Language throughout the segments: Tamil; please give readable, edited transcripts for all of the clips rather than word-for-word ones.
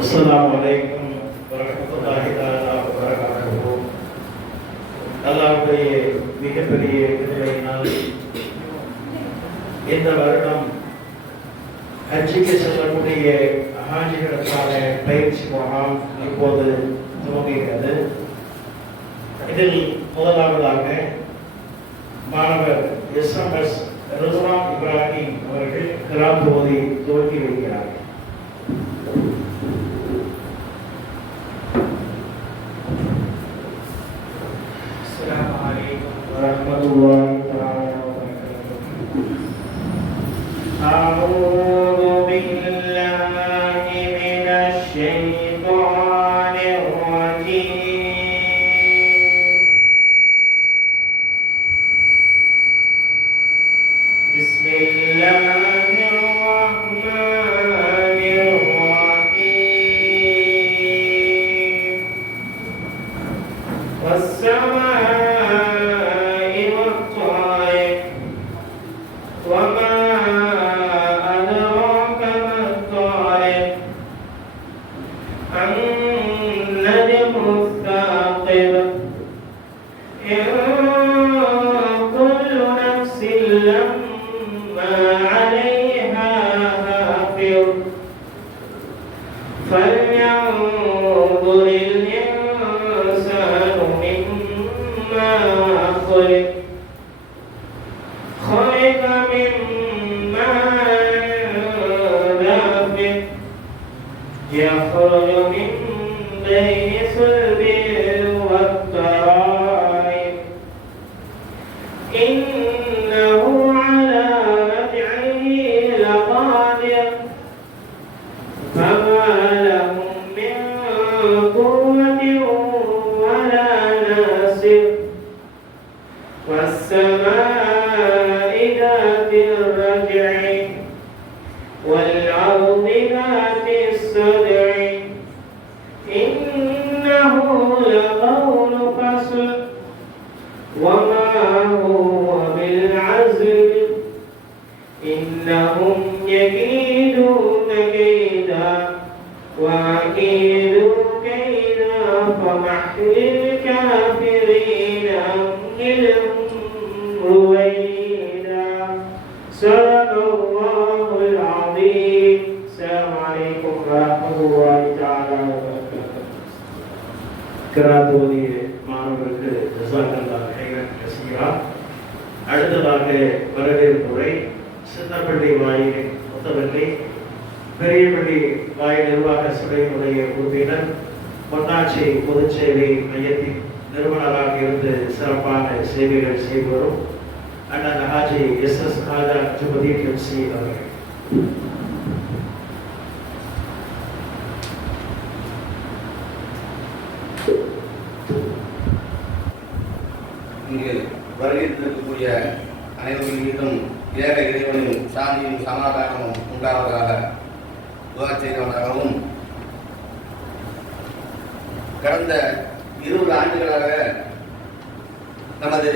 அஸ்ஸலாமு அலைக்கும் வரஹ்மத்துல்லாஹி தஆலா வபரகாத்துஹு. அல்லாஹ்வுடைய மிகப்பெரிய கிருபையினால் இந்த வருடம் ஹஜ்ஜுக்கு செல்லக்கூடிய ஹாஜிகளுக்கான பயிற்சி முகாம் இப்போது துவங்குகிறது. இதில் முதலாவதாக மாணவர் எஸ்எம்எஸ் ரிஸ்வான் இப்ராஹிம் அவர்கள் கிராத் ஓதி துவக்கி வைக்கிறார்கள். அஸ்ஸலாமு அலைக்கும் வரஹ்மத்துல்லாஹி தஆலா வபரகாத்துஹு. அஊது பில்லாஹி மினஷ் ஷைத்தானிர் ரஜீம். பிஸ்மில்லாஹிர் ரஹ்மானிர் ரஹீம். வஸ்ஸமாஇ வத்-தாரிக் வமா அத்ராக மத்-தாரிக் அன்-நஜ்மு الثاقب إن كل نفس لما عليها حافظ فلينظر الإنسان مما خلق خلق من ماء دافق يخرج من بين صلب والترائب إنه على رجعه لقادر فما لهم من قوة ولا ناصر والسماء ذات الرجع والأرض ذات الصدع إنه لقول فصل وما هو بالعزل إنهم يكيدون كيدا وأكيد كيدا فمهل الكافرين أمهلهم رويدا صدق الله العظيم. السلام عليكم ورحمة الله تعالى وبركاته. கிராத் ஓதிய மாணவர்களுக்கு ஜஸாக்கல்லாஹு ஹைரன் கஸீரா. அடுத்ததாக வரவேற்புரை சின்னப்பள்ளி வாயில் முத்தவல்லி பெரியப்பள்ளி வாயில் நிர்வாக சபையினுடைய உறுப்பினர் பொன்னாச்சி பொதுச்சேவை மையத்தின் நிறுவனராக இருந்து சிறப்பான சேவைகள் செய்து வரும் அண்ணன் ஹாஜி எஸ்.எஸ். ராஜா ஜுபதி எம்சி அவர்கள். இங்கு வருகின்றிருக்கக்கூடிய அனைவரின் மீதும் ஏக இறைவனின் சாந்தியும் சமாதானமும் உண்டாவதாக துஆ செய்தவனாகவும் கடந்த 20 ஆண்டுகளாக நமது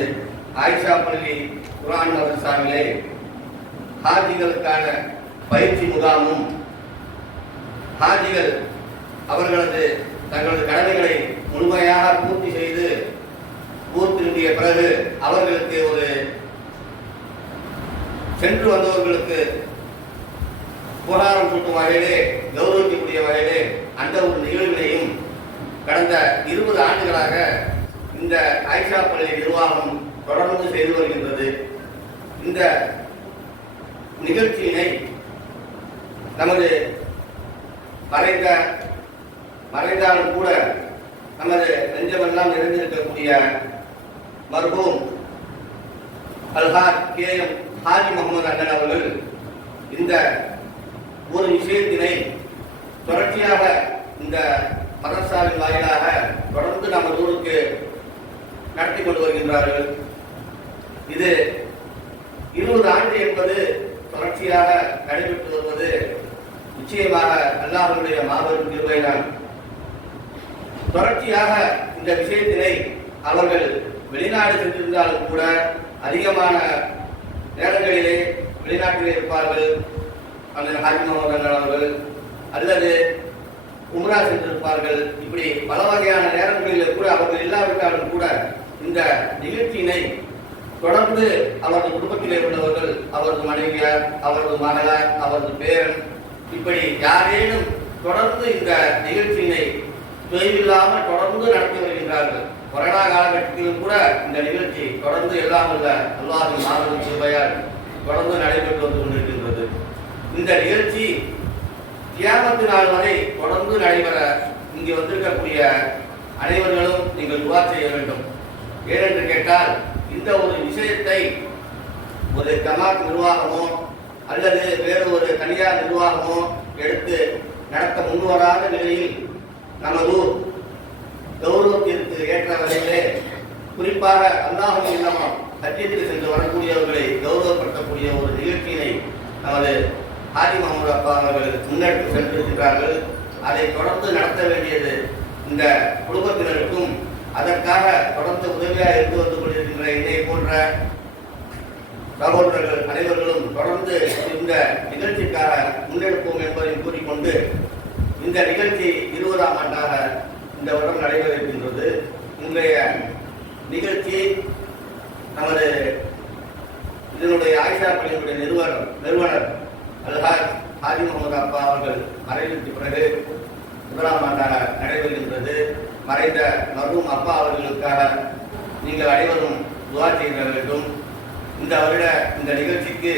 ஆயிஷா பள்ளி குர்ஆன் மதரசாவிலே ஹாஜிகளுக்கான பயிற்சி முகாமும் ஹாஜிகள் அவர்களது தங்களது கடமைகளை முழுமையாக பூர்த்தி செய்து பூர்த்திய பிறகு அவர்களுக்கு ஒரு சென்று வந்தவர்களுக்கு புகாரம் சூட்டும் வகையிலே கௌரவிக்கக்கூடிய வகையிலே அந்த ஒரு நிகழ்வினையும் கடந்த 20 ஆண்டுகளாக இந்த ஆயிஷா பள்ளி நிர்வாகம் தொடர்ந்து செய்து வருகின்றது. இந்த நிகழ்ச்சியினை நமது மறைந்தாலும் கூட நமது நெஞ்சமெல்லாம் நிறைந்திருக்கக்கூடிய மர்ஹூம் அல்ஹாஜ் கே.எம். ஹாஜி முகமது அண்ணன் அவர்கள் இந்த ஒரு விஷயத்தினை தொடர்ச்சியாக இந்த மதரசாவின் வாயிலாக தொடர்ந்து நம்ம ஊருக்கு நடத்தி கொண்டு வருகின்றார்கள். இது 20 ஆண்டு என்பது தொடர்ச்சியாக நடைபெற்று வருவது நிச்சயமாக அல்லாஹ்வுடைய மாபெரும் கிருபைதான். தொடர்ச்சியாக இந்த விஷயத்தினை அவர்கள் வெளிநாடு சென்றிருந்தாலும் கூட அதிகமான நேரங்களிலே வெளிநாட்டிலே இருப்பார்கள். அந்த ஹாஜி முகமது அவர்கள் அல்லது சென்றிருப்பார்கள். இப்படி பல வகையான நேரங்களில் கூட அவர்கள் இல்லாவிட்டாலும் கூட இந்த நிகழ்ச்சியினை தொடர்ந்து அவரது குடும்பத்திலே உள்ளவர்கள், அவரது மனைவியார், அவரது மகளார், அவரது பேரன், இப்படி யாரேனும் தொடர்ந்து இந்த நிகழ்ச்சியினை தொய்வில்லாமல் தொடர்ந்து நடத்தி வருகின்றார்கள். கொரோனா காலகட்டத்திலும் கூட இந்த நிகழ்ச்சி தொடர்ந்து எல்லாம் உள்ள அல்லாஹ்வின் மாபெரும் கிருபையால் தொடர்ந்து நடைபெற்று வந்து கொண்டிருக்கின்றது. இந்த நிகழ்ச்சி கியாமத்து நாள் வரை தொடர்ந்து நடைபெற இங்கு வந்திருக்கக்கூடிய அனைவர்களும் நீங்கள் துஆ செய்ய வேண்டும். ஏனென்று கேட்டால் இந்த ஒரு விஷயத்தை ஒரு ஜமாத் நிர்வாகமோ அல்லது வேறு ஒரு தனியார் நிர்வாகமோ எடுத்து நடத்த முன்வராத நிலையில் நமது கௌரவத்திற்கு ஏற்ற வகையிலே குறிப்பாக அல்லாஹ்வின் இல்லமாம் ஹஜ்ஜிற்கு சென்று வரக்கூடியவர்களை கௌரவப்படுத்தக்கூடிய ஒரு நிகழ்ச்சியினை நமது ஹாஜி முகமது அப்பா அவர்கள் முன்னெடுத்து சென்றிருக்கிறார்கள். அதை தொடர்ந்து நடத்த வேண்டியது இந்த குடும்பத்தினருக்கும் அதற்காக தொடர்ந்து உதவியாக இருந்து வந்து கொண்டிருக்கின்ற இதை போன்ற சகோதரர்கள் அனைவர்களும் தொடர்ந்து இந்த நிகழ்ச்சிக்காக முன்னெடுப்போம் என்பதை கூறிக்கொண்டு இந்த நிகழ்ச்சி 20ஆம் ஆண்டாக இந்த வருடம் நடைபெற இருக்கின்றது. இன்றைய நிகழ்ச்சி நமது இதனுடைய ஆயிஷா பள்ளியினுடைய நிறுவனர் அல்ஹாஜ் ஹாஜி முகமது அப்பா அவர்கள் மறைவிற்கு பிறகு 1ஆம் ஆண்டாக நடைபெறுகின்றது. மறைந்த மர்ஹூம் அப்பா அவர்களுக்காக நீங்கள் அனைவரும் துஆ செய்ய வேண்டும். இந்த வருட இந்த நிகழ்ச்சிக்கு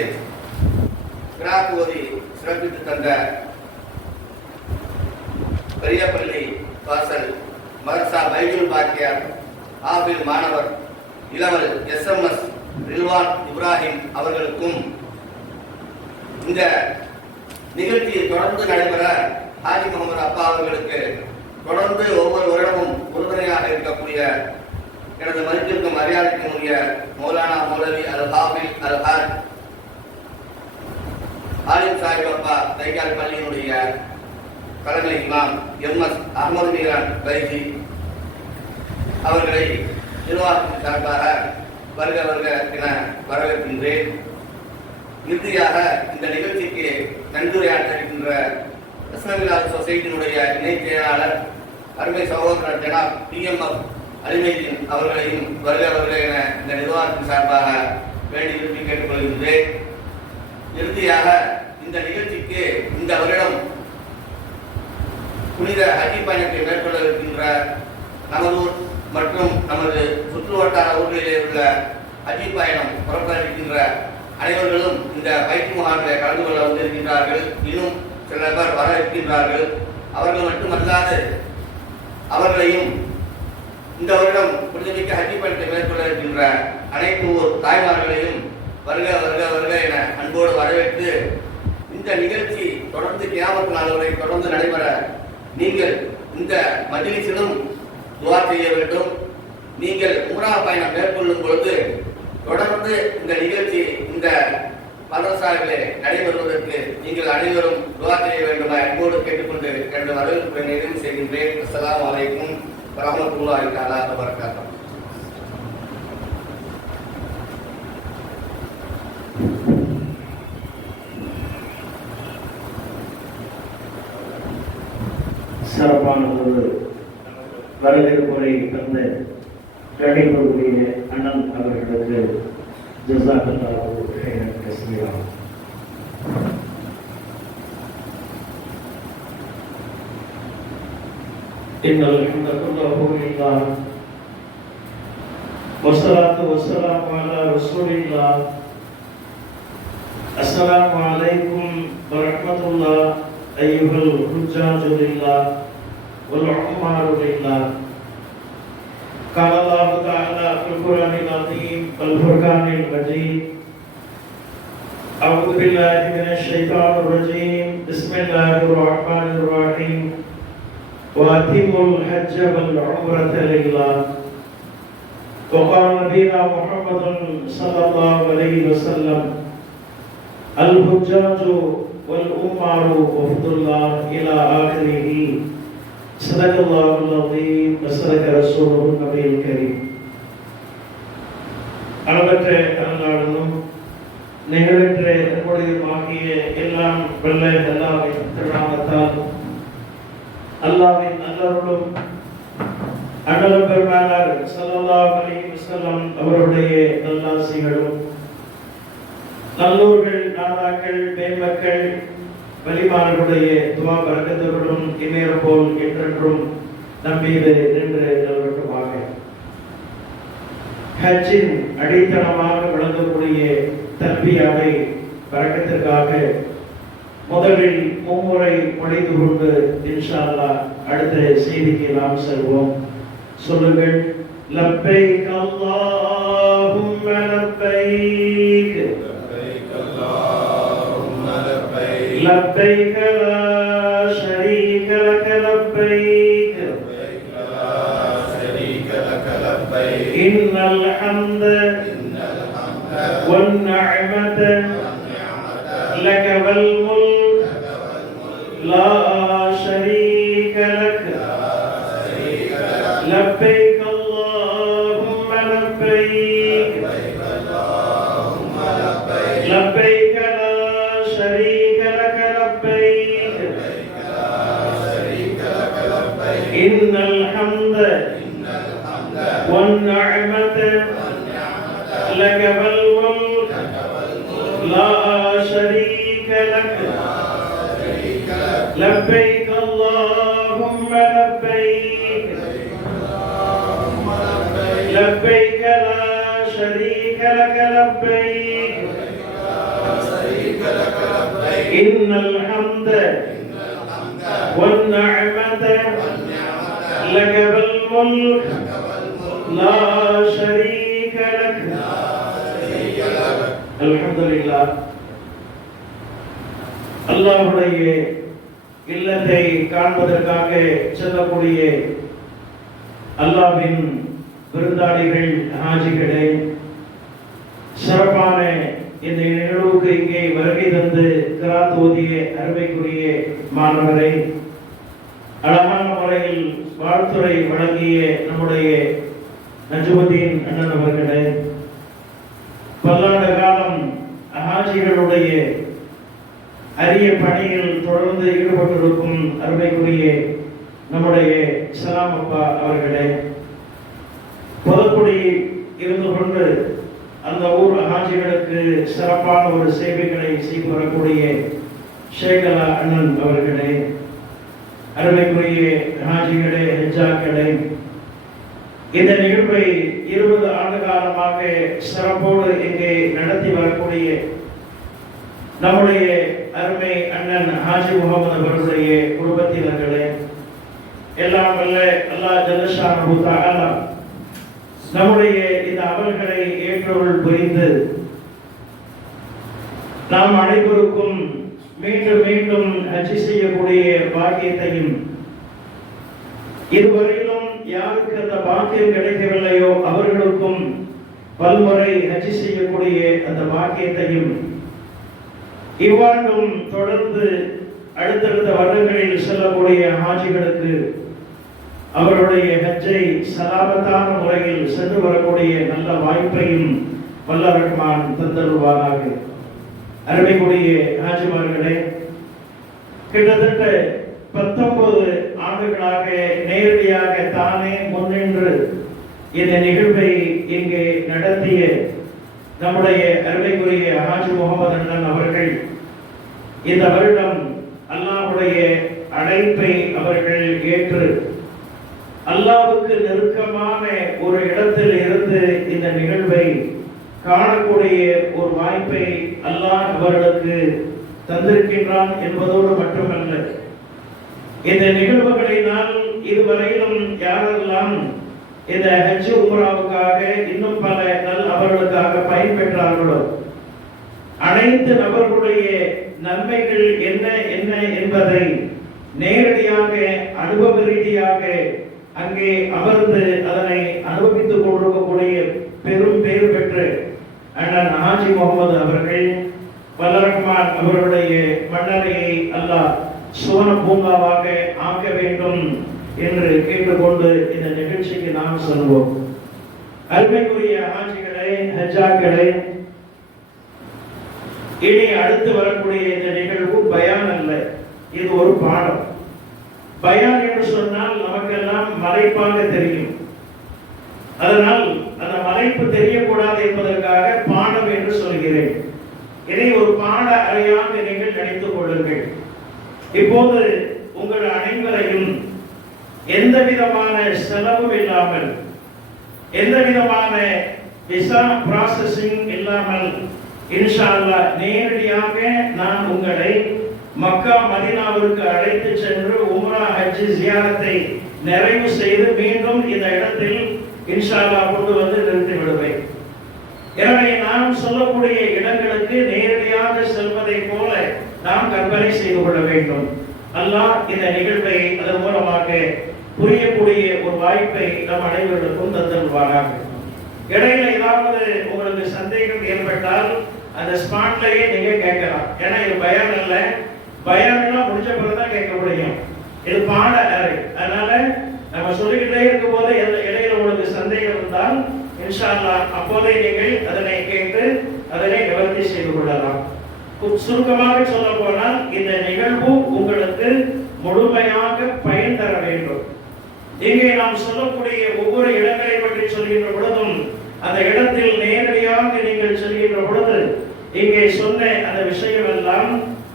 கிராத் ஓதி சிறப்பித்து தந்த பெரியப்பள்ளி வாசல் மதரசா பைஜுல் பாக்கியா ஆபில் மாணவர் இளவல் SMS ரில்வான் இப்ராஹிம் அவர்களுக்கும் இந்த நிகழ்ச்சி தொடர்ந்து நடைபெற ஹாஜி முகமது அப்பா அவர்களுக்கு தொடர்ந்து ஒவ்வொரு வருடமும் உறுதுணையாக இருக்கக்கூடிய எனது மதிப்பிற்கும் மரியாதைக்கும் உரிய மௌலானா மௌலவி அல் ஹாஃபிஸ் அல் ஹாஜ் ஆலிம் சாஹிப் அப்பா தைகால் பள்ளியினுடைய தலைமை இமாம் MS அஹமது மீரான் பைஜி அவர்களை நிர்வாகத்தின் சார்பாக வருக வருக என வரவேற்கின்றேன். இறுதியாக இந்த நிகழ்ச்சிக்கு நன்றியுரையாற்ற இருக்கின்ற இஸ்லாமிக் சொசைட்டியினுடைய இணைச் செயலாளர் அருமை சகோதரர் ஜனாப் PMF அலிமைதீன் அவர்களையும் வருக வருக என இந்த நிர்வாகத்தின் சார்பாக வேண்டி விரும்பி கேட்டுக்கொள்கின்றேன். இறுதியாக இந்த நிகழ்ச்சிக்கு இந்த வருடம் புனித ஹஜ் பயணத்தை மேற்கொள்ள இருக்கின்ற நமது மற்றும் நமது சுற்று வட்டார ஊர்களிலே உள்ள ஹஜ் பயணம் புறப்பட இருக்கின்ற அனைவர்களும் இந்த பயிற்சி முகாமில் கலந்து கொள்ள வந்திருக்கின்றார்கள். இன்னும் சில பேர் வர இருக்கின்றார்கள். அவர்கள் மட்டுமல்லாது அவர்களையும் இந்த வருடம் புனிதமிக்க ஹஜ் பயணத்தை மேற்கொள்ள இருக்கின்ற அனைத்து தாய்மார்களையும் வருக வருக வருக என அன்போடு வரவேற்று இந்த நிகழ்ச்சி தொடர்ந்து கியாமத் நாள் வரை தொடர்ந்து நடைபெற நீங்கள் இந்த மஜ்லிஸிலும் துஆ செய்ய வேண்டும். நீங்கள் உம்ரா பயணம் மேற்கொள்ளும் பொழுது தொடர்ந்து இந்த நிகழ்ச்சி இந்த மதரசாவிலே நடைபெறுவதற்கு நீங்கள் அனைவரும் துஆ செய்ய வேண்டும் அன்போடு கேட்டுக்கொண்டு எனது வரவேற்பை நிறைவு செய்கின்றேன். அஸ்ஸலாமு அலைக்கும் வரஹ்மத்துல்லாஹி தஆலா வ பரகாத்துஹு. சிறப்பான ஒரு வரவேற்புரை தந்த கடைபுரிய அண்ணன் அவர்களுக்கு ஜஸாக்கல்லாஹு கைரன் கஸீரா. இன்னல் ஹம்தலில்லாஹி லில்லாஹ் வஸ்ஸலாத்து வஸ்ஸலாமு அலா ரசூலில்லாஹ். அஸ்ஸலாமு அலைக்கும் வரஹ்மத்துல்லாஹ் அய்யுஹல் ஹுஜ்ஜாஜு லில்லாஹ் வல் உம்மாரு லில்லாஹ். قال الله تعالى في القرآن العظيم والفرقان المجيد أعوذ بالله من الشيطان الرجيم بسم الله الرحمن الرحيم وأتموا الحج والعمرة لله. وقال نبينا محمد صلى الله عليه وسلم الحجاج والأمار وفد الله إلى آخره. صدق الله العظيم وصدق رسوله النبي الكريم. அளவற்ற அருளாளனும் நிகழற்ற அன்புடையுமாகிய எல்லாம் வல்ல அல்லாஹ்வின் திருநாமத்தால் அல்லாஹ்வின் நல்லருளும் அண்ணலும் பெருமானார் ஸல்லல்லாஹு அலைஹி வஸல்லம் அவருடைய நல்லாசிகளும் நல்லோர்கள் நாதாக்கள் மேன்மக்கள் வலிமார்களுடைய துவா பரக்கத்துகளும் இந்நேரம் போல் என்றென்றும் நம்மீது நின்று நிலவட்டுமாக. ஹஜ்ஜின் அடித்தளமாக விளங்கக்கூடிய தல்பியாவை பரக்கத்திற்காக முதலில் மும்முறை முடித்து கொண்டு இன்ஷா அல்லாஹ் அடுத்த செய்திக்கு நாம் செல்வோம். சொல்லுங்கள். லப்பைக் அல்லாஹும்ம லப்பைக் லப்பைக் லா ஷரீக லக லப்பைக் இன்னல் ஹம்த வன் நிஅமத லக வல் முல்க் லா ஷரீக லக லப்பைக் اللهم لبيك لبيك لا شريك لك لبيك إن الحمد والنعمة لك والملك لا شريك لك لبيك اللهم لبيك لبيك لا شريك لك لبيك إن الحمد والنعمة لك والملك لا شريك لك الحمد لله. அல்லாஹ்வுடைய இல்லத்தை காண்பதற்காக செல்லக்கூடிய அல்லாஹ்வின் விருந்தாளிகள் ஹாஜிகளே, சிறப்பான இந்த நிகழ்வுக்கு இங்கே வருகை தந்து கிராத் ஓதிய அருமைக்குரிய மாணவரை, அழகான முறையில் வாழ்த்துறை வழங்கிய நம்முடைய நஜ்முதீன் அண்ணன் அவர்களே, பல்லாண்டு காலம் ஹாஜிகளுடைய அரிய பணியில் தொடர்ந்து ஈடுபட்டிருக்கும் அருமைக்குரிய நம்முடைய சலாம் அப்பா அவர்களே, பொதுக்குடி இருந்து கொண்டு அந்த ஊர் ஹாஜிகளுக்கு சிறப்பான ஒரு சேவைகளை செய்து வரக்கூடிய ஷேகலா அண்ணன் அவர்களே, அருமைக்குரிய ஹாஜிகளே, ஹஜ்ஜாக்களே, இந்த நிகழ்வை 20 ஆண்டு காலமாக சிறப்போடு இங்கே நடத்தி வரக்கூடிய நம்முடைய அருமை அண்ணன் ஹாஜி முகமது அவர்களுடைய குடும்பத்தினர்களே, எல்லாம் வல்ல அல்லாஹ் ஜல்லஷானஹு தஆலா நம்முடைய இந்த அமல்களை ஏற்றருள் புரிந்து நாம் அனைவருக்கும் மீண்டும் மீண்டும் ஹஜ் செய்யக்கூடிய பாக்கியத்தையும், இதுவரையிலும் யாருக்கு அந்த பாக்கியம் கிடைக்கவில்லையோ அவர்களுக்கும் பல்முறை ஹஜ் செய்யக்கூடிய அந்த பாக்கியத்தையும், இவ்வாண்டும் தொடர்ந்து அடுத்தடுத்த வருடங்களில் செல்லக்கூடிய ஹாஜிகளுக்கு அவருடைய ஹஜ்ஜை சலாமத்தான முறையில் சென்று வரக்கூடிய நல்ல வாய்ப்பையும் வல்ல ரஹ்மான் தந்தருவாராக. அருமைக்குரிய ஹாஜிமார்களே, கிட்டத்தட்ட 19 ஆண்டுகளாக நேரடியாக தானே முன்னின்று இந்த நிகழ்வை இங்கே நடத்திய நம்முடைய அருமைக்குரிய ஹாஜி முகமது அண்ணன் அவர்கள் இந்த வருடம் அல்லாஹ்வுடைய அழைப்பை அவர்கள் ஏற்று அல்லாஹ்வுக்கு நெருக்கமான ஒரு இடத்தில் இருந்து இந்த நிகழ்வை காணக்கூடிய ஒரு வாய்ப்பை அல்லாஹ் அவர்களுக்கு தந்திருக்கின்றான் என்பதோடு மட்டுமல்ல, இந்த நிகழ்வுகளினால் இதுவரையிலும் யாரெல்லாம் இந்த ஹஜ் உம்ராவுக்காக இன்னும் பல அவர்களுக்காக பயன்பெற்றார்களோ அனைத்து நபர்களுடைய நன்மைகள் என்ன என்ன என்பதை நேரடியாக அனுபவ ரீதியாக அங்கே அமர்ந்து அதனை அனுபவித்துக் கொண்டிருக்கக்கூடிய பெரும் பேர் பெற்று அண்ணன் ஹாஜி முகமது அவர்கள் வல்ல ரஹ்மான் அவர்களுடைய மன்னரையை அல்லாஹ் சுவன பூங்காவாக ஆக்க வேண்டும் என்று கேட்டுக்கொண்டு இந்த நிகழ்ச்சிக்கு நாம் செல்வோம். அருமைக்குரிய ஹாஜிகளே, ஹஜ்ஜாக்களே, இனி அடுத்து வரக்கூடிய இந்த நிகழ்வு பயான் அல்ல, இது ஒரு பாடம். பயான் என்று சொன்னால் நமக்கெல்லாம் மறைப்பாக தெரியும். அதனால் அந்த மறைப்பு தெரியக்கூடாது என்பதற்காக பாடம் என்று சொல்கிறேன். இதை ஒரு பாட அறையாக நீங்கள் நினைத்துக் கொள்ளுங்கள். இப்போது உங்கள் அனைவரையும் எந்த விதமான செலவும் இல்லாமல், எந்த விதமான விசா ப்ராசஸிங் இல்லாமல் இன்ஷா அல்லாஹ் நேரடியாக நான் உங்களை மக்கா மதீனாவிற்கு அழைத்து சென்று உம்ரா ஹஜ் ஜியாரத்தை நிறைவு செய்து மீண்டும் இந்த இடத்தில் இன்ஷா அல்லாஹ் கொண்டு வந்து நிறுத்தி விடுவேன். எனவே நாம் சொல்லக்கூடிய இடங்களுக்கு நேரடியாக செல்வதை போல நாம் கற்பனை செய்து கொள்ள வேண்டும். அல்லாஹ் இந்த நிகழ்வை அதன் மூலமாக புரியக்கூடிய ஒரு வாய்ப்பை நம் அனைவருக்கும் தந்தருவாராக. இடையில ஏதாவது உங்களுக்கு சந்தேகம் ஏற்பட்டால் அந்த ஸ்பாட்லயே நீங்க கேட்கலாம். ஏன்னா இது பயான் அல்ல, பயான் எல்லாம் முடிஞ்ச பிறகுதான் கேட்க முடியும். இது பாட அறை. அதனால நம்ம சொல்லிக்கிட்டே இருக்கும் போது இடையில உங்களுக்கு சந்தேகம் இருந்தால் இன்ஷா அல்லாஹ் அப்போதே நீங்கள் அதனை கேட்டு அதனை நிவர்த்தி செய்து கொள்ளலாம். சுருக்கமாக சொல்ல போனால் இந்த நிகழ்வு உங்களுக்கு முழுமையாக பயன் தர வேண்டும். இங்கே நாம் சொல்லக்கூடிய ஒவ்வொரு இடங்களை பற்றி சொல்கின்ற பொழுதும் அந்த இடத்தில் நேரடியாக நீங்கள் செல்கின்ற பொழுது இங்கே சொன்ன அந்த விஷயம் எல்லாம்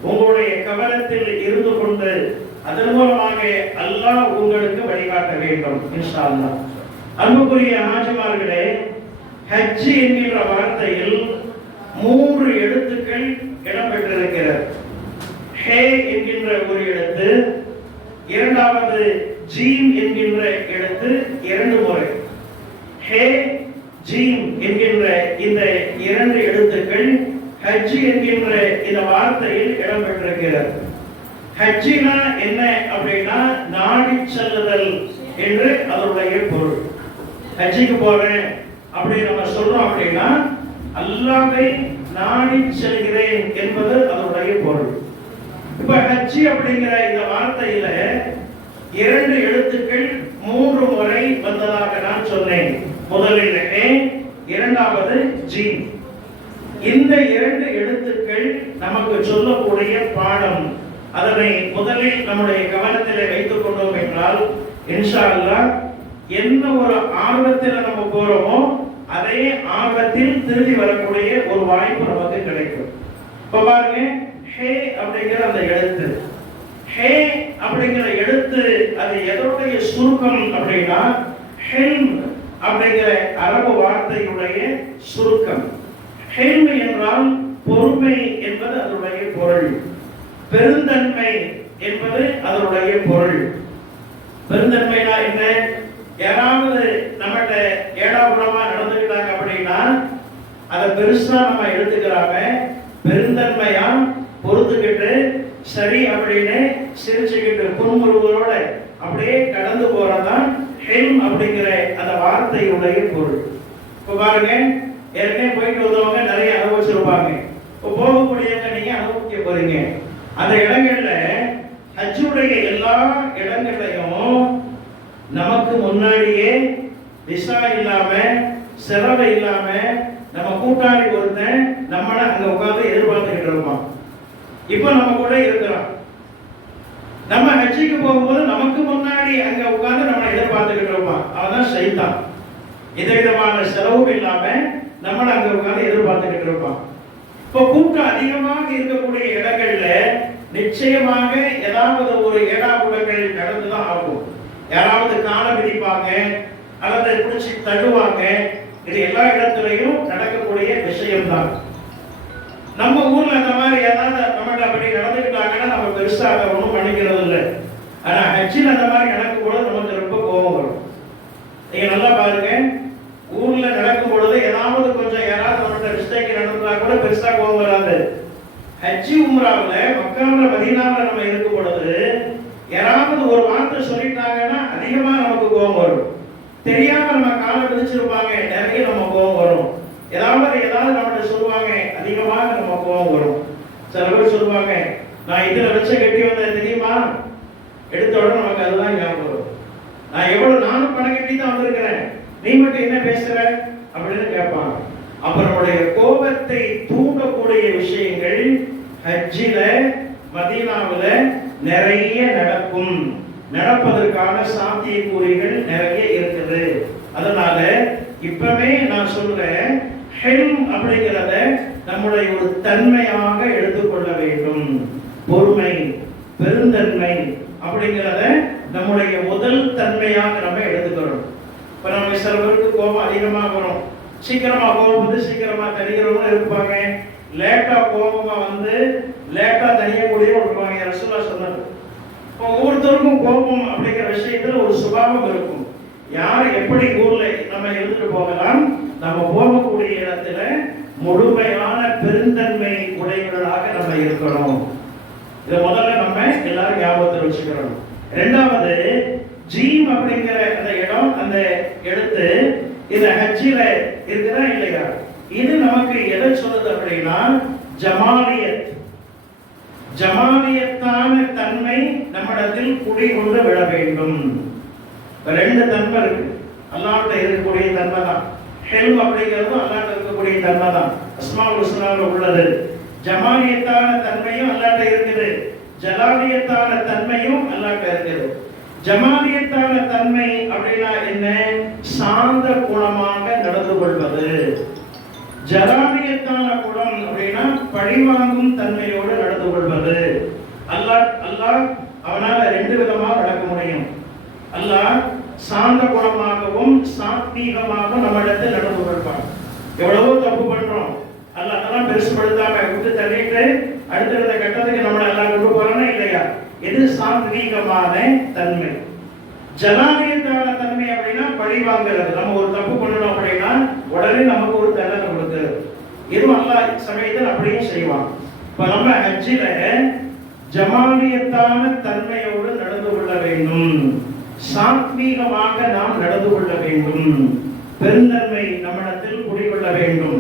உங்களுடைய கவனத்தில் இருந்து கொண்டு அதன் மூலமாக அல்லாஹ் உங்களுக்கு வழிகாட்ட வேண்டும் இன்ஷா அல்லாஹ். அன்புக்குரிய ஹாஜிமார்களே, ஹஜ் என்கின்ற வார்த்தையில் 3 எழுத்துக்கள் இடம்பெற்றிருக்கிறது. ஹே என்கின்ற ஒரு எழுத்து, இரண்டாவது ஜீம் என்கின்ற எழுத்து 2 முறை. ஹே ஜீம் என்கின்ற இந்த 2 எழுத்துக்கள் ஹஜ் என்கின்ற இந்த வார்த்தையில் இடம்பெற்றிருக்கிறது. ஹஜ்ஜினா என்ன அப்படின்னா நாடி செல்லுதல் என்று அதனுடைய பொருள். ஹஜ்ஜுக்கு போறேன் அப்படி நம்ம சொல்றோம் அப்படின்னா அல்லாஹ்வை நாடி செல்கிறேன் என்பது அதனுடைய பொருள். இப்ப ஹஜ் அப்படிங்கிற இந்த வார்த்தையில 2 எழுத்துக்கள் 3 முறை வந்ததாக நான் சொன்னேன். முதலில் ஹே, இரண்டாவது ஜீம். இந்த 2 எழுத்துக்கள் நமக்கு சொல்லக்கூடிய பாடம். அதனை முதலில் நம்முடைய கவனத்திலே வைத்துக் கொண்டோம் என்றால் இன்ஷா அல்லாஹ் என்ன ஒரு ஆர்வத்தில் நம்ம போறோமோ அதே ஆர்வத்தில் திரும்பி வரக்கூடிய ஒரு வாய்ப்பு நமக்கு கிடைக்கும். இப்ப பாருங்க, ஹே அப்படிங்கிற அந்த எழுத்து, ஹே அப்படிங்கிற எழுத்து அது எதனுடைய சுருக்கம் அப்படின்னா ஹெல்ம் அப்படிங்கிற அரபு வார்த்தையுடைய சுருக்கம். ஹெல்ம் என்றால் பொறுமை என்பது அதனுடைய பொருள். பெருந்தன்மை என்பது அதனுடைய பொருள். பெருந்தன்மைனா என்ன? யாராவது நம்மகிட்ட ஏடாகுடமா நடந்துக்கிட்டாங்க அப்படின்னா அதை பெருசா நம்ம எடுத்துக்கிறாங்க. பெருந்தன்மையா பொறுத்துக்கிட்டு சரி அப்படின்னு சிரிச்சுக்கிட்டு புன்முறுவலோட அப்படியே கடந்து போறதான் ஹெல்ம் அப்படிங்கிற அந்த வார்த்தையுடைய பொருள். இப்ப பாருங்க, ஏற்கனவே போயிட்டு வந்தவங்க நிறைய அனுபவிச்சிருப்பாங்க. இப்போ போகக்கூடியவங்க நீங்க அனுபவிக்க போறீங்க. அந்த இடங்கள்ல ஹஜ்ஜுடைய எல்லா இடங்களையும் நமக்கு முன்னாடியே விசா இல்லாம செலவு இல்லாம நம்ம கூட்டாளி ஒருத்தன் நம்மள அங்க உட்கார்ந்து எதிர்பார்த்துக்கிட்டு இருப்பான். இப்ப நம்ம கூட இருக்கிறோம். நம்ம ஹஜ்ஜுக்கு போகும்போது நமக்கு முன்னாடி அங்க உட்கார்ந்து நம்ம எதிர்பார்த்துக்கிட்டு இருப்பான். அவன்தான் ஷைத்தான். எந்த விதமான செலவும் இல்லாம நம்மள அங்க உட்கார்ந்து எதிர்பார்த்துக்கிட்டு இருப்பான். இப்போ கூட்டம் அதிகமாக இருக்கக்கூடிய இடங்கள்ல நிச்சயமாக ஏதாவது ஒரு ஏடாகுடங்கள் நடந்துதான் ஆகும். யாராவது கால விதிப்பாங்க அல்லது பிடிச்சி தள்ளுவாங்க. இது எல்லா இடத்துலையும் நடக்கக்கூடிய விஷயம்தான். நம்ம ஊர்ல அந்த மாதிரி ஏதாவது நம்ம அப்படி நடந்துக்கிட்டாங்கன்னா நம்ம பெருசா அதை ஒன்றும் பண்ணிக்கிறது இல்லை. ஆனா ஹஜ்ஜில் அந்த மாதிரி நடக்கும் பொழுது நமக்கு ரொம்ப கோபம் வரும். நீங்க நல்லா பாருங்க, ஊர்ல நடக்கும் பொழுது ஏதாவது கொஞ்சம் யாராவது அவரோட மிஸ்டேக் நடந்தா கூட பெருசா கோபம் வராது. ஹஜ்ஜி உம்ராவுல மக்காவுல மதீனாவுல நம்ம இருக்கும் பொழுது யாராவது ஒரு வார்த்தை சொல்லிட்டாங்கன்னா அதிகமா நமக்கு கோபம் வரும். தெரியாம நம்ம காலை விதிச்சிருப்பாங்க, நிறைய நம்ம கோபம் வரும். ஏதாவது நம்மகிட்ட சொல்லுவாங்க, அதிகமாக நம்ம கோபம் வரும். சில பேர் சொல்லுவாங்க, நான் இத்தனை லட்சம் கட்டி வந்தேன் தெரியுமா, எடுத்த உடனே நமக்கு அதுதான் ஞாபகம் வரும். நான் எவ்வளவு நானும் பணம் கட்டி தான் வந்திருக்கிறேன், நீ மட்டும் என்ன பேசுற அப்படின்னு கேட்பாங்க. அப்ப நம்முடைய கோபத்தை தூண்டக்கூடிய விஷயங்கள் ஹஜ்ஜில மதீனாவுல நிறைய நடக்கும். நடப்பதற்கான சாத்தியக்கூறுகள் நிறைய இருக்குது. அதனால இப்பவே நான் சொல்றேன், ஹெல்ம் அப்படிங்கிறத நம்முடைய ஒரு தன்மையாக எடுத்துக்கொள்ள வேண்டும். பொறுமை, பெருந்தன்மை அப்படிங்கிறத நம்முடைய முதல் தன்மையாக நம்ம எடுத்துக்கிறோம். இப்ப நம்ம சில பேருக்கு கோபம் அதிகமாக வரும், சீக்கிரமா கோபம் வந்து சீக்கிரமா தனிக்கிறவங்களும் இருப்பாங்க, லேட்டா கோபமா வந்து லேட்டா தனியக்கூடியவங்க இருப்பாங்க. ரசூலுல்லாஹ் சொன்னார், ஒவ்வொருத்தருக்கும் கோபம் அப்படிங்கிற விஷயத்துல ஒரு சுபாவம் இருக்கும். யார் எப்படி ஊர்ல நம்ம இருந்துட்டு போகலாம், நம்ம போகக்கூடிய இடத்துல முழுமையான பெருந்தன்மை உடையவர்களாக நம்ம இருக்கணும். இதை முதல்ல நம்ம எல்லாரும் ஞாபகத்தில் வச்சுக்கிறோம். இரண்டாவது, ஜீம் அப்படிங்கிற அந்த இடம், அந்த எழுத்து இந்த ஹஜ்ஜில இருக்குதா இல்லையா, இது நமக்கு எதை சொல்லுது அப்படின்னா ஜமாலியத். ஜமாலியத்தான தன்மை நம்மிடத்தில் குடிகொண்டு விட வேண்டும். ரெண்டு தன்மை இருக்கு. அல்லாஹ்ட்ட இருக்கக்கூடிய தன்மை தான் ஹெல்ம் அப்படிங்கிறது, அல்லாஹ்ட்ட இருக்கக்கூடிய தன்மை தான் அஸ்மாஉல் ஹுஸ்னால உள்ளது. ஜமாலியத்தான தன்மையும் அல்லாஹ்ட்ட இருக்குது, ஜலாலியத்தான தன்மையும் அல்லாஹ்ட்ட இருக்குது. ஜமாலியத்தான தன்மை அப்படின்னா என்ன? சாந்த குணமாக நடந்து கொள்வது. ஜலாலியத்தான குணம் அப்படின்னா பழிவாங்கும் தன்மையோடு நடந்து கொள்வது. அல்லாஹ் அவனால ரெண்டு விதமா நடக்க முடியும். அல்லாஹ் சாந்த குணமாகவும் சாத்வீகமாகவும் நம்ம இடத்தில் நடந்து கொள்வான். எவ்வளவோ தப்பு பண்றோம், அல்லாஹ் அதெல்லாம் பெருசுபடுத்தாம விட்டு தள்ளிட்டு அடுத்த கட்டத்துக்கு நம்மளை எல்லாம் கொண்டு போறானா இல்லையா? இது சாத்வீகமான தன்மை. ஜலாலியத்தான தன்மை அப்படின்னா பழி வாங்குறது. நம்ம ஒரு தப்பு பண்ணணும் அப்படின்னா உடனே நமக்கு ஒரு தண்டனை கொடுக்கிறது. இதுவும் அல்லாஹ் சமயத்தில் அப்படியும் செய்வான். இப்ப நம்ம ஹஜ்ஜில ஜமாலியத்தான தன்மையோடு நடந்து கொள்ள வேண்டும், சாத்வீகமாக நாம் நடந்து கொள்ள வேண்டும், பெருந்தன்மை நம்மிடத்தில் குடிகொள்ள வேண்டும்.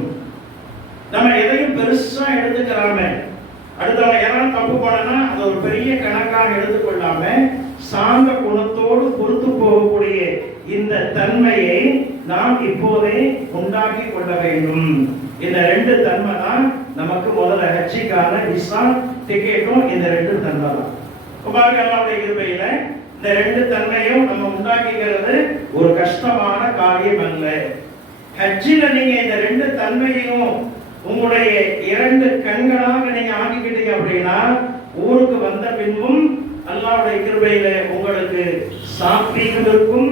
நம்ம எதையும் பெருசா எடுத்துக்கிறாம, அடுத்தவங்க யாரும் தப்பு பண்ணனா அது ஒரு பெரிய கணக்காக எடுத்துக்கொள்ளாம சாந்த குணத்தோடு பொறுத்து போகக்கூடிய இந்த தன்மையை நாம் இப்போதே உண்டாக்கி கொள்ள வேண்டும். இந்த ரெண்டு தன்மை தான் நமக்கு முதல்ல ஹஜ்ஜிக்கான விசா டிக்கெட்டும் இந்த ரெண்டு தன்மை தான். பாருங்க, அல்லாஹ்வுடைய கிருபையில இந்த ரெண்டு தன்மையும் நம்ம உண்டாக்கிக்கிறது ஒரு கஷ்டமான காரியம் அல்ல. ஹஜ்ஜில நீங்க இந்த ரெண்டு தன்மையையும் உங்களுடைய இரண்டு கண்களாக நீங்க ஆக்கிக்கிட்டீங்க அப்படின்னா ஊருக்கு வந்த பின்பும் அல்லாஹ்வுடைய கிருபையில உங்களுக்கு சாத்வீகம் இருக்கும்,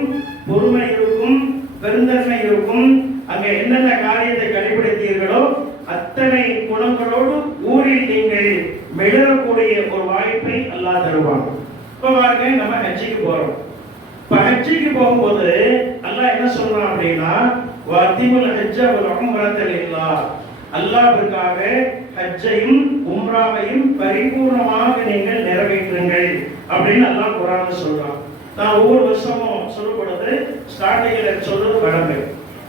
பொறுமை இருக்கும், பெருந்தன்மை இருக்கும். அங்க என்னென்ன காரியத்தை கடைபிடித்தீர்களோ அத்தனை குணங்களோடு ஊரில் நீங்கள் மிளறக்கூடிய ஒரு வாய்ப்பை அல்லாஹ் தருவான். இப்ப பாருங்க, நம்ம ஹஜ்ஜிக்கு போறோம். இப்ப ஹஜ்ஜிக்கு போகும்போது அல்லாஹ் என்ன சொல்றான் அப்படின்னா வஅத்திமுல் ஹஜ்ஜ வல் உம்ரத லில்லாஹ். அல்லாஹ்வுக்காக ஹஜ்ஜையும் உம்ராவையும் பரிபூர்ணமாக நீங்கள் நிறைவேற்றுங்கள் அப்படின்னு அல்லாஹ் குர்ஆன்ல சொல்றான். நான் ஒவ்வொரு வருஷமும் சொல்லப்படுது, ஸ்டார்டிங்ல சொல்றது வழமை.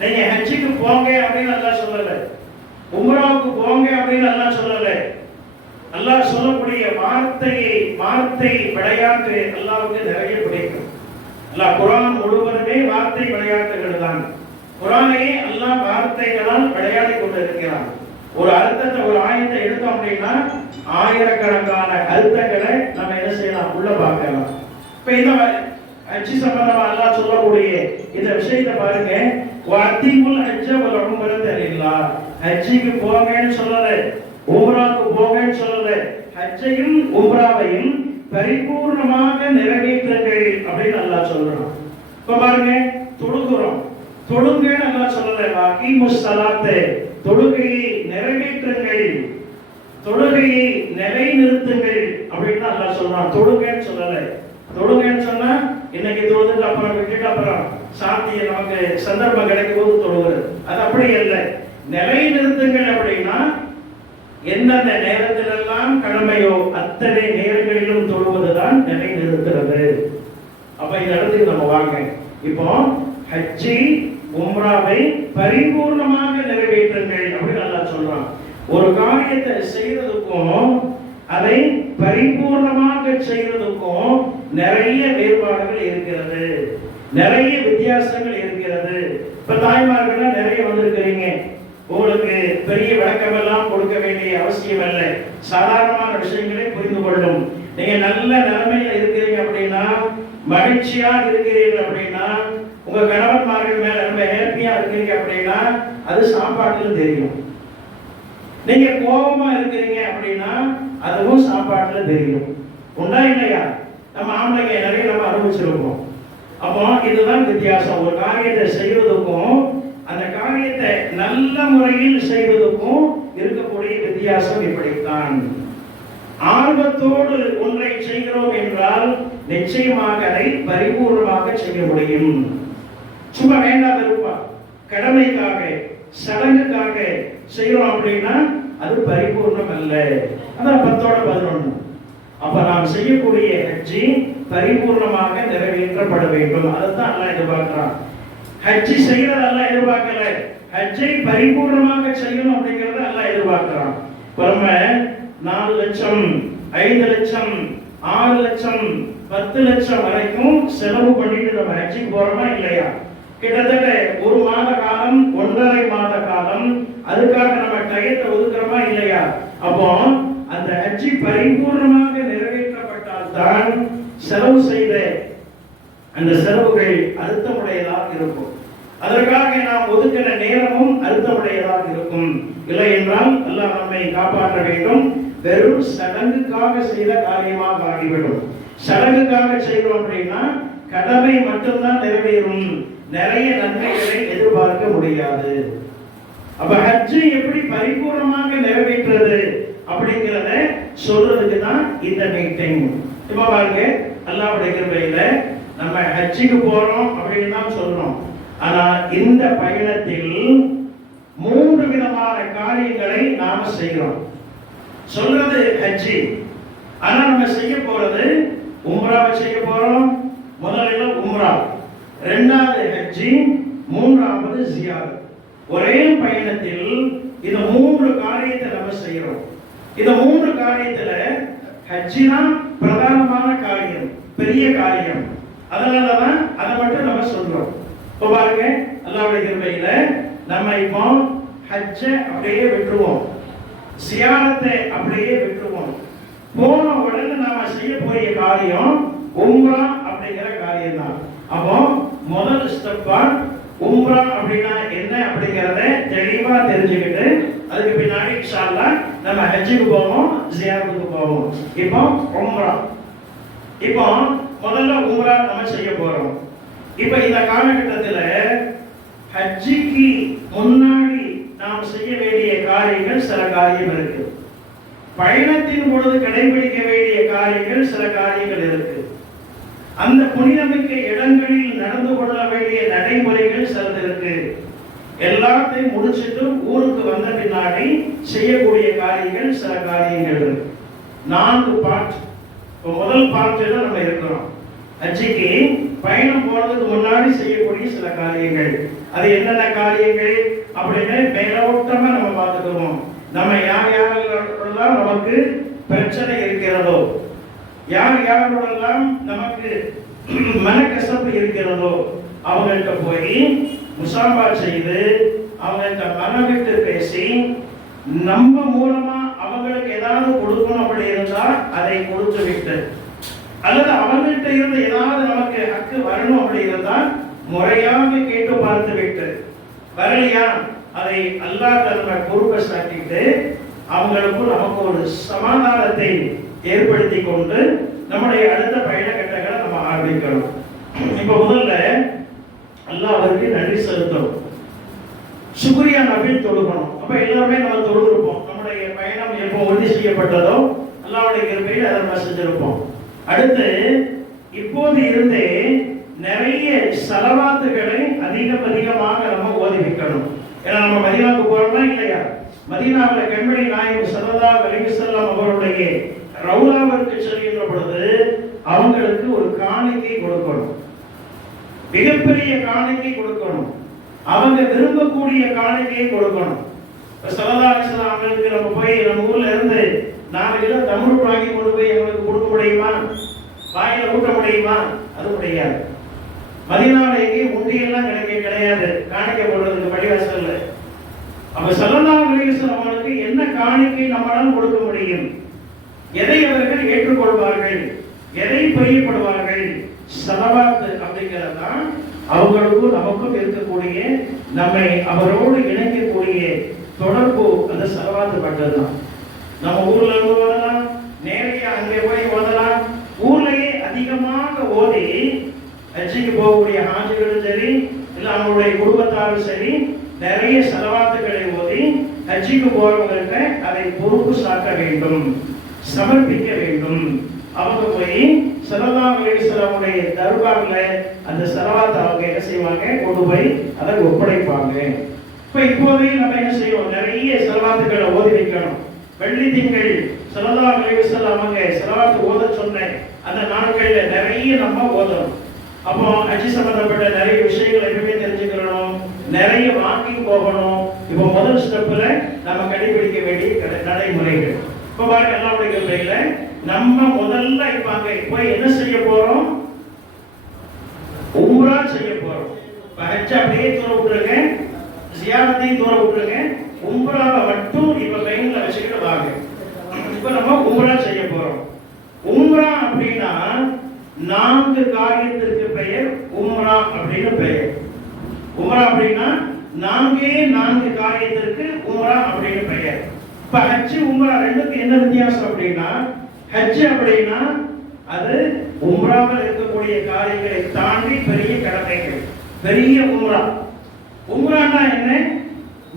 நீங்க ஹஜ்ஜுக்கு போங்க அப்படின்னு அல்லாஹ் சொல்லல, உம்ராவுக்கு போங்க அப்படின்னு அல்லாஹ் சொல்லல. அல்லாஹ் சொல்லக்கூடிய வார்த்தை விளையாட்டு அல்லாஹ்வுக்கு நிறைய பிடிக்கும். அல்லாஹ் குர்ஆன் முழுவதுமே வார்த்தை விளையாட்டுகள் தான். குர்ஆனையே அல்லாஹ் வார்த்தைகளால் விளையாடி கொண்டிருக்கிறான். ஒரு அர்த்தத்தை, ஒரு ஆயத்தை எடுத்தோம் அப்படின்னா ஆயிரக்கணக்கான அர்த்தங்களை நம்ம என்ன செய்யலாம், உள்ள பார்க்கலாம். இப்ப இந்த ஹஜ்ஜி சம்பந்தமா அல்லாஹ் சொல்லக்கூடிய இந்த விஷயத்தை பாருங்க. வஅத்திமுல் ஹஜ்ஜ வல் உம்ரத லில்லாஹ். ஹஜ்ஜிக்கு போங்கன்னு சொல்லல, உம்ராவுக்கு போங்கன்னு சொல்லல, ஹஜ்ஜையும் உம்ராவையும் பரிபூர்ணமாக நிறைவேற்றுங்கள் அப்படின்னு அல்லாஹ் சொல்றான். இப்ப பாருங்க, தொழுகிறோம், தொழுங்கன்னு அல்லாஹ் சொல்லல, அகீமுஸ் ஸலாத்தை, தொழுகையை நிறைவேற்றுங்கள், தொழுகையை நிலைநிறுத்துங்கள் அப்படின்னு அல்லாஹ் சொல்றான். தொழுங்கன்னு சொல்லல. தொழுங்கன்னு சொன்னா இன்னைக்கு தொழுதுட்டு அப்புறம் விட்டுட்டு அப்புறம் சாந்தியை நமக்கு சந்தர்ப்பம் கிடைக்கும் போது தொழுகிறது, அது அப்படி இல்லை. நிலைநிறுத்துங்கள் அப்படின்னா எந்தெந்த நேரத்திலெல்லாம் கடமையோ அத்தனை நேரங்களிலும் தொழுவதுதான் நிலைநிறுத்துறது. அப்ப இந்த இடத்துக்கு நம்ம வாங்க. இப்போ ஹஜ்ஜி உம்ராவை பரிபூர்ணமாக நிறைவேற்றுங்கள் அப்படின்னு அல்லாஹ் சொல்றான். ஒரு காரியத்தை செய்யறதுக்கும் அதை பரிபூர்ணமாக செய்யறதுக்கும் நிறைய வேறுபாடுகள் இருக்கிறது, நிறைய வித்தியாசங்கள் இருக்கிறது. இப்ப தாய்மார்கள் நிறைய வந்திருக்கிறீங்க, உங்களுக்கு பெரிய விளக்கம் எல்லாம் கொடுக்க வேண்டிய அவசியம் இல்லை, சாதாரணமான விஷயங்களை புரிந்து கொள்ளும். நீங்க நல்ல நிலைமையில இருக்கிறீங்க அப்படின்னா மகிழ்ச்சியா இருக்கிறீர்கள் அப்படின்னா, உங்க கணவன்மார்கள் மேல ரொம்ப ஹேப்பியா இருக்கீங்க அப்படின்னா அது சாப்பாட்டுல தெரியும். நீங்க கோபமா இருக்கிறீங்க அப்படின்னா அதுவும் சாப்பாட்டுல தெரியும். உண்டா இல்லையா? நம்ம ஆம்பளைங்க நிறைய நம்ம அனுபவிச்சிருக்கோம். அப்போ இதுதான் வித்தியாசம். ஒரு காரியத்தை செய்வதற்கும் அந்த காரியத்தை நல்ல முறையில் செய்வதற்கும் இருக்கக்கூடிய வித்தியாசம் இப்படித்தான். ஆர்வத்தோடு ஒன்றை செய்கிறோம் என்றால் நிச்சயமாக அதை பரிபூர்ணமாக செய்ய முடியும். சும்மா வேண்டாம் இருப்பா, கடமைக்காக சடங்குக்காக செய்யறோம் அப்படின்னா அது பரிபூர்ணம் அல்ல. அதான் 10:11. அப்ப நாம் செய்யக்கூடிய ஹஜ்ஜி பரிபூர்ணமாக நிறைவேற்றப்பட வேண்டும். அதுதான் அல்லாஹ் எதிர்பார்க்கிறான். ஹஜ்ஜி செய்யறது அல்லாஹ் எதிர்பார்க்கல, ஹஜ்ஜை பரிபூர்ணமாக செய்யணும் அப்படிங்கறத அல்லாஹ் எதிர்பார்க்கிறான். நம்ம 4 லட்சம் 5 லட்சம் 6 லட்சம் 10 லட்சம் வரைக்கும் செலவு பண்ணிட்டு நம்ம ஹஜ்ஜிக்கு போறோமா இல்லையா? கிட்டத்தட்ட 1 மாத காலம் 1.5 மாத காலம் அதுக்காக நம்ம டயத்தை ஒதுக்குறோமா இல்லையா? அப்போ அந்த ஹஜ்ஜி பரிபூர்ணமாக நிறைவேற்றப்பட்டால் தான் செலவு செய்த அந்த செலவுகள் அர்த்தமுடையதாக இருக்கும். அதற்காக நாம் ஒதுக்கிற நேரமும் அர்த்தமுடையதாக இருக்கும். இல்லை என்றால் அல்லாஹ் நம்மை காப்பாற்ற வேண்டும். வெறும் சடங்குக்காக செய்த காரியமாக ஆகிவிடும். சடங்குக்காக செய்கிறோம் அப்படின்னா கடமை மட்டும்தான் நிறைவேறும், நிறைய நன்மைகளை எதிர்பார்க்க முடியாது. அப்ப ஹஜ்ஜை எப்படி பரிபூர்ணமாக நிறைவேற்றுறது அப்படிங்கிறத சொல்றதுக்கு தான் இந்த மீட்டிங். இப்ப பாருங்க, அல்லாஹ்வுடைய கிருபையில நம்ம ஹஜ்ஜுக்கு போறோம் அப்படின்னு தான் சொல்றோம். ஆனா இந்த பயணத்தில் 3 விதமான காரியங்களை நாம செய்கிறோம். சொல்றது ஹஜ்ஜி, ஆனா நம்ம செய்ய போறது உம்ராவை செய்ய போறோம். முதல்ல உம்ரா, இரண்டாவது ஹஜ்ஜி, மூன்றாவது ஜியாரத். ஒரே பயணத்தில் இந்த 3 காரியத்தை நம்ம செய்யறோம். இந்த 3 காரியத்துல ஹஜ்ஜி தான் பிரதானமான காரியம், பெரிய காரியம். அதனாலதான் அதை மட்டும் நம்ம சொல்றோம். இப்போ பாருங்க, அல்லாஹ்வுடைய கிருபையில நம்ம இப்போ ஹஜ்ஜை அப்படியே விட்டுருவோம், ஜியாரத்தை அப்படியே விட்டுருவோம். போன உடனே நாம செய்ய போறிய காரியம் உம்ரா அப்படிங்கிற காரியம் தான். அப்போ முதல் ஸ்டெப்பா உம்ரா அப்படின்னா என்ன அப்படிங்கறத தெளிவா தெரிஞ்சுக்கிட்டு அதுக்கு பின்னாடி இன்ஷா அல்லாஹ் நம்ம ஹஜ்ஜுக்கு போவோம், ஜியாரத்துக்கு போவோம். இப்போ உம்ரா, இப்போ முதல்ல உம்ரா நம்ம செய்ய போறோம். இப்போ இந்த காலகட்டத்தில் ஹஜ்ஜிக்கு முன்னாடி நாம் செய்ய வேண்டிய காரியங்கள் சில காரியம் இருக்கு. பயணத்தின் பொழுது கடைபிடிக்க வேண்டிய காரியங்கள் சில காரியங்கள் இருக்கு. அந்த புனிதமிக்க இடங்களில் நடந்து கொள்ள வேண்டிய நடைமுறைகள் சிலது இருக்கு. எல்லாத்தையும் முடிச்சுட்டு ஊருக்கு வந்த பின்னாடி செய்யக்கூடிய காரியங்கள் சில காரியங்கள் இருக்கு. 4 பார்ட். முதல் பார்ட்டில் நம்ம இருக்கிறோம். ஹஜ்ஜிக்கு பயணம் போறதுக்கு முன்னாடி செய்யக்கூடிய சில காரியங்கள், அது என்னென்ன காரியங்கள் அப்படின்னு மேலோட்டமா நம்ம பார்த்துக்கிறோம். நம்ம யார் யாரெல்லாம் நமக்கு பிரச்சனை இருக்கிறதோ, யார் யாரோடெல்லாம் நமக்கு மனக்கசப்பு இருக்கிறதோ அவங்கள்ட்ட போய் முசாபா செய்து அவங்கள்ட்ட மனவிட்டு பேசி நம்ம மூலமா அவங்களுக்கு ஏதாவது கொடுக்கணும் அப்படி இருந்தா அதை கொடுத்து விட்டு, அல்லது அவங்கள்ட்ட இருந்து ஏதாவது நமக்கு ஹக்கு வரணும் அப்படி இருந்தா முறையாக கேட்டு பார்த்து விட்டு, வரலையா அதை அல்லாஹ் தன்னை பொறுப்பை சாட்டிட்டு அவங்களுக்கும் நமக்கு ஒரு சமாதானத்தை ஏற்படுத்தி கொண்டு நம்முடைய அடுத்த பயண கட்டங்களை நம்ம ஆரம்பிக்கணும். இப்ப முதல்ல அல்லாஹ் அவருக்கு நன்றி செலுத்தணும், சுக்ரியா நபில் தொழுகணும். அப்ப எல்லாருமே நம்ம தொழுகிருப்போம். நம்முடைய பயணம் எப்போ உறுதி செய்யப்பட்டதோ அல்லாஹ்வுடைய கிருபையில் அதை நம்ம செஞ்சிருப்போம். அடுத்து இப்போது இருந்தே நிறைய ஸலவாத்துகளை அதிகமாக நம்ம ஓதி வைக்கணும். ஏன்னா நம்ம மதீனாவுக்கு போறோம்னா இல்லையா, மதீனாவில் கண்மணி நாயகம் ஸல்லல்லாஹு அலைஹி வஸல்லம் அவருடைய ரவுலாவிற்கு செல்கின்ற பொழுது அவங்களுக்கு ஒரு காணிக்கை கொடுக்கணும், மிகப்பெரிய காணிக்கை கொடுக்கணும், அவங்க விரும்பக்கூடிய காணிக்கையை கொடுக்கணும். ஸல்லல்லாஹு அலைஹி வஸல்லம் அவங்களுக்கு நம்ம போய் நம்ம ஊர்ல இருந்து 4 கிலோ தமிழ் வாங்கி கொண்டு போய் எங்களுக்கு கொடுக்க முடியுமா, வாயில ஊட்ட முடியுமா? அது முடியாது. மதீனாவில் எங்கேயும் முண்டியெல்லாம் கிடையாது காணிக்கை போடுறதுக்கு பள்ளிவாசல்ல. அப்ப ஸல்லல்லாஹு அலைஹி வஸல்லம் அவங்களுக்கு என்ன காணிக்கை நம்மளால் கொடுக்க முடியும், எதை அவர்கள் ஏற்றுக்கொள்வார்கள், எதை பிரியப்படுவார்கள், ஸலவாத் அப்படிங்கிறது தான் அவங்களுக்கும் நமக்கும் இருக்கக்கூடிய நம்மை அவரோடு இணைக்கக்கூடிய தொடர்பு. அந்த ஸலவாத் மட்டும்தான். நம்ம ஊர்ல இருந்து ஓதலாம், நேரடியா அங்கே போய் ஓதலாம். ஊர்லயே அதிகமாக ஓதி ஹஜ்ஜுக்கு போகக்கூடிய ஹாஜிகளும் சரி, இல்லை அவங்களுடைய குடும்பத்தாரும் சரி, நிறைய ஸலவாத்துகளை ஓதி ஹஜ்ஜுக்கு போறவங்களுக்கு அதை பொறுப்பு சாட்ட வேண்டும், சமர்ப்பிக்க வேண்டும். அவங்க போய் ஸல்லல்லாஹு அலைஹி வஸல்லமுடைய தர்பார்ல அந்த ஸலவாத் அவங்க என்ன செய்வாங்க, கொண்டு போய் அதை ஒப்படைப்பாங்க. இப்போதே நம்ம என்ன செய்வோம், நிறைய ஸலவாத்துகளை ஓதி வைக்கணும். வெள்ளி திங்கள் ஸல்லல்லாஹு அலைஹி வஸல்லம் அவங்க ஸலவாத் ஓத சொன்ன அந்த நாட்கள்ல நிறைய நம்ம ஓதணும். அப்போ ஹஜ் சம்பந்தப்பட்ட நிறைய விஷயங்களை எப்பவுமே தெரிஞ்சுக்கணும், நிறைய வாக்கிங் போகணும். இப்போ முதல் ஸ்டெப்ல நம்ம கடைபிடிக்க வேண்டிய நடைமுறைகள். இப்போ பாருங்க, அல்லாஹ்வுடைய கிருபையில நம்ம முதல்ல இப்ப அங்க போய் என்ன செய்ய போறோம், உம்ரா செய்ய போறோம். ஹஜ் அப்படியே தூர விட்டுருங்க, ஜியாரத்தையும் தூர விட்டுருங்க, உம்ராவை மட்டும் இப்ப மைண்ட்ல வச்சுக்கிட்டு வாங்க. இப்ப நம்ம உம்ரா செய்ய போறோம். உம்ரா அப்படின்னா 4 காரியத்திற்கு பெயர் உம்ரா அப்படின்னு பெயர். உம்ரா அப்படின்னா 4 காரியத்திற்கு உம்ரா அப்படின்னு பெயர். இப்ப ஹஜ் உம்ரா ரெண்டுக்கு என்ன வித்தியாசம் அப்படின்னா, ஹஜ் அப்படின்னா அது உம்ராவில் இருக்கக்கூடிய காரியங்களை தாண்டி பெரிய கடமைகள், பெரிய உம்ரா. உம்ரானா என்ன,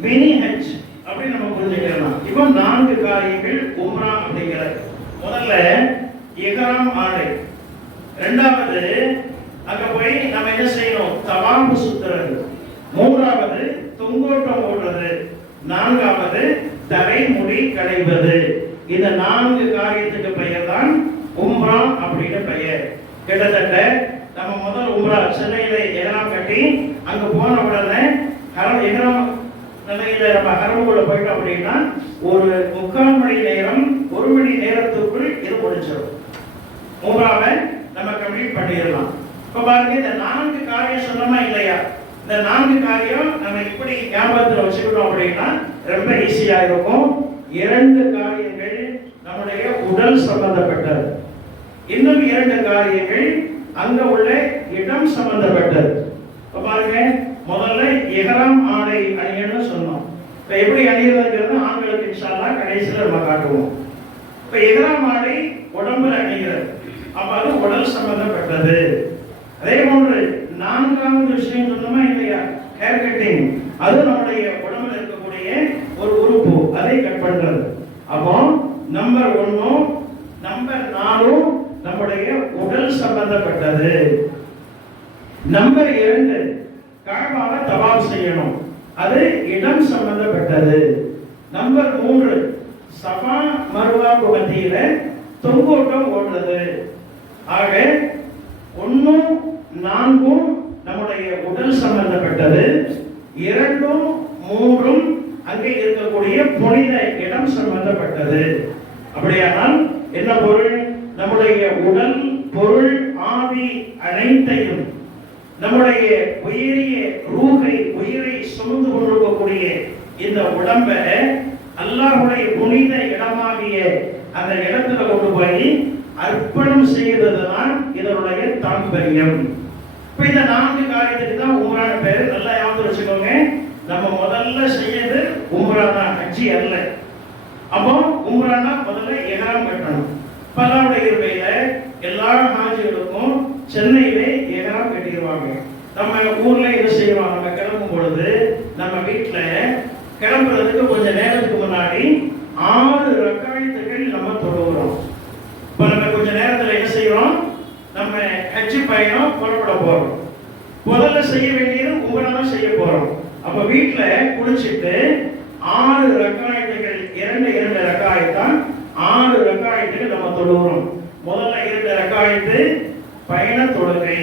மினி ஹஜ் அப்படின்னு நம்ம புரிஞ்சுக்கலாம். இப்போ 4 காரியங்கள் உம்ரா அப்படிங்கிறது. முதல்ல இஹ்ராம் ஆடை, இரண்டாவது அங்க போய் நம்ம என்ன செய்யணும், தவாஃப் சுத்துறது, மூன்றாவது தொங்கோட்டம் ஓடுறது, நான்காவது தலைமுடி களைவது. இந்த 4 காரியத்துக்கு பெயர் தான் உம்ரா அப்படின்னு பெயர். கிட்டத்தட்ட நம்ம முதல் உம்ரா சென்னையில இஹ்ராம் கட்டி அங்க போன உடனே இஹ்ராம் நிலையில நம்ம ஹரமுக்குள்ள போயிட்டோம் அப்படின்னா ஒரு 3/4 மணி நேரம் 1 மணி நேரத்துக்குள் இது முடிச்சிடும். உம்ராவை நம்ம கம்ப்ளீட் பண்ணிடலாம். இப்ப பாருங்க, இந்த 4 காரியம் சொன்னோமா இல்லையா, இந்த 4 காரியம் நம்ம இப்படி ஞாபகத்துல வச்சுக்கிட்டோம் அப்படின்னா ரொம்ப ஈஸியா இருக்கும். 2 காரியங்கள் நம்முடைய உடல் சம்பந்தப்பட்டது, இன்னும் 2 காரியங்கள் அங்க உள்ள இடம் சம்பந்தப்பட்டது. இப்ப பாருங்க, முதல்ல இஹ்ராம் ஆடை அணியன்னு சொன்னோம். இப்ப எப்படி அணியறதுங்கிறது ஆண்களுக்கு இன்ஷா அல்லாஹ் கடைசியில நம்ம காட்டுவோம். இப்ப இஹ்ராம் ஆடை உடம்புல அணிகிறது, அப்ப அது உடல் சம்பந்தப்பட்டது. அதே போன்று 4வது விஷயம் சொன்னோமா இல்லையா, ஹேர் கட்டிங், அது நம்முடைய உடம்புல இருக்கக்கூடிய ஒரு உறுப்பு, அதை கட் பண்றது. அப்போ நம்பர் 1 நம்பர் 4 நம்முடைய உடல் சம்பந்தப்பட்டது. நம்பர் 2 கஅபாவை தவாஃப் செய்யணும், அது இடம் சம்பந்தப்பட்டது. நம்பர் 3 சஃபா மர்வாக்கு மத்தியில தொங்கோட்டம் ஓடுறது. ஆக 1 4 நம்முடைய உடல் சம்பந்தப்பட்டது, 2 3 அங்கே இருக்கக்கூடிய புனித இடம் சம்பந்தப்பட்டது. அப்படியானால் என்ன பொருள், நம்முடைய உடல் பொருள் ஆவி அனைத்தையும் நம்முடைய உயிரை சுமந்து கொண்டிருக்கக்கூடிய இந்த உடம்பை அல்லாஹ்வுடைய புனித இடமாகிய அந்த இடத்துல கொண்டு போய் அர்ப்பணம் செய்வதுதான் இதனுடைய தாற்பயம். இப்ப இந்த 4 காரியத்துக்கு தான் உம்ரான பேரு. நல்லா ஞாபகம் வச்சுக்கோங்க, நம்ம முதல்ல செய்யறது உம்ரா தான், ஹஜ்ஜி அல்ல. அப்போ உம்ரானா முதல்ல இஹ்ராம் கட்டணும். அல்லாஹ்வுடைய கிருபையில எல்லா ஹாஜிகளுக்கும் சென்னையிலே இஹ்ராம் கட்டிடுவாங்க. நம்ம ஊர்ல என்ன செய்வாங்க, நம்ம கிளம்பும் பொழுது நம்ம வீட்டுல கிளம்புறதுக்கு கொஞ்ச நேரத்துக்கு முன்னாடி 6 ரக்காயத்துகள் நம்ம தொழுகிறோம். இப்ப நம்ம கொஞ்ச நேரத்துல என்ன செய்யறோம், நம்ம ஹஜ் பயணம் புறப்பட போறோம். முதல்ல செய்ய வேண்டியது உம்ரா தான் செய்ய போறோம். அப்ப வீட்டுல குளிச்சுட்டு 6 ரக்காயத்துகள் 2 ரக்காயத்தான் 6 ரக்காயத்துக்கு நம்ம தொழுகிறோம். முதல்ல 2 ரக்காயத்து பயண தொழுகை,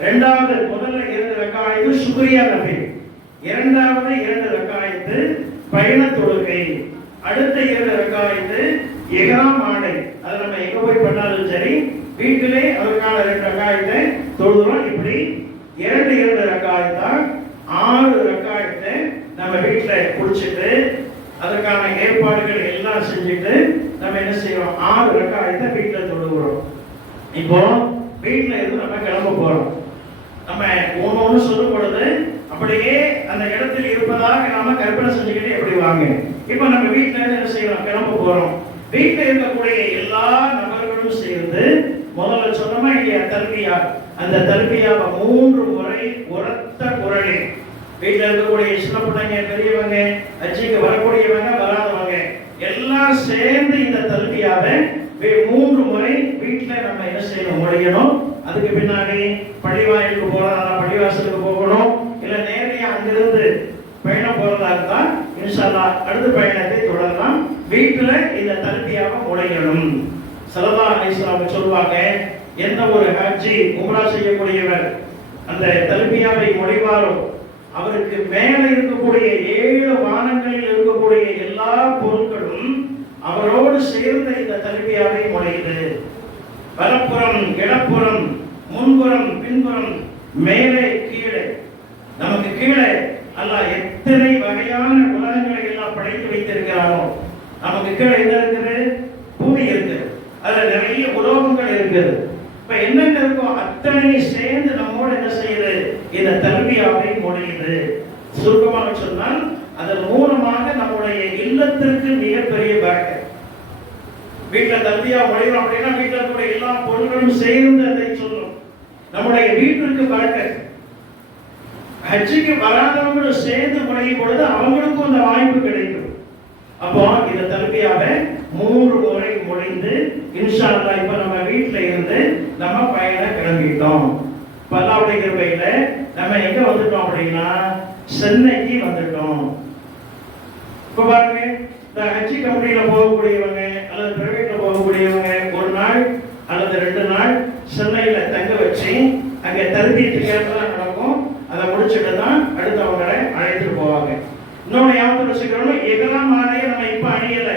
இரண்டாவது முதல்ல 2 ரக்காயத்து சுக்ரியா நஃபில், இரண்டாவது 2 ரக்காயத்து பயண தொழுகை, அடுத்த 2 ரக்காயத்து இஹ்ராம் ஆடை. அது நம்ம எங்க போய் பண்ணாலும் சரி, வீட்டிலே அதற்கான 2 ரக்காயத்தை தொழுகிறோம். இப்படி 2 ரக்காயத்தான் 6 ரக்காயத்தை நம்ம வீட்டுல குளிச்சுட்டு அதற்கான ஏற்பாடுகள் எல்லாம் செஞ்சுட்டு நம்ம என்ன செய்யறோம், 6 ரக்காயத்தை வீட்டுல தொழுகிறோம். இப்போ வீட்டில் இருந்து நம்ம கிளம்ப போறோம். நம்ம ஒன்று சொல்லும் பொழுது அப்படியே அந்த இடத்தில் இருப்பதாக நாம கற்பனை செஞ்சுக்கிட்டே எப்படி வாங்க. இப்ப நம்ம வீட்டுல இருந்து என்ன செய்யறோம், கிளம்ப போறோம். வீட்டில் இருக்கக்கூடிய எல்லா நபர்களும் சேர்ந்து முதல்ல சொன்னமா இல்லையா தல்பியா, அந்த தல்பியாவை 3 முறை உரத்த குரலில் வீட்டில் இருக்கக்கூடிய சின்ன பிள்ளைங்க, பெரியவங்க, ஹஜ்ஜுக்கு வரக்கூடியவங்க, வராதவங்க எல்லாம் சேர்ந்து இந்த தல்பியாவை 3 முறை வீட்டில் நம்ம என்ன செய்யணும், முடியணும். அதுக்கு பின்னாடி பள்ளிவாயிலுக்கு போறதா பள்ளிவாசலுக்கு போகணும், இல்ல நேரடியா அங்கிருந்து பயணம் போறதா இருந்தா இன்ஷா அல்லாஹ் அடுத்த பயணத்தை தொடரலாம். வீட்டுல இந்த தல்பியாவை முடையணும். ஸல்லல்லாஹு அலைஹி வஸல்லம் சொல்வாங்க, எந்த ஒரு ஹஜ்ஜி உம்ரா செய்யக்கூடியவர் அந்த தல்பியாவை முடிவாரோ அவருக்கு மேல இருக்கக்கூடிய 7 வானங்களில் இருக்கக்கூடிய எல்லா பொருட்களும் அவரோடு சேர்ந்த இந்த தல்பியாவை முடையுது. வலப்புறம் இடப்புறம் முன்புறம் பின்புறம் மேலே கீழே, நமக்கு கீழே அல்லாஹ் எத்தனை வகையான உலகங்களை எல்லாம் படைத்து வைத்திருக்கிறானோ, நமக்கு கீழே என்ன இருக்குது, பூமி இருக்குது, அதுல நிறைய உலோகங்கள் இருக்குது. இப்ப என்னென்ன இருக்கோ அத்தனை சேர்ந்து நம்மோடு என்ன செய்யுது, இந்த தல்பியாவை முடியுது. சுருக்கமாக சொன்னால் அதன் மூலமாக நம்முடைய இல்லத்திற்கு மிகப்பெரிய பரக்கத். வீட்டுல தல்பியா முடியணும் அப்படின்னா வீட்டுல இருக்கக்கூடிய எல்லா பொருட்களும் சேர்ந்து அதை சொல்லும், நம்முடைய வீட்டிற்கு பரக்கத். ஹஜ்ஜுக்கு வராதவங்களும் சேர்ந்து முறையும் பொழுது அவங்களுக்கும் அந்த வாய்ப்பு கிடைக்கும். அப்போ இந்த தல்பியாவை 3 முறை முடிந்து இன்ஷா அல்லாஹ் இப்ப நம்ம வீட்டுல இருந்து நம்ம பயணம் கிளம்பிட்டோம். அல்லாஹ்வுடைய கிருபையில நம்ம எங்க வந்துட்டோம் அப்படின்னா சென்னைக்கு வந்துட்டோம். இப்ப பாருங்க, இந்த ஹஜ்ஜி கம்பெனியில போகக்கூடியவங்க அல்லது பிரைவேட்ல போகக்கூடியவங்க 1 நாள் அல்லது 2 நாள் சென்னையில தங்க வச்சு அங்க தல்பியத்து கேட்கலாம் நடக்கும். அதை முடிச்சுட்டு தான் அடுத்தவங்களை அழைத்துட்டு போவாங்க. இன்னொன்று ஞாபகம் வச்சுக்கிறோம், எகராம் ஆடையை நம்ம இப்ப அணியலை,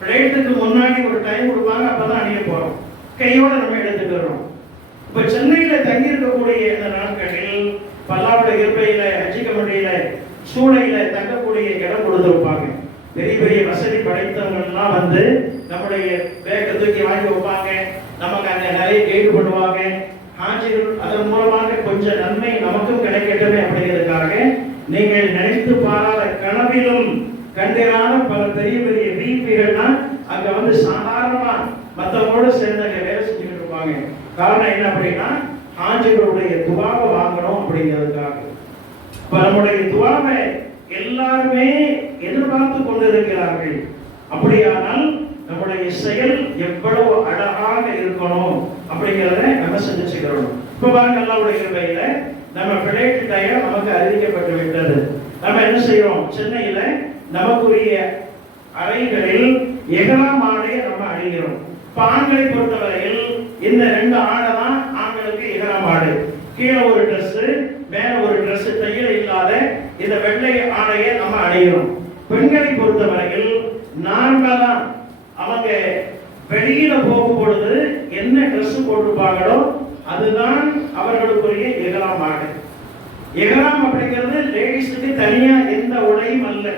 பிளேட்டுக்கு முன்னாடி ஒரு டைம் கொடுப்பாங்க, அப்பதான் அணிய போறோம், கையோட நம்ம எடுத்துக்கிறோம். இப்ப சென்னையில தங்கி இருக்கக்கூடிய இந்த நாட்களில் அல்லாஹ்வுடைய கிருபையில ஹஜ்ஜி கமிட்டியில சூளையில தங்கக்கூடிய இடம் கொடுத்துருப்பாங்க. பெரிய பெரிய வசதி படைத்தவங்க எல்லாம் வந்து நம்முடைய பேக்கை தூக்கி வாங்கி வைப்பாங்க, நமக்கு அங்க நிறைய கைடு பண்ணுவாங்க. ஹாஜிகள் அதன் மூலமாக கொஞ்சம் நன்மை நமக்கும் கிடைக்கட்டுமே அப்படிங்கிறதுக்காக நீங்கள் நினைத்து பாராத கனவிலும் கண்டிராத பல பெரிய பெரிய வீப்பிகள்னா அங்க வந்து சாதாரணமா மற்றவங்களோட சேர்ந்து அங்க வேலை செஞ்சுட்டு இருப்பாங்க. காரணம் என்ன அப்படின்னா ஹாஜிகளுடைய துவாவை வாங்கணும் அப்படிங்கிறதுக்காக. இப்ப நம்முடைய துவாவை எல்லாருமே எதிர்பார்த்து கொண்டிருக்கிறார்கள். அப்படியானால் நம்முடைய செயல் எவ்வளவு அழகாக இருக்கணும் அப்படிங்கிறத நம்ம செஞ்சுக்கிறோம். இப்ப பாருங்க, அல்லாஹ்வுடைய கிருபையில நம்ம பிளேட் டயர் நமக்கு அறிவிக்கப்பட்டு விட்டது. நம்ம என்ன செய்யறோம், சென்னையில நமக்குரிய அறைகளில் எகராம் ஆடையை நம்ம அணிகிறோம். ஆண்களை பொறுத்தவரையில் இந்த 2 ஆடை தான் ஆண்களுக்கு எகராம் ஆடை. கீழே ஒரு Dress, மேல ஒரு Dress, தையல் இல்லாத இந்த வெள்ளை ஆடையை நம்ம அணிகிறோம். பெண்களை பொறுத்தவரையில் நார்மலா அவங்க வெளியில போகும் பொழுது என்ன Dress போட்டிருப்பாங்களோ அதுதான் அவர்களுக்குரிய எகராம் ஆடை. எகராம் அப்படிங்கிறது லேடிஸுக்கு தனியா எந்த உடையும் அல்ல.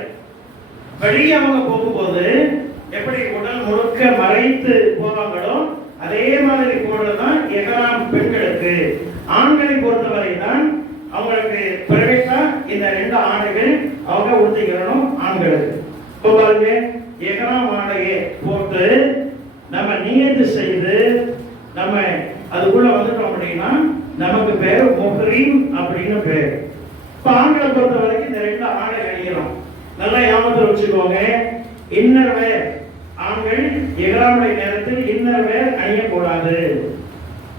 வெளியே அவங்க போகும்போது எப்படி உடல் முழுக்க மறைத்து போவாங்களோ அதே மாதிரி போடுறதுதான் எகராம் பெண்களுக்கு. ஆண்களை பொறுத்தவரை தான் அவங்களுக்கு பிரைவேட்டா இந்த 2 ஆடைகள் அவங்க உடுத்திக்கிறணும் ஆண்களுக்கு. இப்போ பாருங்க, எகராம் ஆடையை போட்டு நம்ம நியத்து செய்து நம்ம அதுக்குள்ள வந்துட்டோம் அப்படின்னா நமக்கு பேர் முஹ்ரீம் அப்படின்னு பேர். இப்ப ஆண்களை பொறுத்த வரைக்கும் இந்த 2 ஆடை அணிகிறோம். நல்லா ஞாபகத்தில் வச்சுக்கோங்க, இன்னர் வேர் ஆண்கள் எகராமுடைய நேரத்தில் இன்னர் வேர் அணியக்கூடாது,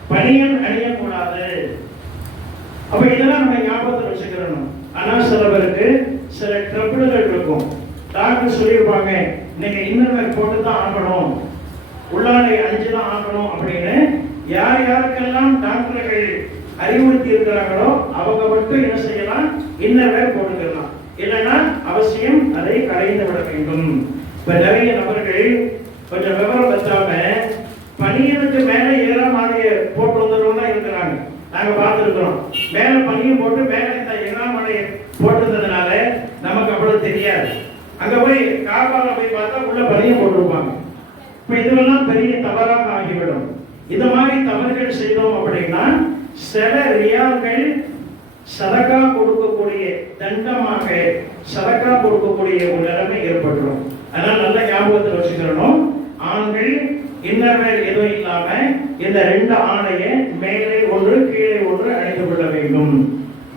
பனியன் அணியக்கூடாது. அப்ப இதெல்லாம் நம்ம ஞாபகத்தில் வச்சுக்கிறோம். ஆனா சில பேருக்கு சில ட்ரபிள்கள் இருக்கும். டாக்டர் சொல்லியிருப்பாங்க, நீங்க இன்னர் வேர் போட்டு தான் ஆகணும், உள்ளாடை அணிஞ்சு தான் ஆகணும் அப்படின்னு. யார் யாருக்கெல்லாம் டாக்டர்கள் அறிவுறுத்தி இருக்கிறாங்களோ அவங்க மட்டும் என்ன செய்யலாம், இன்னர் வேர் போட்டுக்கலாம். இல்லைன்னா அவசியம் அதை களைந்து விட வேண்டும். இப்ப நிறைய நபர்கள் கொஞ்சம் விவரம் பற்றாம பனியனுக்கு மேல எகராம் ஆடைய போட்டு வந்தவங்க இருக்கிறாங்க. நாங்க பார்த்துருக்கிறோம், மேல பனியை போட்டு மேல இந்த எகராம் ஆடைய போட்டிருந்ததுனால நமக்கு அவ்வளவு தெரியாது. அங்க போய் காபால போய் பார்த்தா உள்ள பனியை போட்டிருப்பாங்க. இப்ப இதுவெல்லாம் பெரிய தவறாக ஆகிவிடும். இந்த மாதிரி தவறுகள் செய்தோம் அப்படின்னா சில ரியால்கள் சதக்கா கொடுக்கக்கூடிய தண்டமாக சதக்கா கொடுக்கக்கூடிய ஒரு நிலைமை ஏற்பட்டுரும். அதனால நல்ல ஞாபகத்தில் வச்சுக்கிறணும். ஆண்கள் இன்னர்வேர் எதுவும் இல்லாம இந்த 2 ஆடையை மேலே ஒன்று கீழே ஒன்று அணிந்து கொள்ள வேண்டும்.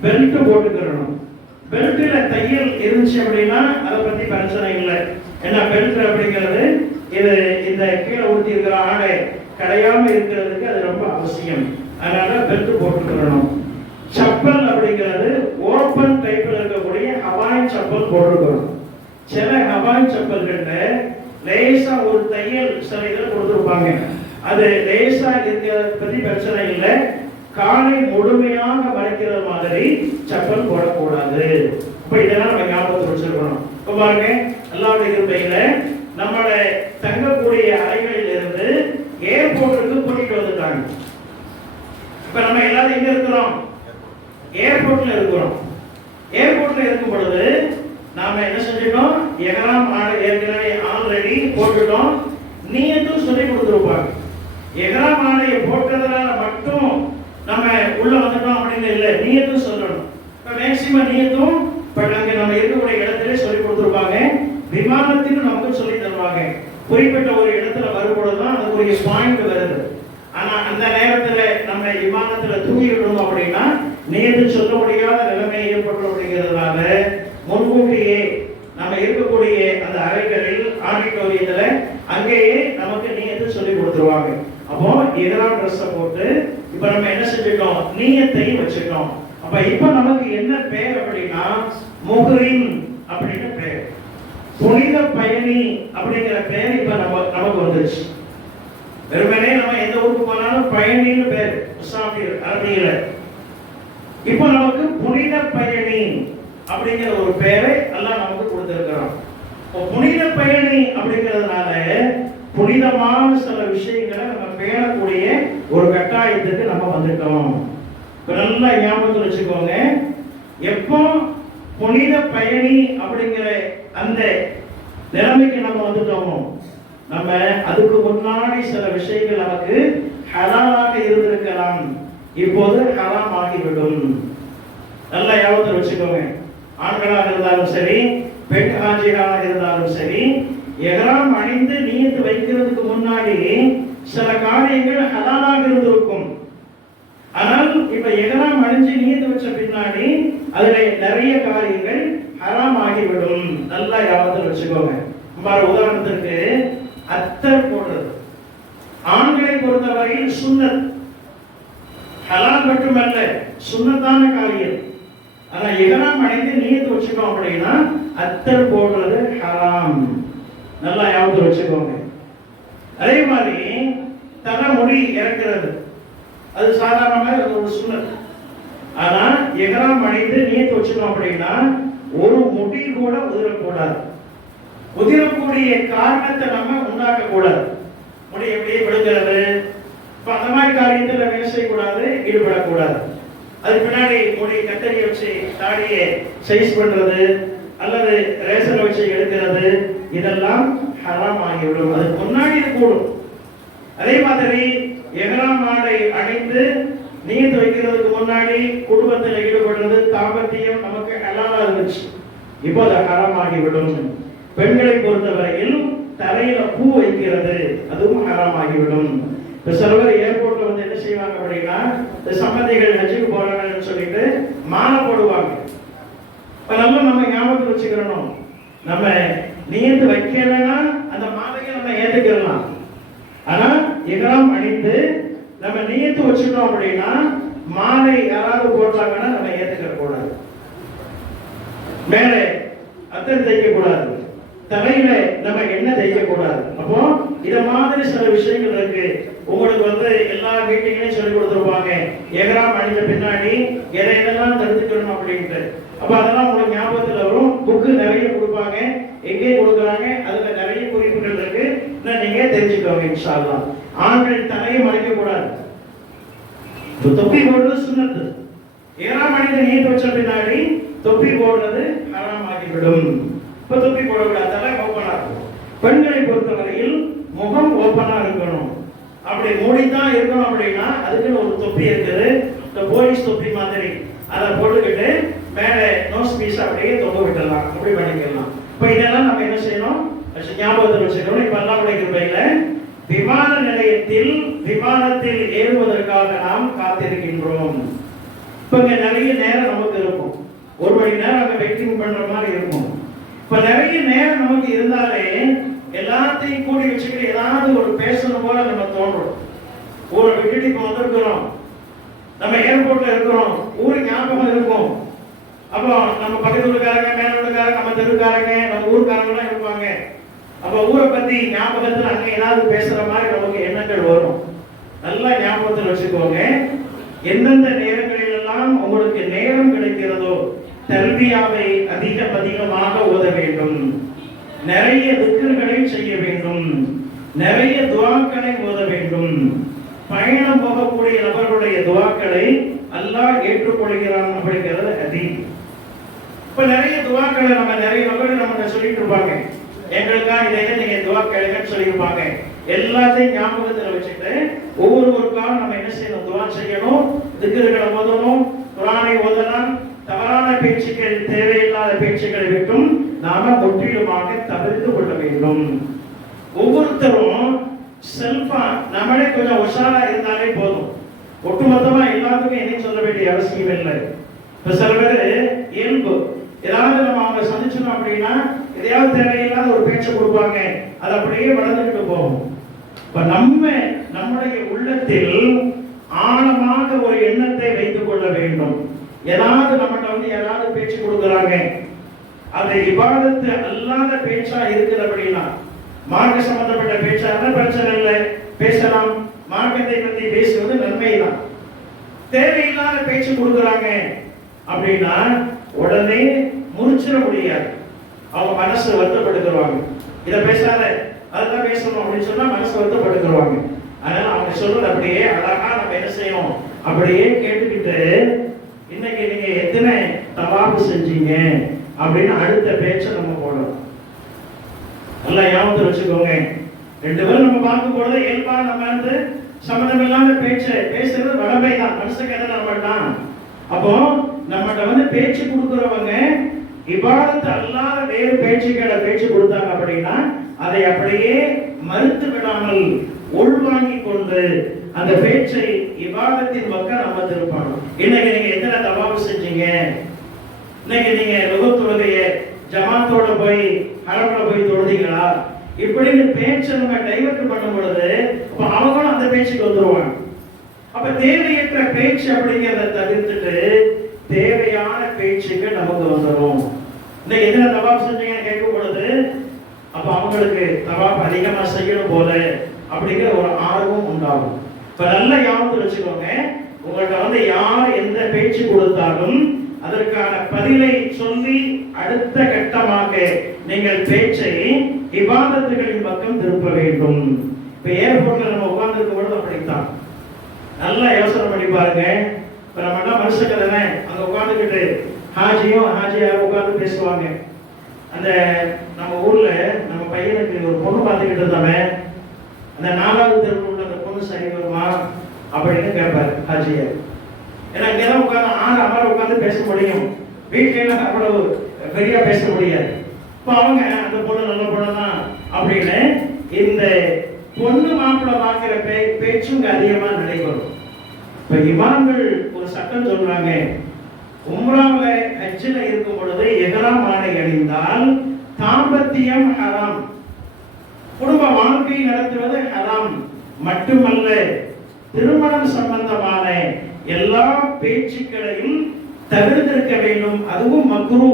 பெல்ட் போட்டுக்கிறணும். பெல்ட்ல தையல் இருந்துச்சு அப்படின்னா அதை பத்தி பிரச்சனை இல்லை. ஏன்னா பெல்ட் அப்படிங்கிறது இது இந்த கீழே ஊற்றி இருக்கிற ஆடை கடையாம இருக்கிறதுக்கு அது ரொம்ப அவசியம். அதனால பெல்ட் போட்டுக்கிறணும். சப்பல் அப்படிங்கிறது ஓப்பன் டைப்ல இருக்கக்கூடிய ஹவாய் சப்பல் போட்டுக்கிறோம். சில ஹவாய் சப்பல்கள்ல லேசா ஒரு தையல் சில இதில் கொடுத்துருப்பாங்க. அது லேசா இருக்கிறத பத்தி பிரச்சனை இல்லை. காலை முழுமையாக மறைக்கிற மாதிரி சப்பல் போடக்கூடாது. இப்ப இதெல்லாம் நம்ம ஞாபகத்தில் வச்சிருக்கணும். இப்ப பாருங்க, அல்லாஹ்வுடைய கிருபையில நம்மள தங்கக்கூடிய அறைகளில் இருந்து ஏர்போர்ட்டுக்கு கூட்டிட்டு வந்துட்டாங்க. இப்ப நம்ம எல்லாரும் எங்க இருக்கிறோம்? ஏர்போர்ட்ல இருக்கிறோம். ஏர்போர்ட்ல இருக்கும் பொழுது நாம என்ன செஞ்சிட்டோம்? எஹ்ராம் ஏற்கனவே ஆல்ரெடி போட்டுட்டோம். நியத்தும் சொல்லி கொடுத்துருப்பாங்க. எஹ்ராம் ஆடையை போட்டதுனால மட்டும் நம்ம உள்ள வந்துட்டோம் அப்படின்னு இல்லை, நியத்தும் சொல்லணும். இப்போ மேக்சிமம் நியத்தும் இப்போ நாங்கள் நம்ம இருக்கக்கூடிய இடத்துல சொல்லி கொடுத்துருப்பாங்க. விமானத்திலும் நமக்கு சொல்லி தருவாங்க. குறிப்பிட்ட ஒரு இடத்துல வரும்பொழுது தான் அதுக்குரிய பாயிண்ட் வருது. ஆனால் அந்த நேரத்தில் நம்ம விமானத்தில் தூங்கிடணும் அப்படின்னா நியத்து சொல்ல முடியாத நிலைமை ஏற்படும். அப்படிங்கிறதுனால முன்கூட்டியே நம்ம இருக்கக்கூடிய அந்த அறைகளில் ஆடிட்டோரியத்தில் அங்கேயே நமக்கு நியத்து சொல்லி கொடுத்துருவாங்க. அப்போ எதிரான ட்ரெஸ்ஸை போட்டு இப்போ நம்ம என்ன செஞ்சுட்டோம்? நியத்தையும் வச்சுட்டோம். அப்ப இப்போ நமக்கு என்ன பேர் அப்படின்னா முஹ்ரிம் அப்படின்னு பேர். புனித பயணி அப்படிங்கிற பேர் இப்ப நமக்கு வந்துருச்சு. வெறுமனே நம்ம எந்த ஊருக்கு போனாலும் பயணின்னு பேர் முசாஃபிர் அரபியில. இப்போ நமக்கு புனித பயணி அப்படிங்கிற ஒரு பேரை எல்லாம் நமக்கு கொடுத்திருக்கிறோம். புனித பயணி அப்படிங்கிறதுனால புனிதமான சில விஷயங்களை நம்ம பேணக்கூடிய ஒரு கட்டாயத்துக்கு நம்ம வந்துட்டோம். நல்லா ஞாபகத்தில் வச்சுக்கோங்க. எப்போ புனித பயணி அப்படிங்கிற அந்த நிலைமைக்கு நம்ம வந்துட்டோமோ, நம்ம அதுக்கு முன்னாடி சில விஷயங்கள் நமக்கு ஹலாலாக இருந்திருக்கலாம், இப்போது ஹராம் ஆகிவிடும். நல்லா ஞாபகத்தில் வச்சுக்கோங்க. ஆண்களாக இருந்தாலும் சரி, பெண் ஹாஜிகளாக இருந்தாலும் சரி, எஹ்ராம் அணிந்து நியத்து வைக்கிறதுக்கு முன்னாடி சில காரியங்கள் ஹலாலாக இருந்திருக்கும். ஆனால் இப்ப எஹ்ராம் அணிஞ்சு நியத்து வச்ச பின்னாடி அதுல நிறைய காரியங்கள் ஹராம் ஆகிவிடும். நல்லா ஞாபகத்தில் வச்சுக்கோங்க. உதாரணத்திற்கு அத்தர் போடுறது ஆண்களை பொறுத்தவரையில் சுன்னத், ஹலால் மட்டுமல்ல சுன்னத்தான காரியம். ஆனா எஹ்ராம் அணிந்து நியத்து வச்சுக்கோம் அப்படின்னா அத்தர் போடுறது ஹராம். நல்லா ஞாபகத்தில் வச்சுக்கோங்க. அதே மாதிரி தலைமுடி இறக்கிறது அது சாதாரணமாக ஒரு சுன்னத். ஆனா எஹ்ராம் அணிந்து நியத்து வச்சுக்கோம் அப்படின்னா ஒரு முடி கூட உதிரக்கூடாது. உதிரக்கூடிய காரணத்தை நம்ம உண்டாக்க கூடாது. முடி எப்படியே விழுகிறது, அந்த மாதிரி காரியத்தில் என்ன செய்யக்கூடாது, ஈடுபடக்கூடாது. அதுக்கு பின்னாடி முடி கத்தரி வச்சு தாடியை சைஸ் பண்றது அல்லது ரேசர் வச்சு எடுக்கிறது இதெல்லாம் ஹராம் ஆகிவிடும். அதுக்கு முன்னாடி இது கூடும். அதே மாதிரி எஹ்ராம் ஆடை அணிந்து நியத்து வைக்கிறதுக்கு முன்னாடி குடும்பத்தில் ஈடுபடுறது தாம்பத்தியம் நமக்கு ஹலாலா இருந்துச்சு, இப்போ அது ஹராம் ஆகிவிடும். பெண்களை பொறுத்தவரையில் தலையில பூ வைக்கிறது அதுவும் ஹராம் ஆகிவிடும். சிலவர் ஏர்போர்ட்ல வந்து என்ன செய்வாங்க அப்படின்னா சம்பந்திகள் ஹஜ்ஜுக்கு போறாங்கன்னு சொல்லிட்டு மாலை போடுவாங்க. நம்ம ஞாபகத்தில் வச்சுக்கிறோம். நம்ம நியத்து வைக்கலைன்னா அந்த மாலையை நம்ம ஏத்துக்கலாம். ஆனா எஹ்ராம் அணிந்து நம்ம நியத்து வச்சுட்டோம் அப்படின்னா மாலை யாராவது போட்டாங்கன்னா நம்ம ஏத்துக்க கூடாது. மேல அத்தர் தைக்க கூடாது, தலையில நம்ம என்ன தைக்க கூடாது. அப்போ இத மாதிரி சில விஷயங்கள் இருக்கு. உங்களுக்கு வந்து எல்லா வீட்டையும் சொல்லி கொடுத்துருப்பாங்க எஹ்ராம் அணிஞ்ச பின்னாடி எதை எதெல்லாம் தெரிஞ்சுக்கணும் அப்படின்ட்டு. அப்ப அதெல்லாம் உங்களுக்கு ஞாபகத்தில் வரும். புக்கு நிறைய கொடுப்பாங்க, எங்கே கொடுக்குறாங்க, அதுல நிறைய குறிப்புகள் இருக்கு. நீங்க தெரிஞ்சுக்கோங்க இன்ஷா அல்லாஹ். ஆண்கள் தலையை மறைக்க கூடாது. தொப்பி போடுறது சுன்னத்து. எஹ்ராம் அணிந்து நியத்து வச்ச பின்னாடி தொப்பி போடுறது ஹராம் ஆகிவிடும். இப்ப தொப்பி போடக்கூடாது, தலை ஓப்பனா இருக்கும். பெண்களை பொறுத்தவரையில் முகம் ஓப்பனா இருக்கணும். அப்படி மூடித்தான் இருக்கணும் அப்படின்னா அதுக்குன்னு ஒரு தொப்பி இருக்குது, இந்த போலீஸ் தொப்பி மாதிரி. அதை போட்டுக்கிட்டு மேலே நோஸ் பீஸ் அப்படியே தொங்க விட்டுடலாம், அப்படி பண்ணிக்கலாம். இப்போ இதெல்லாம் நம்ம என்ன செய்யணும், ஞாபகத்தில் வச்சுக்கணும். இப்போ அல்லாஹ்வுடைய கிருபையில விமான நிலையத்தில் விமானத்தில் ஏறுவதற்காக நாம் காத்திருக்கின்றோம். இப்போ இங்கே நிறைய நேரம் நமக்கு இருக்கும், 1 மணி நேரம் அங்கே வெயிட்டிங் பண்ற மாதிரி இருக்கும். இப்போ நிறைய நேரம் நமக்கு இருந்தாலே எல்லாத்தையும் கூடி வச்சுக்கிட்டு ஏதாவது ஒரு பேசணும் போல நம்ம தோன்றும். ஊரை விட்டுட்டு இப்போ வந்திருக்கிறோம், நம்ம ஏர்போர்ட்ல இருக்கிறோம், ஊர் ஞாபகம் இருக்கும். அப்போ நம்ம பக்கத்து ஊருக்காரங்க, மேல ஊருக்காரங்க, நம்ம தெருக்காரங்க, நம்ம ஊருக்காரங்களாம் இருப்பாங்க. அப்போ ஊரை பத்தி ஞாபகத்தில் அங்கே ஏதாவது பேசுற மாதிரி நமக்கு எண்ணங்கள் வரும். நல்லா ஞாபகத்தில் வச்சுக்கோங்க. எந்தெந்த நேரங்களில் எல்லாம் உங்களுக்கு நேரம் கிடைக்கிறதோ தல்பியாவை அதிகமாக ஓத வேண்டும், நிறைய திக்ர்களை செய்ய வேண்டும், நிறைய துஆக்களை ஓத வேண்டும். பயணம் போகக்கூடிய நபர்களுடைய துஆக்களை அல்லாஹ் ஏற்றுக்கொள்கிறான் அப்படிங்கிறது ஹதீஸ். இப்ப நிறைய துஆக்களை நம்ம நிறைய நபர்கள் நம்ம சொல்லிட்டு இருப்பாங்க, எங்களுக்காக இதை நீங்க துஆ கேளுங்கன்னு சொல்லியிருப்பாங்க. எல்லாத்தையும் ஞாபகத்தில் வச்சுட்டு ஒவ்வொருவருக்காக நம்ம என்ன செய்யணும், துஆ செய்யணும், திக்ர்களை ஓதணும், குர்ஆனை ஓதலாம். தவறான பேச்சுக்கள், தேவையில்லாத பேச்சுக்களை விட்டும் நாம முற்றிலுமாக தவிர்த்து கொள்ள வேண்டும். ஒவ்வொருத்தரும் செல்ஃபா நம்மளே கொஞ்சம் உஷாரா இருந்தாலே போதும். ஒட்டுமொத்தமா எல்லாத்துக்கும் என்ன சொல்ல வேண்டிய அவசியம் இல்லை. இப்ப சில பேர் இயல்பு ஏதாவது நம்ம அவங்க சந்திச்சோம் அப்படின்னா எதையாவது தேவையில்லாத ஒரு பேச்சை கொடுப்பாங்க, அது அப்படியே வளர்ந்துட்டு போகும். இப்ப நம்முடைய உள்ளத்தில் ஆழமாக ஒரு எண்ணத்தை வைத்துக் கொள்ள வேண்டும். ஏதாவது நம்மகிட்ட வந்து யாராவது பேச்சு கொடுக்குறாங்க, அது இபாதத்து அல்லாத பேச்சா இருக்குது அப்படின்னா, மார்க்க சம்பந்தப்பட்ட பேச்சா இருந்தால் பிரச்சனை இல்லை, பேசலாம். மார்க்கத்தை பற்றி பேசுவது நன்மைதான். தேவையில்லாத பேச்சு கொடுக்குறாங்க அப்படின்னா உடனே முறிச்சிட முடியாது, அவங்க மனசு வருத்தப்படுத்துவாங்க. இதை பேசாத, அதெல்லாம் பேசணும் அப்படின்னு சொன்னா மனசு வருத்தப்படுத்துவாங்க. அதனால அவங்க சொல்றது அப்படியே அழகா நம்ம என்ன செய்யணும், அப்படியே கேட்டுக்கிட்டு இன்னைக்கு நீங்க எத்தனை தவாப்பு செஞ்சீங்க அப்படின்னு அடுத்த பேச்சை நம்ம போடணும். நல்லா ஞாபகத்தில் வச்சுக்கோங்க. 2 பேரும் நம்ம பார்க்கும் பொழுது இயல்பா நம்ம வந்து சம்மந்தம் இல்லாத பேசுறது வளமை தான், மனுஷங்க எதை நம்மட்டான். அப்போ நம்மகிட்ட வந்து பேச்சு கொடுக்குறவங்க இபாதத்து அல்லாத வேறு பேச்சு கொடுத்தாங்க அப்படின்னா அதை அப்படியே மறுத்து விடாமல் உள்வாங்கி கொண்டு அந்த பேச்சை இபாதத்தின் பக்கம் நம்ம திருப்பாங்க. இன்னைக்கு நீங்க எத்தனை தவாப்பு செஞ்சீங்க, இன்னைக்கு நீங்க லுகத்துடைய ஜமாத்தோட போய் ஹரம்ல போய் தொழுதீங்களா, இப்படின்னு பேச்சை நம்ம டைவர்ட் பண்ணும் பொழுது அப்ப அவங்களும் அந்த பேச்சுக்கு வந்துருவாங்க. அப்ப தேவையற்ற பேச்சு அப்படிங்கிறத தவிர்த்துட்டு தேவையான பேச்சுக்கு நமக்கு வந்துடும். இன்னைக்கு எத்தனை தவாப் செஞ்சீங்கன்னு கேட்கும் பொழுது அப்ப அவங்களுக்கு தவாப் அதிகமா செய்யணும் போல அப்படிங்கிற ஒரு ஆர்வம் உண்டாகும். இப்ப நல்ல ஞாபகத்தில் வச்சுக்கோங்க, உங்கள்கிட்ட வந்து யார் எந்த பேச்சு கொடுத்தாலும் அதற்கான பதிலை சொல்லி அடுத்த கட்டமாக நீங்கள் பேச்சை இபாதத்துகளின் பக்கம் திருப்ப வேண்டும். இப்ப ஏர்போர்ட்ல நம்ம உட்கார்ந்து இருக்கும் பொழுது அப்படித்தான். நல்லா யோசனை பண்ணி பாருங்க. இப்ப நம்ம எல்லாம் மனுஷங்க தானே, அங்க உட்கார்ந்துக்கிட்டு ஹாஜியாரும் உட்கார்ந்து பேசுவாங்க. அந்த நம்ம ஊர்ல நம்ம பையனுக்கு ஒரு பொண்ணு பார்த்துக்கிட்டு இருந்தாமே, அந்த 4வது தெருவில் உள்ள அந்த பொண்ணு சரி வருமா அப்படின்னு கேட்பாரு ஹாஜியார். ஏன்னா இங்கெல்லாம் உட்காந்து 6 அமர உட்காந்து பேச முடியும், வீட்டில அவ்வளவு பெரியா பேச முடியாது. இப்போ அவங்க அந்த பொண்ணு நல்ல பொண்ணு தான் அப்படின்னு இந்த பொண்ணு மாப்பிள்ளை பார்க்கிற பேச்சுங்க அதிகமா நடைபெறும். இப்ப இமாம்கள் ஒரு சட்டம் சொல்றாங்க, உம்ராவுல ஹஜ்ஜில இருக்கும் பொழுது எஹ்ராம் ஆடை அணிந்தால் தாம்பத்தியம் ஹராம், குடும்ப வாழ்க்கை நடத்துவது ஹராம் மட்டுமல்ல, திருமணம் சம்பந்தமான எல்லா பேச்சுக்களையும் தவிர்த்திருக்க வேண்டும், அதுவும் மக்ரூ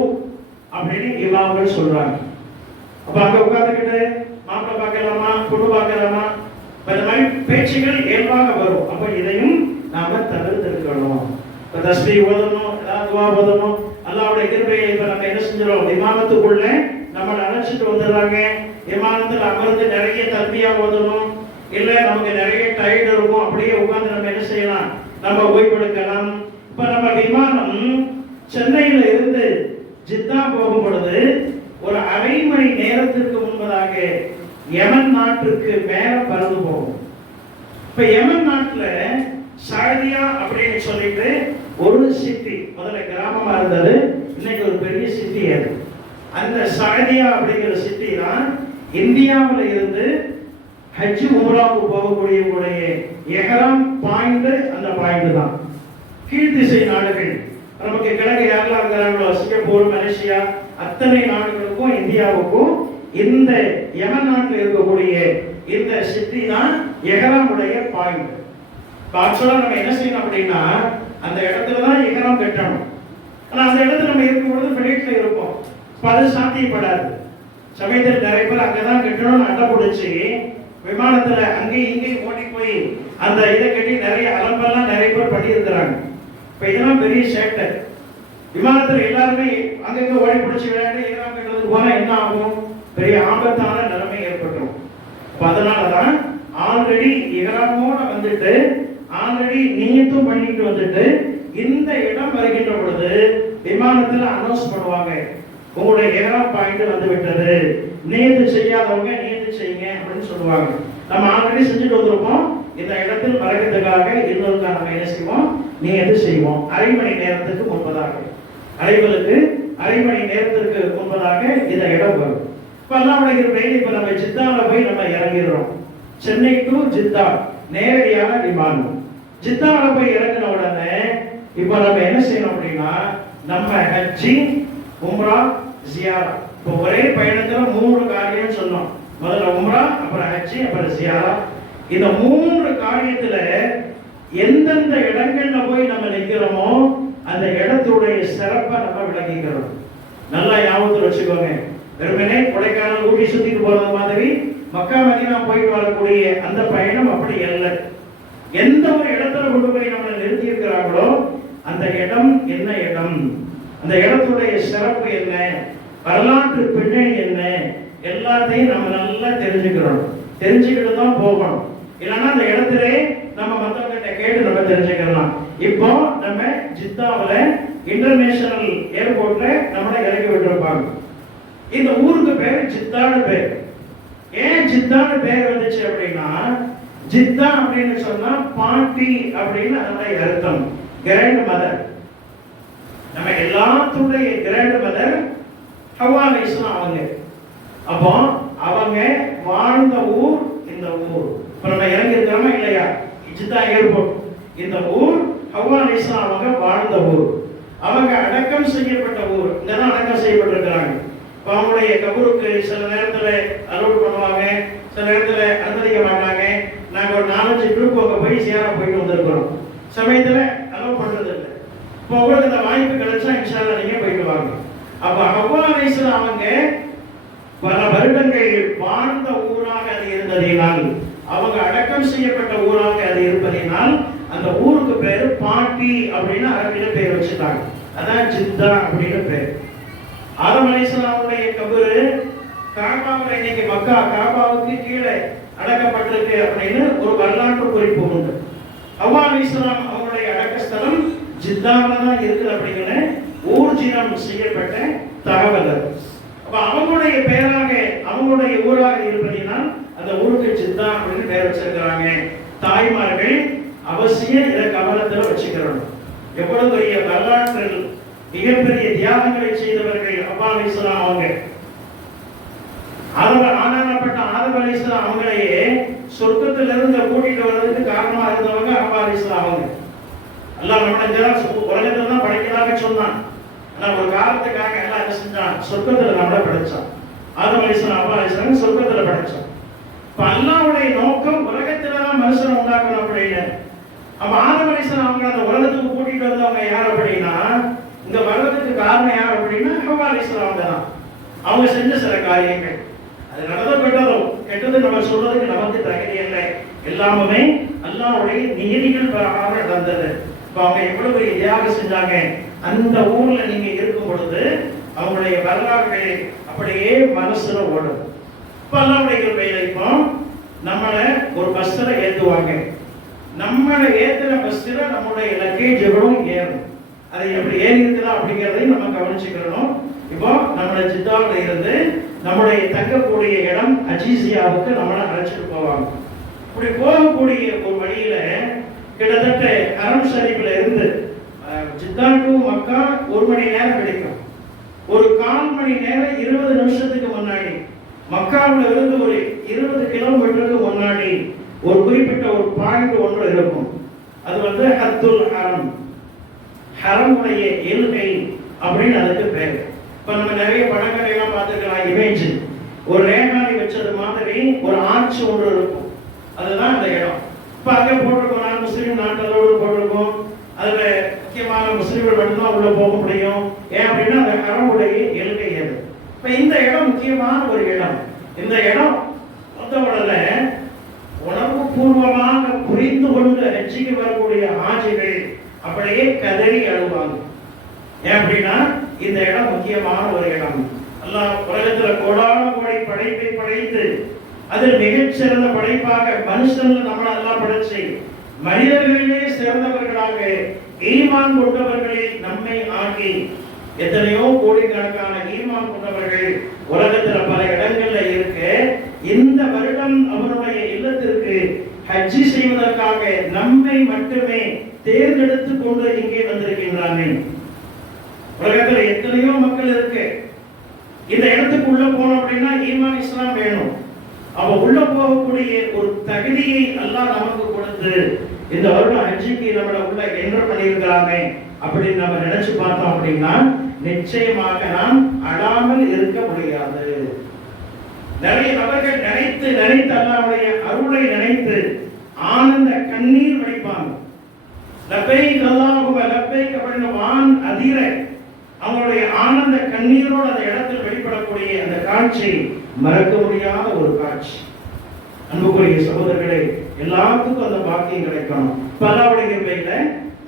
அப்படின்னு இமாம்கள் சொல்றாங்க. அப்ப அங்க உட்கார்ந்துக்கிட்டு மாப்பிள்ளை பார்க்கலாமா, பொண்ணு பார்க்கலாமா, இந்த மாதிரி பேச்சுகள் இயல்பாக வரும். அப்ப இதையும் நாம தவிர்த்திருக்கணும். இப்ப தஸ்பீ ஓதணும், துஆ ஓதணும். அல்லாஹ்வுடைய கிருபையை இப்ப நம்ம என்ன செஞ்சிரோம், இமாமத்துக்குள்ள நம்ம அழைச்சிட்டு வந்துடுறாங்க. இமாமத்துல அமர்ந்து நிறைய தல்பியா ஓதணும். இல்ல நமக்கு நிறைய டயர்ட் இருக்கும், அப்படியே உட்கார்ந்து நம்ம என்ன செய்யலாம், நம்ம ஓய்வெடுக்கலாம். இப்ப நம்ம விமானம் சென்னையில இருந்து ஜித்தா போகும் பொழுது ஒரு அரை மணி நேரத்திற்கு முன்பதாக யமன் நாட்டுக்கு மேல பறந்து போகும். இப்ப யமன் நாட்டுல சாதியா அப்படின்னு சொல்லிட்டு ஒரு சிட்டி, முதல்ல கிராமமா இருந்தது, இன்னைக்கு ஒரு பெரிய சிட்டி அது. அந்த சாதியா அப்படிங்கிற சிட்டி தான் இந்தியாவில் இருந்து ஹஜ் உம்ராவுக்கு போகக்கூடியவங்களுடைய எஹராம் பாயிண்ட். அந்த பாயிண்ட் தான் கீழ்த்திசை நாடுகள், நமக்கு கிழக்கு யாரெல்லாம் இருக்கிறாங்களோ சிங்கப்பூர், மலேசியா, அத்தனை நாடுகளுக்கும் இந்தியாவுக்கும் இந்த யமன் நாட்டில் இருக்கக்கூடிய இந்த சிட்டி தான் எஹராமுடைய பாயிண்ட். ஆக்சுவலா நம்ம என்ன செய்யணும் அப்படின்னா அந்த இடத்துல தான் எஹராம் கட்டணும். ஆனா அந்த இடத்துல நம்ம இருக்கும்பொழுது ஃபிளைட்ல இருப்போம், அது சாத்தியப்படாது. சமயத்தில் நிறைய பேர் அங்கதான் கட்டணும்னு அட்டை பிடிச்சி விமானத்துல அங்கேயும் இங்கேயும் ஓடி போய் அந்த இதை கட்டி நிறைய அலம்பெல்லாம் நிறைய பேர் பண்ணி இருக்கிறாங்க. இப்ப இதெல்லாம் பெரிய சேட்டை. விமானத்துல எல்லாருமே அங்கங்க ஓடி பிடிச்சி விளையாண்டு எஹராம் கட்டுறதுக்கு போனா என்ன ஆகும்? பெரிய ஆபத்தான நிலைமை ஏற்பட்டுரும். அதனாலதான் ஆல்ரெடி எஹராமோட வந்துட்டு ஆல்ரெடி நியத்தும் பண்ணிட்டு வந்துட்டு இந்த இடம் வருகின்ற பொழுது விமானத்துல அனௌன்ஸ் பண்ணுவாங்க, உங்களுடைய எஹராம் பாயிண்ட் வந்து விட்டது, நியத்து செய்யாதவங்க நியத்து செய்யுங்க அப்படின்னு சொல்லுவாங்க. நம்ம ஆல்ரெடி செஞ்சுட்டு வந்திருப்போம். இந்த இடத்தில் பறக்கிறதுக்காக இன்னொருக்கா நம்ம என்ன செய்வோம்? நியத்து செய்வோம். அரை மணி நேரத்துக்கு முன்பதாக, அரை மணி நேரத்திற்கு முன்பதாக இந்த இடம் வரும். இப்ப அல்லாஹ்வுடைய ட்ரெயின் இப்ப நம்ம ஜித்தால போய் நம்ம இறங்கிடுறோம். சென்னை டு ஜித்தா நேரடியான விமானம். ஜித்தால போய் இறங்கின உடனே இப்ப நம்ம என்ன செய்யணும் அப்படின்னா நம்ம ஹஜ்ஜி, உம்ரா, ஜியாரா, இப்போ ஒரே பயணத்துல 3 காரியம் சொன்னோம். முதல்ல உம்ரா, அப்புறம் ஹஜ்ஜி, அப்புறம் ஜியாரா. இந்த 3 காரியத்துல எந்தெந்த இடங்கள்ல போய் நம்ம நிக்கிறோமோ அந்த இடத்துடைய சிறப்பை நம்ம விளங்கிக்கிறோம். நல்லா ஞாபகத்தில் வச்சுக்கோங்க. வெறுமனே கொடைக்கானல், ஊட்டி சுத்திட்டு போறது மாதிரி மக்கா மதீனா போயிட்டு வரக்கூடிய அந்த பயணம் அப்படி அல்ல. எந்த ஒரு இடத்துல கொண்டு போய் நம்மளை நிறுத்தி இருக்கிறாங்களோ அந்த இடம் என்ன இடம், அந்த இடத்துடைய சிறப்பு என்ன, வரலாற்று பின்னணி என்ன, எல்லாத்தையும் நம்ம நல்லா தெரிஞ்சுக்கிட்டு தான் போகணும். இல்லைன்னா அந்த இடத்துல நம்ம மற்றவங்கிட்ட கேட்டு நம்ம தெரிஞ்சுக்கலாம். இப்போ நம்ம ஜித்தாவில் இன்டர்நேஷனல் ஏர்போர்ட்ல நம்மளை இறக்கி விட்டுருப்பாங்க. இந்த ஊருக்கு பேர் ஜித்தான்னு பேர். ஏன் ஜித்தான்னு பேர் வந்துச்சு அப்படின்னா, ஜித்தா அப்படின்னு சொன்னா பாட்டி அப்படின்னு அதனுடைய அர்த்தம். கிராண்ட் மதர், நம்ம எல்லாத்துடைய கிராண்ட் மதர் ஹவ்வா அலைஹிஸ்ஸலாம் அவங்க. அப்போ அவங்க வாழ்ந்த ஊர் இந்த ஊர். இப்ப நம்ம இறங்கி இருக்கிறோமா இல்லையா, ஜித்தா ஏர்போர்ட். இந்த ஊர் ஹவ்வா அலைஹிஸ்ஸலாம் அவங்க வாழ்ந்த ஊர். அவங்க அடக்கம் செய்யப்பட்ட ஊர். இங்கதான் அடக்கம் செய்யப்பட்டிருக்கிறாங்க. அவங்களுடைய கபருக்கு சில நேரத்துல அலோட் பண்ணுவாங்க, சில நேரத்துல அனுமதிக்க மாட்டாங்க. நாங்க ஒரு 4-5 குரூப் அங்க போய் சேர போயிட்டு வந்திருக்கிறோம். சமயத்துல அலோட் பண்றது இல்லை. இப்போ உங்களுக்கு இந்த வாய்ப்பு கிடைச்சா இன்ஷா அல்லாஹ் நீங்க போயிட்டு வாங்க. அப்ப ஹவ்வா அலைஹிஸ்ஸலாம் அவங்க பல வருடங்கள் வாழ்ந்த ஊராக அது இருந்ததினால், அவங்க அடக்கம் செய்யப்பட்ட ஊராக அது இருப்பதினால் அந்த ஊருக்கு பேரு பாட்டி அப்படின்னு அரபியில பேர் வச்சுட்டாங்க. அதான் ஜித்தா அப்படின்னு பேர். ஆதம் அலைஹிஸ்ஸலாமுடைய கபரு காபாவுல இன்னைக்கு மக்கா காபாவுக்கு கீழே அடக்கப்பட்டிருக்கு அப்படின்னு ஒரு வரலாற்று குறிப்பு உண்டு. ஹவ்வா அலைஹிஸ்ஸலாம் அவங்களுடைய அடக்கஸ்தலம் ஜித்தாவில் தான் இருக்குது அப்படிங்கிற ஊர்ஜினம் செய்யப்பட்ட தகவல். அப்ப அவங்களுடைய பெயராக அவங்களுடைய ஊராக இருப்பதினால் அந்த ஊருக்கு ஜித்தா அப்படின்னு பெயர் வச்சிருக்கிறாங்க. தாய்மார்கள் அவசியம் இதை கவனத்தில் வச்சுக்கிறோம். எவ்வளவு பெரிய வரலாற்றில் மிகப்பெரிய தியாகங்களை செய்தவர்கள் ஹவ்வா அலைஹிஸ்ஸலாம் அவங்க. ஆனானப்பட்ட ஆதம் அலைஹிஸ்ஸலாம் அவங்களையே சொர்க்கத்திலிருந்து கூட்டிட்டு வர்றதுக்கு காரணமா இருந்தவங்க ஹவ்வா அலைஹிஸ்ஸலாம் அவங்க. அல்லாஹ் நம்மளை உலகத்துல தான் படைக்கிறதாக சொன்னான். ஆனா ஒரு காலத்துக்காக எல்லாம் என்ன செஞ்சான்? சொர்க்கத்துல நம்மளை படைச்சான். ஆதம் அலைஹிஸ்ஸலாம் ஹவ்வா அலைஹிஸ்ஸலாம் சொர்க்கத்துல படைச்சான். இப்ப அல்லாஹ்வுடைய நோக்கம் உலகத்துல தான் மனுஷனை உண்டாக்கணும் அப்படின்னு. அப்ப ஆதம் அலைஹிஸ்ஸலாம் அவங்க அந்த உலகத்துக்கு கூட்டிட்டு வந்தவங்க யார் அப்படின்னா, இந்த வர்றதுக்கு காரணம் யார் அப்படின்னா ஹவ்வா அலைஹிஸ்ஸலாம் அவங்க தான். அவங்க செஞ்ச சில காரியங்கள் அது நடந்தோ கெட்டது நம்ம சொல்றதுக்கு நமக்கு தகுதி இல்லை. எல்லாமே அல்லாஹ்வுடைய நீதிகள் பிரகாரம் நடந்தது. இப்ப அவங்க எவ்வளவு பெரிய தியாகம் செஞ்சாங்க. அந்த ஊர்ல நீங்க இருக்கும் பொழுது அவங்களுடைய வரலாறு அப்படியே மனசுல ஓடும். இப்ப அல்லாஹ்வுடைய கிருபையில இப்போ நம்மள ஒரு பஸ்ல ஏத்துவாங்க. நம்மளை ஏத்துற பஸ்ல நம்மளுடைய லக்கேஜ் எவ்வளவு ஏறும், அதை எப்படி ஏறி இருக்குதா அப்படிங்கிறதையும் நம்ம கவனிச்சுக்கிறோம். இப்போ நம்மளை ஜித்தாவில் இருந்து நம்முடைய தங்கக்கூடிய இடம் அஜீசியாவுக்கு நம்மளை அழைச்சிட்டு போவாங்க. இப்படி போகக்கூடிய ஒரு வழியில கிட்டத்தட்ட ஹரம் ஷரீஃப்ல இருந்து ஜித்தா டு மக்கா 1 மணி நேரம் கிடைக்கும். ஒரு 1/4 மணி நேரம் 20 நிமிஷத்துக்கு முன்னாடி மக்காவில் இருந்து ஒரு 20 கிலோமீட்டருக்கு முன்னாடி ஒரு குறிப்பிட்ட ஒரு பாயிண்ட் ஒன்று இருக்கும். அது வந்து ஹத்துல் ஹரம், ஹரமுடைய எல்கை அப்படின்னு அதுக்கு பேர். இப்ப நம்ம நிறைய படங்களையெல்லாம் பார்த்துக்கலாம். இமேஜ் ஒரு ரேகானை வச்சது மாதிரி ஒரு ஆர்ச் ஒன்று இருக்கும். அதுதான் அந்த இடம். இப்ப அங்கே போட்டிருக்கோம், நான் முஸ்லீம் நாட்டோடு போட்டிருக்கோம். அதுல முக்கியமான முஸ்லீம்கள் மட்டும்தான் உள்ள போக முடியும். ஏன் அப்படின்னா அந்த ஹரமுடைய எல்கை அது. இப்ப இந்த இடம் முக்கியமான ஒரு இடம். இந்த இடம் மொத்தவடல உணர்வு பூர்வமாக புரிந்து கொண்டு ஹஜ்ஜிக்கு வரக்கூடிய ஆஜிகள் அப்படியே கதறி அழுவாங்க. ஏன் அப்படின்னா இந்த இடம் முக்கியமான ஒரு இடம். அல்லாஹ் உலகத்துல கோடான கோடி படைப்பை படைத்து அதில் மிகச்சிறந்த படைப்பாக மனுஷன்ல நம்மளை எல்லாம் படைச்சு மனிதர்களிலே சிறந்தவர்களாக ஈமான் கொண்டவர்களை நம்மை ஆக்கி எத்தனையோ கோடிக்கணக்கான ஈமான் கொண்டவர்கள் உலகத்துல பல இடங்கள்ல இருக்கு. இந்த வருடம் அவருடைய இல்லத்திற்கு ஹஜ்ஜி செய்வதற்காக நம்மை மட்டுமே தேர்ந்தெடுத்து கொண்டு இங்கே வந்திருக்கின்றார்கள். உலகத்துல எத்தனையோ மக்கள் இருக்கு. இந்த இடத்துக்கு உள்ள போனோம் அப்படின்னா ஈமான் இஸ்லாம் வேணும். அவ உள்ள போகக்கூடிய ஒரு தகுதியை அல்லாஹ் நமக்கு கொடுத்து இந்த வருடம் ஹஜ்ஜிக்கு நம்மள உள்ள என்டர் பண்ணியிருக்கிறாங்க அப்படின்னு நம்ம நினைச்சு பார்த்தோம் அப்படின்னா நிச்சயமாக நாம் அழாமல் இருக்க முடியாது. நிறைய நபர்கள் நினைத்து அல்லாஹ்வுடைய அருளை நினைத்து ஆனந்த கண்ணீர் வடிப்பாங்க. லப்பைக் அல்லாஹும்ம லப்பைக் அப்படின்னு வான் அதிர அவங்களுடைய ஆனந்த கண்ணீரோடு அந்த இடத்தில் வெளிப்படக்கூடிய அந்த காட்சி மறக்க முடியாத ஒரு காட்சி. அன்புக்குரிய சகோதரர்களே, எல்லாத்துக்கும் அந்த பாக்கியம் கிடைக்கணும். பல்லாவுடைய கிருபையில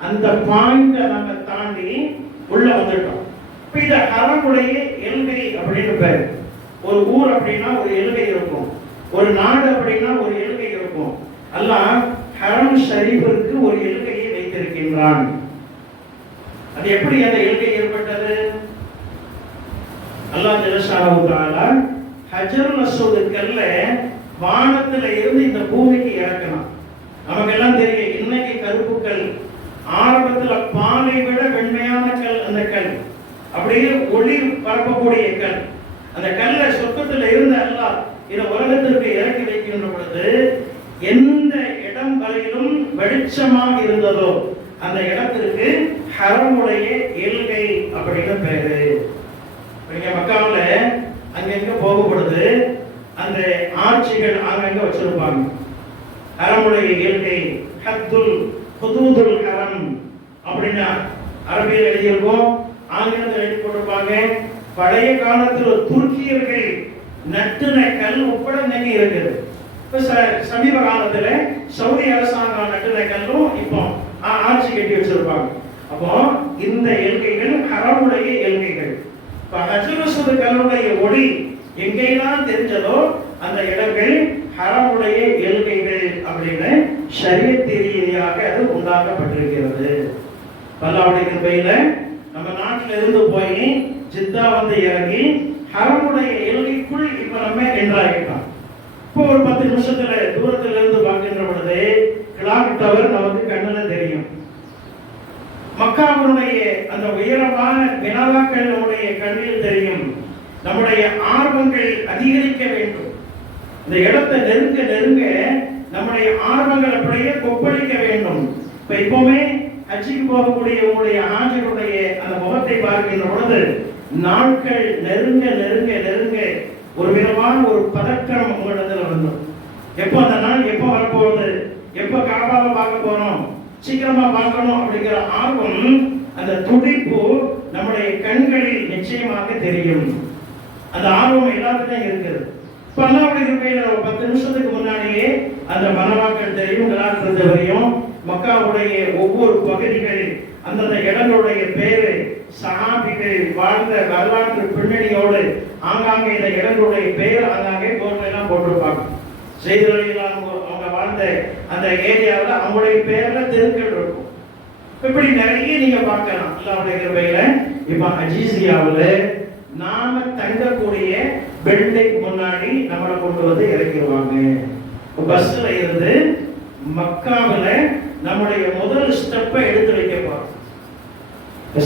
அந்த பாயிண்ட நம்ம தாண்டி உள்ள வந்துட்டோம். இப்ப இந்த ஹரமுடைய எல்கை அப்படின்னு பேர். ஒரு ஊர் அப்படின்னா ஒரு எல்கை இருக்கும், ஒரு நாடு அப்படின்னா ஒரு எல்கை இருக்கும். அல்லாஹ் ஹரம் ஷரீஃபிற்கு ஒரு எல்கையை வைத்திருக்கின்றான். அது எப்படி அந்த எல்கை ஏற்பட்டது? அல்லாஹ் ஜல்லஷானஹு தஆலா ஹஜ்ருல் அஸ்வத் கல்ல வானத்துல இருந்து இந்த பூமிக்கு இறக்கணும். நமக்கு எல்லாம் தெரியும், இன்னைக்கு கருப்பு கல், ஆரம்பத்துல பாலை விட வெண்மையான கல். அந்த கல் அப்படியே ஒளி பரப்பக்கூடிய கல். அந்த கல்லை சொர்க்கத்துல இருந்து அல்லாஹ் இந்த உலகத்திற்கு இறக்கி வைக்கின்ற பொழுது எந்த இடம் வரையிலும் வெளிச்சமாக இருந்ததோ அந்த இடத்திற்கு ஹரமுடைய எல்கை அப்படின்னு பேரு. நீங்க மக்காவுல அங்கங்க போகப்படுது, அந்த ஆட்சிகள் அங்கங்க வச்சிருப்பாங்க. ஹரமுடைய எல்கை ஹத்துல் ஹுதூதுல் ஹரம் அப்படின்னா அரபியில் எழுதியிருக்கோம், ஆங்கிலத்தில் எழுதி போட்டிருப்பாங்க. பழைய காலத்தில் துருக்கியர்கள் நட்டுன கல் உட்பட இன்னைக்கு இருக்குது. இப்ப சமீப காலத்துல சவுதி அரசாங்கம் நட்டுன கல்லும் இப்போ ஆட்சி கட்டி வச்சிருப்பாங்க. அப்போ இந்த எல்கைகள் ஹரமுடைய எல்கைகள். இப்ப ஹஜ்ருல் அஸ்வத் கல்லுடைய ஒளி எங்கெல்லாம் தெரிஞ்சதோ அந்த இடங்கள் ஹரமுடைய எல்கைகள் அப்படின்னு ஷரியத் ரீதியாக அது உண்டாக்கப்பட்டிருக்கிறது. அல்லாஹ்வுடைய கிருபையில நம்ம நாட்டில இருந்து போய் ஜித்தா வந்து இறங்கி ஹரமுடைய எல்கைக்குள் இப்ப நம்ம என்ட்ராகிட்டோம். இப்போ ஒரு 10 நிமிஷத்துல தூரத்துல இருந்து பார்க்கின்ற பொழுது கிளாக் டவர் நமக்கு கண்ணுல தெரியும். மக்காவுடைய அந்த உயரமான மினாராக்கள் நம்முடைய கண்ணில் தெரியும். நம்முடைய ஆர்வங்கள் அதிகரிக்க வேண்டும். இந்த இடத்தை நெருங்க நெருங்க நம்முடைய ஆர்வங்கள் அப்படியே கொப்பளிக்க வேண்டும். இப்ப இப்பவுமே ஹஜ்ஜிக்கு போகக்கூடிய உங்களுடைய ஆஜருடைய அந்த முகத்தை பார்க்கின்ற பொழுது நாட்கள் நெருங்க நெருங்க நெருங்க ஒரு விதமான ஒரு பதற்றம் உங்களிடத்தில் வந்தோம். எப்போ அந்த நாள் எப்போ வரப்போகுது, எப்போ காபாவை பார்க்க போறோம், சீக்கிரமா பார்க்கணும் அப்படிங்கிற ஆர்வம், அந்த துடிப்பு நம்முடைய கண்களில் நிச்சயமாக தெரியும். அந்த ஆர்வம் எல்லாத்துக்கும் இருக்குது. இப்ப அல்லாஹ்வுடைய கிருபையில 10 நிமிஷத்துக்கு முன்னாடியே அந்த மனவாக்கள் தெரியும், கலாச்சாரத்தை வரையும் மக்காவுடைய ஒவ்வொரு பகுதிகள், அந்தந்த இடங்களுடைய பேரு, சஹாபிகள் வாழ்ந்த வரலாற்று பின்னணியோடு ஆங்காங்கே இந்த இடங்களுடைய பெயர் ஆங்காங்கே போர்டுல எல்லாம் போட்டிருப்பாங்க. செய்திகளில் அவங்க வாழ்ந்த அந்த ஏரியாவில் அவங்களுடைய பேர்ல தெருக்கள் இருக்கும். இப்படி நிறைய நீங்க பார்க்கலாம் அல்லாஹ்வுடைய கிருபையில. இப்ப அஜீசியாவில் நாம தங்கக்கூடிய பில்டிங் முன்னாடி நம்மளை கொண்டு வந்து இறக்கிடுவாங்க. பஸ்ல இருந்து மக்காவுல நம்முடைய முதல் ஸ்டெப்பை எடுத்து வைக்க போறோம்.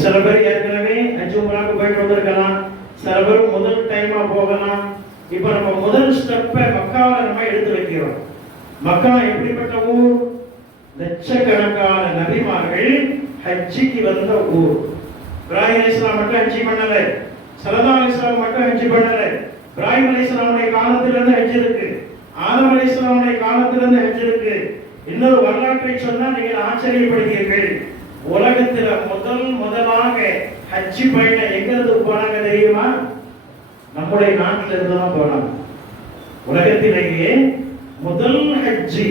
சில பேர் ஏற்கனவே ஹஜ் உம்ராக்கு போயிட்டு வந்திருக்கலாம், சில பேர் முதல் டைமா போகலாம். இப்ப நம்ம முதல் ஸ்டெப்பை மக்காவுல நம்ம எடுத்து வைக்கிறோம். மக்கா எப்படிப்பட்ட ஊர்? லட்சக்கணக்கான நபிமார்கள் ஹஜ்ஜிக்கு வந்த ஊர். இப்ராஹிம் அலைஹிஸ்ஸலாம் மட்டும் ஹஜ்ஜி பண்ணல, ஸல்லல்லாஹு அலைஹி வஸல்லம் மட்டும் ஹஜ்ஜி பண்ணல. இப்ராஹிம் அலைஹிஸ்ஸலாமுடைய காலத்திலிருந்து ஹஜ் இருக்கு, ஆதம் அலைஹிஸ்ஸலாமுடைய காலத்திலிருந்து ஹஜ் இருக்கு. இன்னொரு வரலாற்றை சொன்னால் நீங்கள் ஆச்சரியப்படுவீர்கள். உலகத்தில் முதலாக ஹஜ் பயணம் எங்கிருந்து போனாங்க தெரியுமா? நம்முடைய நாட்டில இருந்து தான் போனாங்க. உலகத்திலேயே முதல் ஹஜ்ஜி,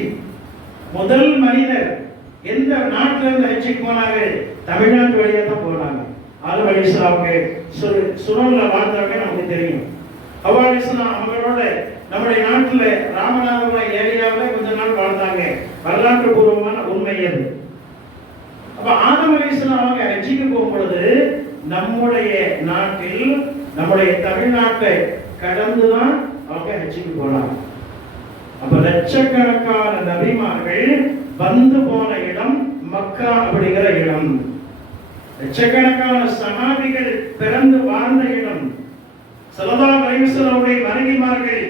முதல் மனிதர் எந்த நாட்டில இருந்து ஹஜ்ஜிக்கு போனாங்க? தமிழ்நாட்டு வழியா தான் போனாங்க. ஆதம் அலைஹிஸ்ஸலாமுக்கு சுரூன்ல வாழ்ந்தவங்க நமக்கு தெரியும். ஹவ்வா அலைஹிஸ்ஸலாம் அவங்களோட நம்முடைய நாட்டுல ராமநாதபுரம் ஏரியாவில் கொஞ்ச நாள் வாழ்ந்தாங்க. வரலாற்று பூர்வமான உண்மை அது. அப்ப ஆதம் அலைஹிஸ்ஸலாம் அவங்க ஹஜ்ஜிக்கு போகும்பொழுது நம்முடைய நாட்டில், நம்முடைய தமிழ்நாட்டை கடந்துதான் அவங்க ஹஜ்ஜிக்கு போனாங்க. அப்ப லட்சக்கணக்கான நபிமார்கள் வந்து போன இடம் மக்கா அப்படிங்கிற இடம். லட்சக்கணக்கான சஹாபிகள் பிறந்து வாழ்ந்த இடம். ஸல்லல்லாஹு அலைஹி வஸல்லம் மனைவிமார்கள்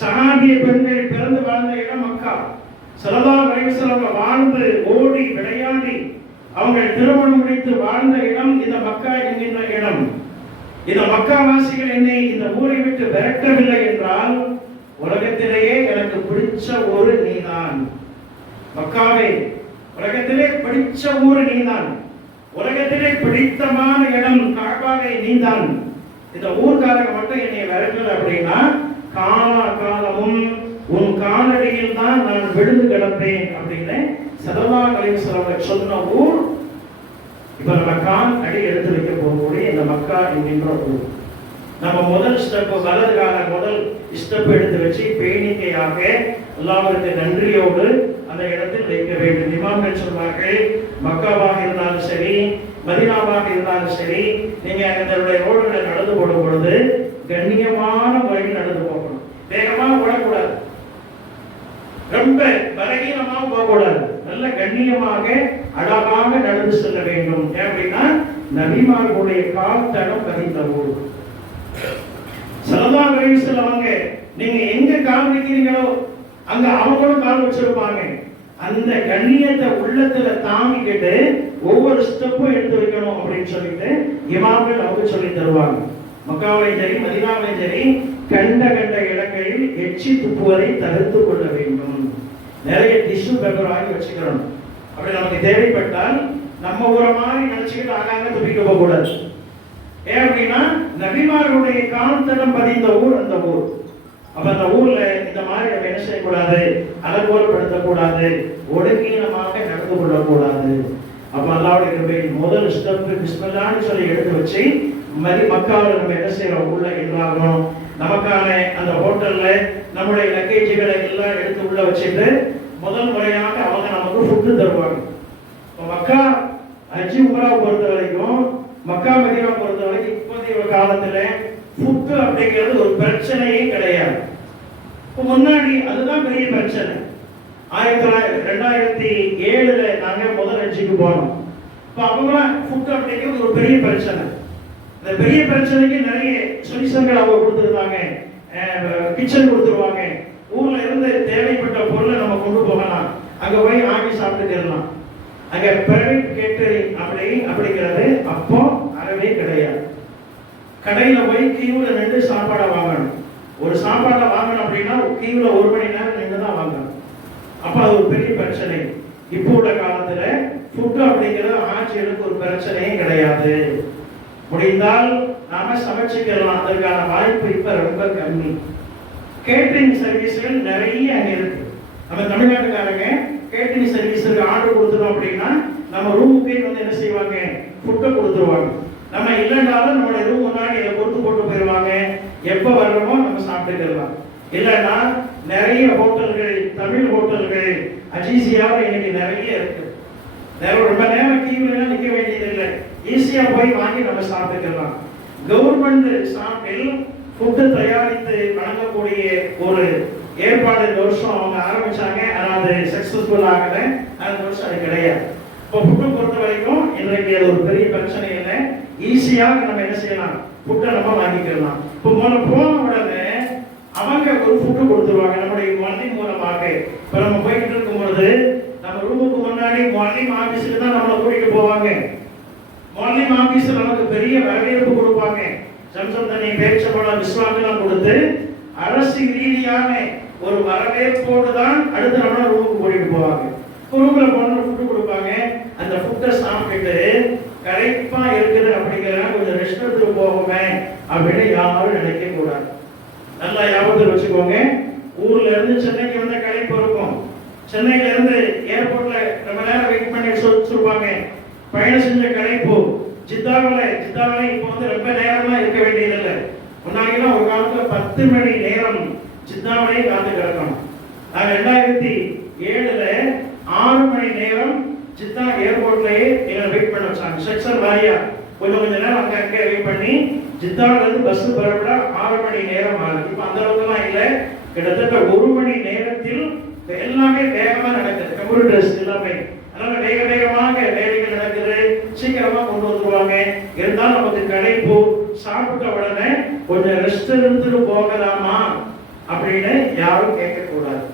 சஹாபிய பெண்கள் பிறந்து வாழ்ந்த இடம் மக்கா. ஸல்லல்லாஹு அலைஹி வஸல்லம் வாழ்ந்து ஓடி விளையாடி அவங்க திருமணம் முடித்து வாழ்ந்த இடம் இந்த மக்கா என்கின்ற இடம். இந்த மக்கா வாசிகள் என்னை இந்த ஊரை விட்டு விரட்டவில்லை என்றால் உலகத்திலேயே எனக்கு பிடிச்ச ஊரு நீதான். மக்காவே உலகத்திலே பிடிச்ச ஊரு நீதான். உலகத்திலே பிடித்தமான இடம் காபாவே நீதான். இந்த ஊர்க்காரங்க மட்டும் என்னை விரட்டல அப்படின்னா காலமும் உன் காலடியில் தான் நான் விழுந்து கிடப்பேன் அப்படின்னு ஸல்லல்லாஹு அலைஹி வஸல்லம் சொன்ன ஊர். இப்ப நம்ம கால் அடி எடுத்து வைக்க போகக்கூடிய இந்த மக்கா என்கின்ற ஊர். நம்ம முதல் ஸ்டெப், வலது கால முதல் ஸ்டெப் எடுத்து வச்சு பேணிக்கையாக அல்லாஹ்வுக்கு நன்றியோடு அந்த இடத்தில் வைக்க வேண்டும். இமாம்கள் சொல்வார்கள், மக்காவாக இருந்தாலும் சரி, மதீனாவாக இருந்தாலும் சரி, நீங்க அந்த ரோடுகளை நடந்து போடும் பொழுது கண்ணியமான முறையில் நடந்து போகணும். வேகமாக ஓடக்கூடாது, ரொம்ப பலகீனமாக போகக்கூடாது, நல்ல கண்ணியமாக அழகாக நடந்து செல்ல வேண்டும். அப்படின்னா நபிமார்களுடைய கால் தடம் பதிந்த ஊர். ஸல்லல்லாஹு அலைஹி வஸல்லம் நீங்க எங்க கால் வைக்கிறீங்களோ அங்க அவங்களும் கால் வச்சிருப்பாங்க. அந்த கண்ணியத்தை உள்ளத்துல தாங்கிக்கிட்டு ஒவ்வொரு ஸ்டெப்பும் எடுத்து வைக்கணும் அப்படின்னு சொல்லிட்டு இமாம்கள் அவங்க சொல்லி தருவாங்க. மக்காவிலையும் சரி மதீனாவிலையும் சரி கண்ட இடங்களில் எச்சி துப்புவதை தவிர்த்து கொள்ள வேண்டும். நிறைய டிஷ்யூ பேப்பர் வாங்கி வச்சுக்கணும். அப்படி நமக்கு தேவைப்பட்டால் நம்ம ஊரை மாதிரி நினைச்சுக்கிட்டு ஆகாங்க துப்பிக்க போக கூடாது. ஏன் அப்படின்னா நபிமார்களுடைய கால் தடம் பதிந்த ஊர் அந்த ஊர். அப்ப அந்த ஊர்ல இந்த மாதிரி நம்ம என்ன செய்யக்கூடாது, அலங்கோலப்படுத்தக்கூடாது, ஒடுங்கீனமாக நடந்து கொள்ளக்கூடாது. அப்ப அல்லாஹ்வுடைய கிருபையில் முதல் ஸ்டெப் பிஸ்மில்லாஹ்னு சொல்லி எடுத்து வச்சு மக்காவில் நம்ம என்ன செய்யறோம், உள்ள என்றாகணும். நமக்கான அந்த ஹோட்டல்ல நம்முடைய லக்கேஜுகளை எல்லாம் எடுத்து உள்ள வச்சுட்டு முதல் முறையாக அவங்க நமக்கு ஃபுட்டு தருவாங்க. மக்கா ஹஜ் உம்ராவை பொறுத்த வரைக்கும், மக்கா மதீனா பொறுத்த வரைக்கும் இப்போதைய காலத்துல ஃபுட்டு அப்படிங்கிறது ஒரு பிரச்சனையே கிடையாது. முன்னாடி அதுதான் பெரிய பிரச்சனை. 2007 நாங்க முதல் ஹஜ்ஜுக்கு போனோம். இப்போ அவங்களாம் ஃபுட்டு அப்படிங்கிறது ஒரு பெரிய பிரச்சனை. இந்த பெரிய பிரச்சனைக்கு நிறைய சொல்யூஷன்கள் அவங்க கொடுத்துருந்தாங்க. கிச்சன் கொடுத்துருவாங்க. ஊர்ல இருந்து தேவைப்பட்ட பொருளை நம்ம கொண்டு போகலாம், அங்க போய் ஆகி சாப்பிட்டுக்கலாம். அங்க பிரைவேட் கேட்டரிங் அப்படிங்கிறது அப்போ அறவே கிடையாது. கடையில போய் கியூல நின்று சாப்பாடை வாங்கணும். ஒரு சாப்பாடை வாங்கணும் அப்படின்னா கியூல 1 மணி நேரம் நின்று தான் வாங்கணும். அப்ப அது ஒரு பெரிய பிரச்சனை. இப்போ உள்ள காலத்துல ஃபுட்டு அப்படிங்கிறது ஆட்சியருக்கு ஒரு பிரச்சனையே கிடையாது. முடிந்தால் நாம சமைச்சுக்கலாம். அதற்கான வாய்ப்பு இப்ப ரொம்ப கம்மி. கேட்டரிங் சர்வீஸ்கள் நிறைய அங்க இருக்கு. நம்ம தமிழ்நாட்டுக்காரங்க கேட்டரிங் சர்வீஸுக்கு ஆர்டர் கொடுத்துரும் அப்படின்னா நம்ம ரூமுக்கே வந்து என்ன செய்வாங்க, ஃபுட்டை கொடுத்துருவாங்க. நம்ம இல்லைனாலும் நம்மளுடைய ரூம் முன்னாடி இதை போட்டு போயிடுவாங்க. எப்போ வர்றோமோ நம்ம சாப்பிட்டுக்கலாம். இல்லைன்னா நிறைய ஹோட்டல்கள், தமிழ் ஹோட்டல்கள் அஜீசியாவில் இன்னைக்கு நிறைய இருக்கு. ரொம்ப நேரம் கியூல நிற்க வேண்டியதில்லை, ஈஸியா போய் வாங்கி நம்ம சாப்பிட்டுக்கலாம். கவர்மெண்ட் சாப்பில் ஃபுட்டு தயாரித்து வழங்கக்கூடிய ஒரு ஏற்பாடு இந்த வருஷம் அவங்க ஆரம்பிச்சாங்க, ஆனால் அது சக்சஸ்ஃபுல் ஆகல. அந்த வருஷம் அது கிடையாது. இப்போ ஃபுட்டை பொறுத்த வரைக்கும் இன்றைக்கு அது ஒரு பெரிய பிரச்சனை இல்லை. ஈஸியாக நம்ம என்ன செய்யலாம், ஃபுட்டை நம்ம வாங்கிக்கலாம். இப்போ போன உடனே அவங்க ஒரு ஃபுட்டு கொடுத்துருவாங்க நம்முடைய மல்லிங் மூலமாக. இப்போ நம்ம போயிட்டு இருக்கும் பொழுது நம்ம ரூமுக்கு முன்னாடி மல்லிங் ஆபீஸுக்கு தான் நம்மளை கூட்டிட்டு போவாங்க. மல்லிங் ஆபீஸ்ல நமக்கு பெரிய வரவேற்பு கொடுப்பாங்க. சம்சம் தண்ணி, பேச்சப்பழம், விஸ்வாங்கெல்லாம் கொடுத்து அரசு ரீதியான ஒரு வரவேற்போடு தான் அடுத்து நம்ம ரூமுக்கு கூட்டிட்டு போவாங்க. ரூம்ல போன ஃபுட்டு கொடுப்பாங்க. அந்த ஃபுட்டை சாப்பிட்டு கரெக்டா இருக்குது அப்படிங்கிறத கொஞ்சம் ரெஸ்ட் எடுத்து போவோமே அப்படின்னு யாரும் நினைக்க கூடாது. நல்லா ஞாபகத்தில் வச்சுக்கோங்க. ஊர்ல இருந்து சென்னைக்கு வந்த களைப்பு இருக்கும். சென்னையில இருந்து ஏர்போர்ட்ல ரொம்ப நேரம் வெயிட் பண்ணி சொல்லிருப்பாங்க. பயணம் செஞ்ச களைப்பு. ஜித்தாவில இப்போ வந்து ரொம்ப நேரமா இருக்க வேண்டியதில்லை. முன்னாடிலாம் ஒரு காலத்துல 10 மணி நேரம் ஜித்தாவிலே காத்து கிடக்கணும். நாங்க 2007 6 மணி நேரம் ஜித்தா ஏர்போர்ட்லயே எங்களை வெயிட் பண்ண வச்சாங்க. செக்ஷன் வாரியா கொஞ்சம் நேரம் அங்க வெயிட் பண்ணி ஜித்தாவில இருந்து பஸ் புறப்பட 6 மணி நேரம் ஆகுது. இப்போ அந்த அளவுக்குலாம் இல்லை. கிட்டத்தட்ட 1 மணி நேரத்தில் எல்லாமே வேகமா நடக்குது. கம்ப்யூட்டர்ஸ் எல்லாமே அதனால வேகமாக வேலைகள் நடக்குது. சீக்கிரமா கொண்டு வந்துருவாங்க. இருந்தாலும் நமக்கு களைப்பு. சாப்பிட்ட உடனே கொஞ்சம் ரெஸ்ட் எடுத்துட்டு போகலாமா அப்படின்னு யாரும் கேட்கக்கூடாது.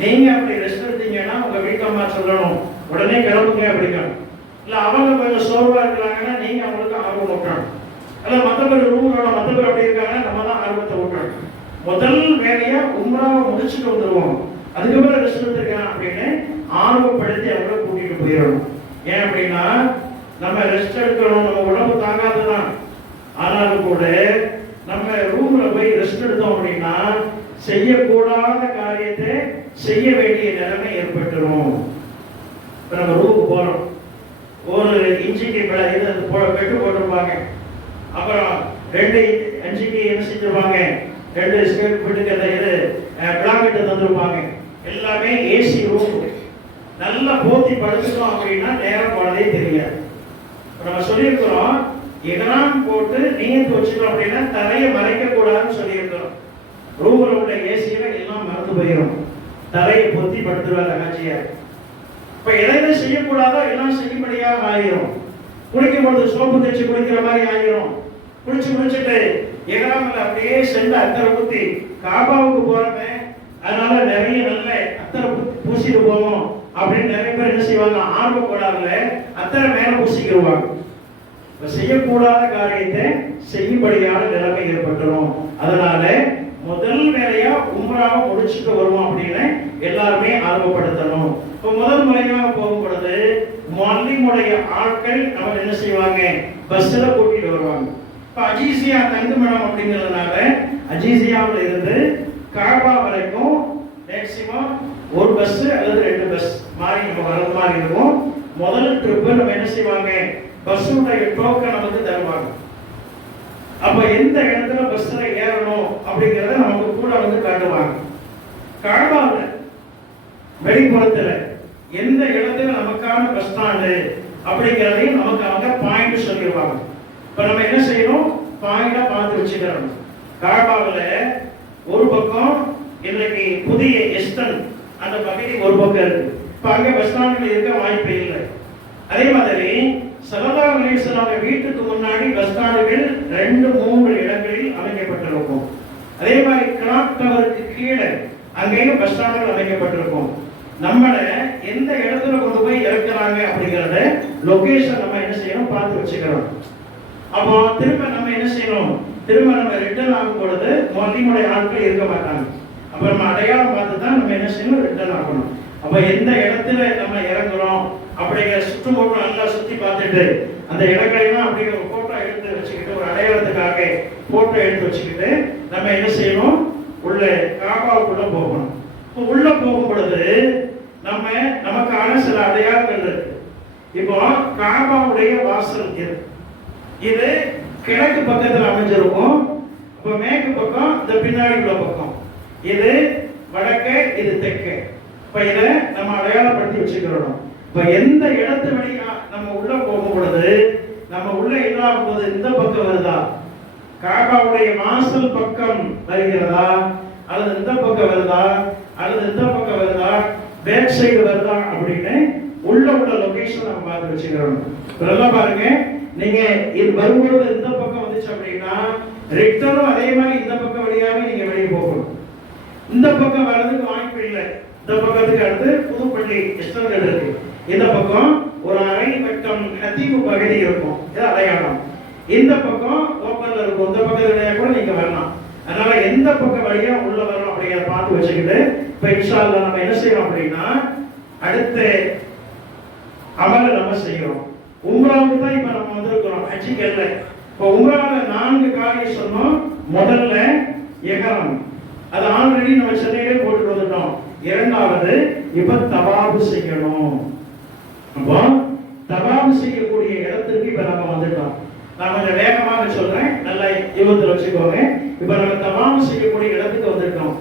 நீங்க அப்படி ரெஸ்ட் எடுத்தீங்கன்னா உங்க வீட்டம்மா சொல்லணும் உடனே கிளம்புங்க அப்படிங்க. இல்ல அவங்க கொஞ்சம் சோர்வா இருக்கிறாங்கன்னா நீங்க அவங்களுக்கு ஆர்வம் ஊட்டணும். அல்ல மற்றபடி ரூமோட மற்றபடி அப்படி இருக்காங்கன்னா நம்ம தான் ஆர்வத்தை ஊட்டணும். முதல் வேலையா உம்ராவை முடிச்சுட்டு வந்துருவோம். அதுக்கப்புறம் ரெஸ்ட் எடுத்துருக்கேன் அப்படின்னு ஆர்வப்படுத்தி அவங்கள கூட்டிட்டு போயிடணும். ஏன் அப்படின்னா நம்ம ரெஸ்ட் எடுக்கணும், நம்ம உடம்பு தாங்காதுதான். ஆனாலும் கூட நம்ம ரூம்ல போய் ரெஸ்ட் எடுத்தோம் அப்படின்னா செய்யக்கூடாத காரியத்தை செய்ய வேண்டிய நிலைமை ஏற்பட்டுரும். இப்ப நம்ம ரூமுக்கு போறோம், ஒரு இன்ச்சுக்கு பெட்டு போட்டிருப்பாங்க. அப்புறம் 2 இன்ச்சுக்கு என்ன செஞ்சிருப்பாங்க, 2 ஸ்கொயர் ஃபீட்டுக்கு பிளாங்கெட்டை தந்துருப்பாங்க. எல்லாமே ஏசி ரூம். நல்லா போத்தி படுத்துட்டோம் அப்படின்னா நேரம் போனதே தெரியாது. நம்ம சொல்லியிருக்கிறோம் எகராம் போட்டு நீயத்து வச்சுக்கணும் அப்படின்னா தரையை மறைக்க கூடாதுன்னு சொல்லியிருக்கிறோம். ரூம்ல உள்ள ஏசியில எல்லாம் மறந்து போயிடும். தரையை பொத்தி படுத்துருவாங்க ஆட்சியா. இப்ப எதை செய்யக்கூடாதோ எல்லாம் செய்யும்படியாக ஆயிரும். குளிக்கும் பொழுது சோப்பு தேய்ச்சி குளிக்கிற மாதிரி ஆயிரும். குளிச்சுட்டு எகராமில் அப்படியே சென்று அத்தரை ஊத்தி காபாவுக்கு போறமே, அதனால நிறைய நல்ல அத்தரை பூசிட்டு போவோம் அப்படின்னு நிறைய பேர் என்ன செய்வாங்க, ஆர்வ கோளாறுல அத்தனை மேல பூசிக்கிடுவாங்க. செய்யக்கூடாத காரியத்தை செய்யும்படியான நிலைமை ஏற்பட்டுரும். அதனால முதல் வேலையா உம்ராவை முடிச்சுட்டு வருவோம் அப்படின்னு எல்லாருமே ஆர்வப்படுத்தணும். இப்போ முதல் முறையாக போகும் பொழுது மல்லிமுடைய ஆட்கள் நம்ம என்ன செய்வாங்க, பஸ்ல கூட்டிட்டு வருவாங்க. இப்போ அஜீசியா தங்குமிடம் அப்படிங்கிறதுனால அஜீசியாவில் இருந்து காபா வரைக்கும் மேக்சிமம் ஒரு பஸ் அல்லது 2 பஸ் மாறி வர்றது மாதிரி இருக்கும். முதல் ட்ரிப்பு நம்ம என்ன செய்வாங்க, பஸ்ஸுடைய டோக்கன் நமக்கு தருவாங்க. அப்ப எந்த இடத்துல பஸ்ல ஏறணும் அப்படிங்கறத நமக்கு கூட வந்து காட்டுவாங்க. காபாவில் வெளிப்புறத்துல எந்த இடத்துல நமக்கான பஸ் ஸ்டாண்டு அப்படிங்கிறதையும் நமக்கு அவங்க பாயிண்ட் சொல்லிடுவாங்க. இப்ப நம்ம என்ன செய்யணும், பாயிண்டா பார்த்து வச்சுக்கிறோம். காபாவில் ஒரு பக்கம் இன்னைக்கு புதிய எஸ்டன் அந்த பகுதி ஒரு பக்கம் இருக்கு. இப்ப அங்க பஸ் ஸ்டாண்டுல இருக்க வாய்ப்பே இல்லை. அதே மாதிரி ஸல்லல்லாஹு அலைஹி வஸல்லம் வீட்டுக்கு முன்னாடி பஸ் ஸ்டாண்டுகள் 2-3 இடங்களில் அமைக்கப்பட்டிருக்கும். அதே மாதிரி கிளாக் டவருக்கு கீழே அங்கேயும் பஸ் ஸ்டாண்டுகள் அமைக்கப்பட்டிருக்கும். நம்மள எந்த இடத்துல கொண்டு போய் இறக்குறாங்க அப்படிங்கறத லொகேஷன் நம்ம என்ன செய்யணும், பார்த்து வச்சுக்கிறோம். அப்போ திரும்ப நம்ம என்ன செய்யணும், திரும்ப நம்ம ரிட்டர்ன் ஆகும் பொழுது மல்லிமுடைய ஆட்கள் இருக்க மாட்டாங்க. அப்ப நம்ம அடையாளம் பார்த்து தான் நம்ம என்ன செய்யணும், ரிட்டர்ன் ஆகணும். அப்ப எந்த இடத்துல நம்ம இறங்குறோம் அப்படிங்கிற சுற்றுமுற்றும் நல்லா சுத்தி பார்த்துட்டு அந்த இடங்களெல்லாம் அப்படிங்கிற ஒரு போட்டோ எடுத்து வச்சுக்கிட்டு ஒரு அடையாளத்துக்காக போட்டோ எடுத்து வச்சுக்கிட்டு நம்ம என்ன செய்யணும், உள்ள காபாவுக்குள்ள போகணும். இப்போ உள்ள போகும் பொழுது நமக்கான சில அடையாளங்கள் இருக்கு. இப்போ காபாவுடைய வாசல் இது கிழக்கு பக்கத்தில் அமைஞ்சிருக்கும். இப்போ மேற்கு பக்கம் இந்த பின்னாடி உள்ள பக்கம், இது வடக்கு, இது தெற்கு. இப்ப இதை நம்ம அடையாளப்படுத்தி வச்சுக்கிறோம். இப்ப எந்த இடத்து வழியா நம்ம உள்ள போகும் பொழுது நம்ம உள்ள இல்லாம போது இந்த பக்கம் வருதா, காபாவுடைய வாசல் பக்கம் வருகிறதா, அல்லது இந்த பக்கம் வருதா அல்லது இந்த பக்கம் வருதா பேக் சைடு வருதா அப்படின்னு உள்ள லொகேஷன் நம்ம பார்த்து வச்சுக்கிறோம். இதெல்லாம் பாருங்க, நீங்க இது வரும்போது இந்த பக்கம் வந்துச்சு அப்படின்னா ரிட்டனும் அதே மாதிரி இந்த பக்கம் வழியாவே நீங்க வெளியே போகணும். இந்த பக்கம் வர்றதுக்கு வாய்ப்பு இல்லை. இந்த பக்கத்துக்கு அடுத்து புதுப்பள்ளி எஸ்டர்கள் இருக்கு. இந்த பக்கம் ஒரு அரை வட்டம் ஹதீபு பகுதி இருக்கும், இது அடையாளம். இந்த பக்கம் ஓப்பன்ல இருக்கும், இந்த பக்கத்து வழியா கூட நீங்க வரலாம். அதனால எந்த பக்கம் வழியா உள்ள வரும் அப்படிங்கிறத பார்த்து வச்சுக்கிட்டு இப்ப இன்ஷா அல்லாஹ் நம்ம என்ன செய்யறோம் அப்படின்னா அடுத்த அமலை நம்ம செய்யறோம். உம்ராவுக்கு தான் இப்ப நம்ம வந்திருக்கிறோம், ஹஜ்ஜுக்கு இல்லை. இப்போ உம்ரால 4 காரியம் சொன்னோம். முதல்ல இஹ்ராம், அது ஆல்ரெடி நம்ம சென்னையிலே போட்டு வந்துட்டோம். இரண்டாவது இப்ப தவாஃப் செய்யணும். அப்போ தவாஃப் செய்யக்கூடிய இடத்துக்கு இப்ப நம்ம வந்துட்டோம். நான் கொஞ்சம் வேகமாக சொல்றேன், நல்லா ஞாபகத்தில் வச்சுக்கோங்க. இப்ப நம்ம தவாஃப் செய்யக்கூடிய இடத்துக்கு வந்துட்டோம்.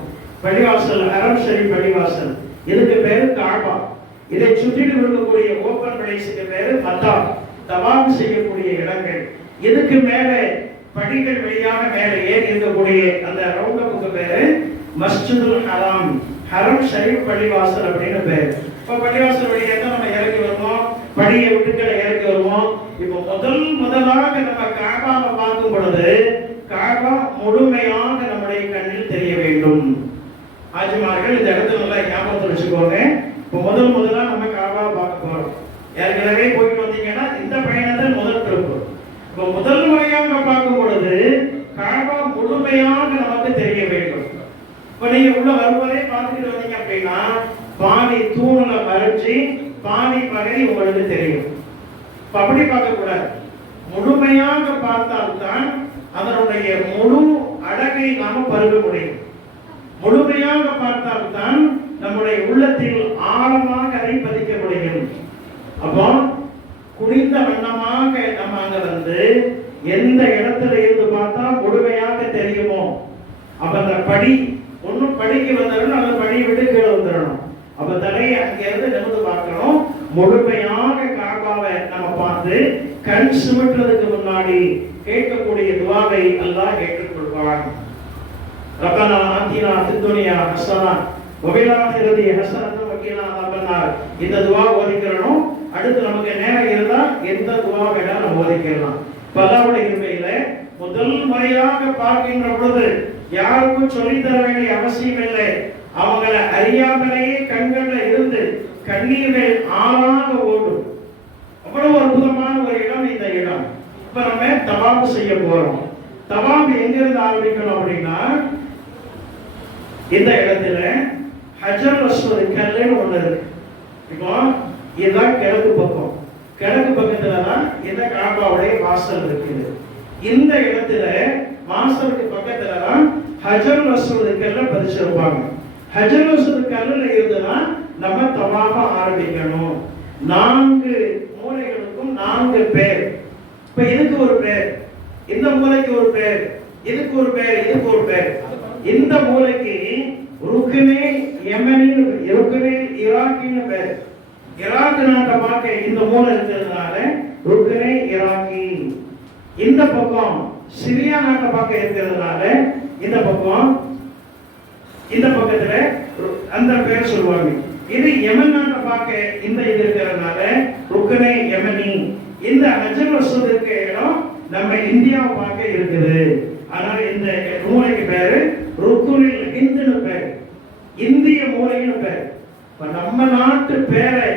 பள்ளிவாசல், ஹரம் ஷரீஃப் பள்ளிவாசல், இதுக்கு பேரு காபா. இதை சுற்றிலும் இருக்கக்கூடிய ஓபன் பிளேஸுக்கு பேரு மத்தாப், தவாஃப் செய்யக்கூடிய இடங்கள். இதுக்கு மேல படிகள் வழியாக மேல ஏறி இருக்கக்கூடிய அந்த ரவுண்டப்புக்கு பேரு மஸ்ஜிதுல் ஹராம், ஹரம் ஷரீஃப் பள்ளிவாசல் அப்படின்னு பேரு. இப்ப பள்ளிவாசல் வழியாக தான் நம்ம இறங்கி வருவோம், படியை விட்டுக்களை இறங்கி வருவோம். இப்ப முதலாக நம்ம காபாவை பார்க்கும் பொழுது காபா முழுமையாக நம்முடைய கண்ணில் தெரிய வேண்டும். ஆஜிமார்கள் இந்த இடத்துல நல்லா ஞாபகத்தில் வச்சுக்கோங்க. இப்போ முதலா நம்ம காபா பார்க்க போறோம். ஏற்கனவே போயிட்டு வந்தீங்கன்னா இந்த பயணத்தில் முதல் திருப்பு. இப்போ முதல் முறையாக பார்க்கும் பொழுது காபா முழுமையாக நமக்கு தெரிய வேண்டும். இப்போ நீங்க உள்ள வருவதே பார்த்துட்டு வந்தீங்க அப்படின்னா பாதி தூணுல மறைச்சு பாதி பகுதி உங்களுக்கு தெரியும். அப்படி பார்க்க கூடாது, முழுமையாக பார்த்தால்தான் அதனுடைய முழு அழகை நாம பருக முடியும். முழுமையாக பார்த்தால்தான் நம்முடைய உள்ளத்தில் ஆழமாக அதை பதிக்க முடியும். அப்போ குனிந்த வண்ணமாக நம்ம அங்க வந்து எந்த இடத்துல இருந்து பார்த்தா முழுமையாக தெரியுமோ, அப்ப அந்த படி ஒன்னும் படிக்கு வந்துடணும், அந்த படியை விட்டு கீழே வந்துடணும். அப்ப தலையை அங்க இருந்து நிமிர்ந்து பார்க்கணும். முழுமையாக காபாவை நம்ம பார்த்து கண் சுமற்றுறதுக்கு முன்னாடி கேட்கக்கூடிய துவாவை அல்லாஹ் ஏற்றுக்கொள்வான். ரப்பனா ஆத்தினா ஃபித்துன்யா ஹஸனா வஃபில் ஆখিরাতি ஹஸனத்துன் வகீனா அஸாபன்னார். இந்த துவா ஓதிக்கிறோம். அடுத்து நமக்கு நேரம் இருந்தா எந்த துவா வேணாலும் நம்ம ஓதிக்கலாம். அல்லாஹ்வுடைய கிருபையில முதல் முறையாக பார்க்கின்ற பொழுது யாருக்கும் சொல்லித் தர வேண்டிய அவசியம் இல்லை. அவங்கள அறியாமலேயே கண்கள்ல இருந்து கண்ணீர்கள் ஆளாக ஓடும். அவ்வளவு அற்புதமான ஒரு இடம் இந்த இடம். இப்ப நம்ம தவாஃப் செய்ய போறோம். தவாஃப் எங்க இருந்து ஆரம்பிக்கணும் அப்படின்னா இந்த இடத்துல ஹஜர் அஸ்வத் கல்லுன்னு ஒண்ணு இருக்கு. இப்போ இதுதான் கிழக்கு பக்கம். கிழக்கு பக்கத்துல தான் இந்த காபாவுடைய வாசல் இருக்குது. இந்த இடத்துல வாசலுக்கு பக்கத்துல தான் ஹஜர் அஸ்வத் கல்லை பதிச்சிருப்பாங்க. ஹஜர் அஸ்வத் கல்லுல இருந்துதான் நம்ம தவாஃப ஆரம்பிக்கணும். 4 மூலைகளுக்கும் 4 பேர். இப்ப இதுக்கு ஒரு பேர், இந்த மூலைக்கு ஒரு பேர், இதுக்கு ஒரு பேர், இதுக்கு ஒரு பேர். இந்த மூலைக்கு ருக்னே யமனின், ருக்னே ஈராக்கின்னு பேர். ஈராக் நாட்டை பார்க்க இந்த மூலை இருக்கிறதுனால ருக்னே ஈராக்கி. இந்த பக்கம் சிரியா நாட்டை பார்க்க இருக்கிறதுனால இந்த பக்கம், இந்த பக்கத்துல அந்த பேர் சொல்லுவாங்க. இது யமன் நாட்டை பார்க்க இந்த இது இருக்கிறதுனால ருக்னே யமனி. இந்த ஹஜர் அஸ்வத் இருக்க இடம் நம்ம இந்தியாவை பார்க்க இருக்குது. அதனால இந்த மூலைக்கு பேரு ருக்குனில் ஹிந்துன்னு பேர், இந்திய மூலைன்னு பேர். இப்ப நம்ம நாட்டு பேரை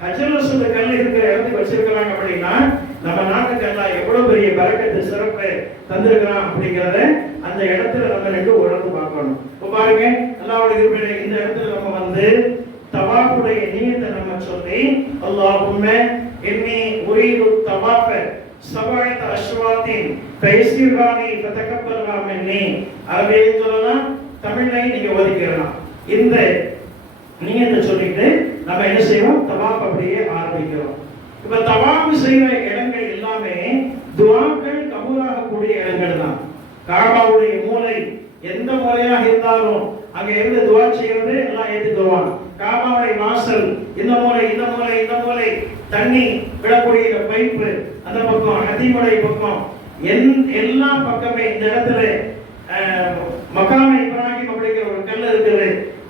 ஹஜர் அஸ்வத் கல் இருக்கிற இடத்துக்கு வச்சிருக்கிறாங்க அப்படின்னா நம்ம நாட்டுக்கு எல்லாம் எவ்வளவு பெரிய பரக்கத்து சிறப்பு தந்திருக்கிறான் அப்படிங்கிறத அந்த இடத்துல நம்ம நின்று உணர்ந்து பார்க்கணும். இப்ப பாருங்க, அல்லாஹ்வுடைய கிருபையில இந்த இடத்துல நம்ம வந்து தவாஃபுடைய நியத்தை நம்ம சொல்லி அல்லாஹும்ம இன்னி உரீது தவாஃப சபஅத் அஷ்வாத்தின் ஃபயஸ்ஸிர்ஹானி ஃபதகப்பல்ஹா மின்னி. அரபியில் சொல்லலாம், தமிழ்லையும் நீங்க ஓதிக்கலாம். இந்த நியத்தை சொல்லிட்டு நம்ம என்ன செய்வோம், தவாஃப் அப்படியே ஆரம்பிக்கிறோம். இப்ப தவாஃப் செய்யற இடங்கள் எல்லாமே துஆக்கள் கபூலாகக்கூடிய இடங்கள் தான். காபாவுடைய மூலை எந்த மூலையாக இருந்தாலும் அங்க இருந்து துஆ செய்யறது எல்லாம் ஏத்துக்குவாங்க. காபாவுடைய வாசல் இந்த மூலை, இந்த மூலை, இந்த மூலை, தண்ணி விடக்கூடிய பைப்பு அந்த பக்கம், ஹதீமுடைய பக்கம், எல்லா பக்கமே இந்த இடத்துல மகாம இப்ராஹிம் அப்படிங்கிற ஒரு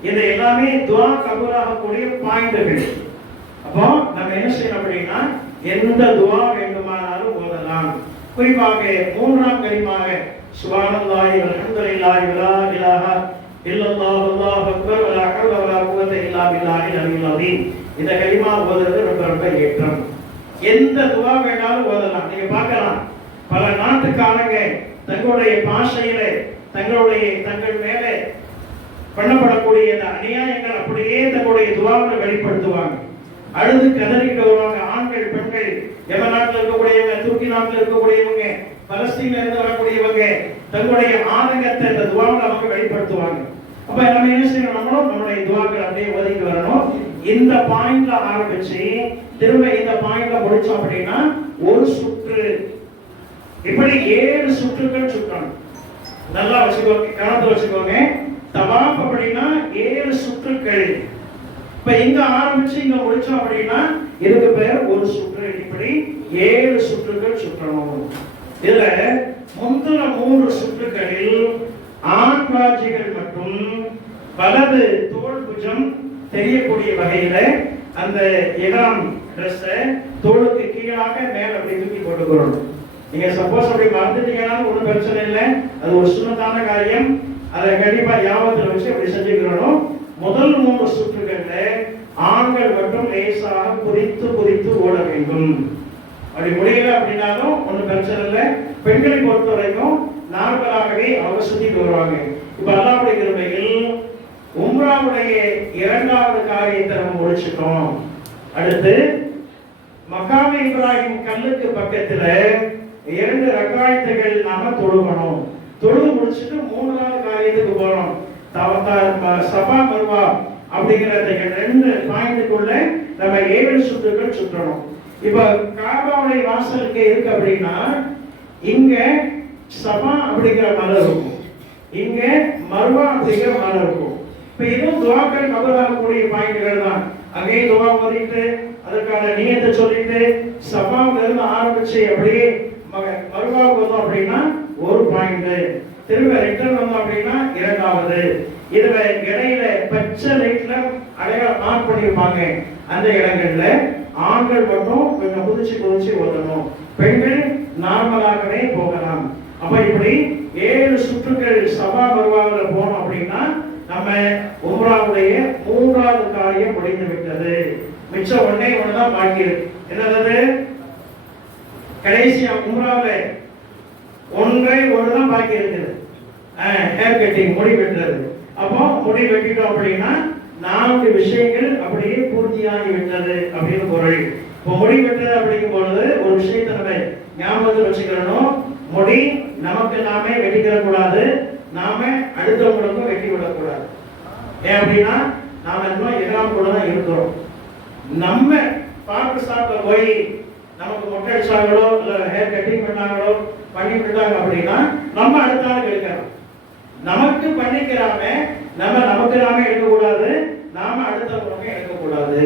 இது எல்லாமே துஆ கபூலாகக்கூடிய பாயிண்டுகள். அப்போ நம்ம என்ன செய்யணும் அப்படின்னா எந்த துஆ வேண்டுமானாலும் ஓதலாம். குறிப்பாக மூன்றாம் கலிமாக சுப்ஹானல்லாஹி வல்ஹம்துலில்லாஹி வலா இலாஹா இல்லல்லாஹு அல்லாஹு அக்பர் வலா ஹவ்ல வலா குவத்த இல்லா பில்லாஹில் அலியில் அஸீம். இந்த கலிமா ஓதுறது ரொம்ப ரொம்ப ஏற்றம். எந்த துஆ வேணாலும் ஓதலாம். நீங்க பார்க்கலாம், பல நாட்டுக்காரங்க தங்களுடைய பாஷையில தங்கள் மேலே பண்ணப்படக்கூடிய இந்த அநியாயங்கள் அப்படியே தங்களுடைய துஆவில் வெளிப்படுத்துவாங்க. அழுது கதறிட்டு வருவாங்க. ஆண்கள், பெண்கள், எமன் நாட்டில் இருக்கக்கூடியவங்க, துருக்கி நாட்டில் இருக்கக்கூடியவங்க, பலஸ்தீன்ல இருந்து வரக்கூடியவங்க தங்களுடைய ஆதங்கத்தை இந்த துஆவில் அவங்க வெளிப்படுத்துவாங்க. அப்ப நம்ம என்ன செய்யணும், நம்மளுடைய துஆக்கள் அப்படியே ஒதுக்கி வரணும். இந்த பாயிண்ட்ல ஆரம்பிச்சு திரும்ப இந்த பாயிண்ட்ல முடிச்சோம் அப்படின்னா ஒரு சுற்று, இப்படி 7 சுற்றுகள் சுற்றணும். நல்லா வச்சுக்கோங்க, கணக்கு வச்சுக்கோங்க. தவாப் அப்படின்னா 7 சுற்றுக்கள். இப்ப இங்க ஆரம்பிச்சு இங்க முடிச்சோம் அப்படின்னா இதுக்கு பேர் ஒரு சுற்று. இப்படி 7 சுற்றுகள் சுற்றணும். இதுல முந்தின 3 சுற்றுகளில் ஆண்பாஜிகள் மற்றும் வலது தோள் புஜம் தெரியக்கூடிய வகையில அந்த இஹ்ராம் ட்ரெஸ்ஸை தோளுக்கு கீழாக மேல அப்படி தூக்கி போட்டுக்கிறோம். நீங்க சப்போஸ் அப்படி மறந்துட்டீங்கன்னா ஒன்றும் பிரச்சனை இல்லை, அது ஒரு சுண்ணத்தான காரியம். அதை கண்டிப்பா ஞாபகத்தில் வச்சு அப்படி செஞ்சுக்கிறோம். முதல் 3 சுற்றுகள்ல ஆண்கள் மட்டும் லேசாக குறித்து ஓட வேண்டும். அப்படி முடியல அப்படின்னாலும் ஒன்றும் பிரச்சனை இல்லை. பெண்களை பொறுத்த வரைக்கும் நார்மலாகவே அவங்க சுத்திட்டு வருவாங்க. இப்ப அல்லாஹ்வுடைய கிருபையில் உம்ராவுடைய 2வது காரியத்தை நம்ம முடிச்சிட்டோம். அடுத்து மக்காமே இப்ராஹிம் கல்லுக்கு பக்கத்துல 2 ரக்காயத்துகள் நாம தொழுகணும். தொழுது முடிச்சுட்டு 3வது காரியத்துக்கு போறோம். சபா மர்வா அப்படிங்கிற 2 பாயிண்ட்டுக்குள்ள நம்ம 7 சுற்றுகள் சுற்றணும். இப்ப காபாவுடைய வாசலுக்கு இருக்கு அப்படின்னா இங்க சபா அப்படிங்கிற மலை இருக்கும், இங்க மர்வா அப்படிங்கிற மலை இருக்கும். இப்ப இதுவும் துஆக்கள் கபூலாகக்கூடிய பாயிண்ட்கள் தான். அங்கே துஆ ஓதிட்டு அதற்கான நியத்தை சொல்லிட்டு சபாவுல இருந்து ஆரம்பிச்சு அப்படியே மர்வாவுக்கு வந்தோம் அப்படின்னா ஒரு பாயிண்ட், திரும்ப ரிட்டர்ன் வந்தோம் அப்படின்னா 2வது. இதுல இடையில பச்சை லைட்ல அடையாளம் மார்க் பண்ணிருப்பாங்க. அந்த இடங்கள்ல ஆண்கள் மட்டும் கொஞ்சம் குதிச்சு ஓதணும், பெண்கள் நார்மலாகவே போகலாம். அப்ப இப்படி 7 சுற்றுகள் சபா மர்வாவில் போனோம் அப்படின்னா நம்ம உம்ராவுடைய 3வது காரியம் முடிந்து விட்டது. மிச்சம் ஒண்ணே ஒண்ணுதான் பாக்கி இருக்கு. என்னது? கடைசியா உம்ராவுல ஒன்றே ஒண்ணுதான் பாக்கி இருக்குது, ஹேர் கட்டிங், முடி வெட்டுறது. அப்போ முடி வெட்டிட்டோம் அப்படின்னா 4 விஷயங்கள் அப்படியே பூர்த்தியாகி விட்டது அப்படின்னு பொருள். இப்போ முடி வெட்டுறது அப்படிங்கும் பொழுது ஒரு விஷயத்தை நம்ம ஞாபகத்தில் வச்சுக்கிறணும். முடி நமக்கு நாமே வெட்டிக்கிற கூடாது, நாம அடுத்தவங்களுக்கும் வெட்டி விடக்கூடாது. ஏன் அப்படின்னா நாம இன்னும் இஹ்ராம் கூட தான் இருக்கிறோம். நம்ம பார்க்க சாப்பிட போய் நமக்கு மொட்டை அடிச்சாங்களோ இல்ல ஹேர் கட்டிங் பண்ணாங்களோ பண்ணி விட்டாங்க அப்படின்னா நம்ம அடுத்த ஆளுக்கு எடுக்கிறோம். நமக்கு பண்ணிக்கிறாம நமக்கு நாம எடுக்கக்கூடாது, நாம அடுத்தவங்களுக்கு எடுக்கக்கூடாது.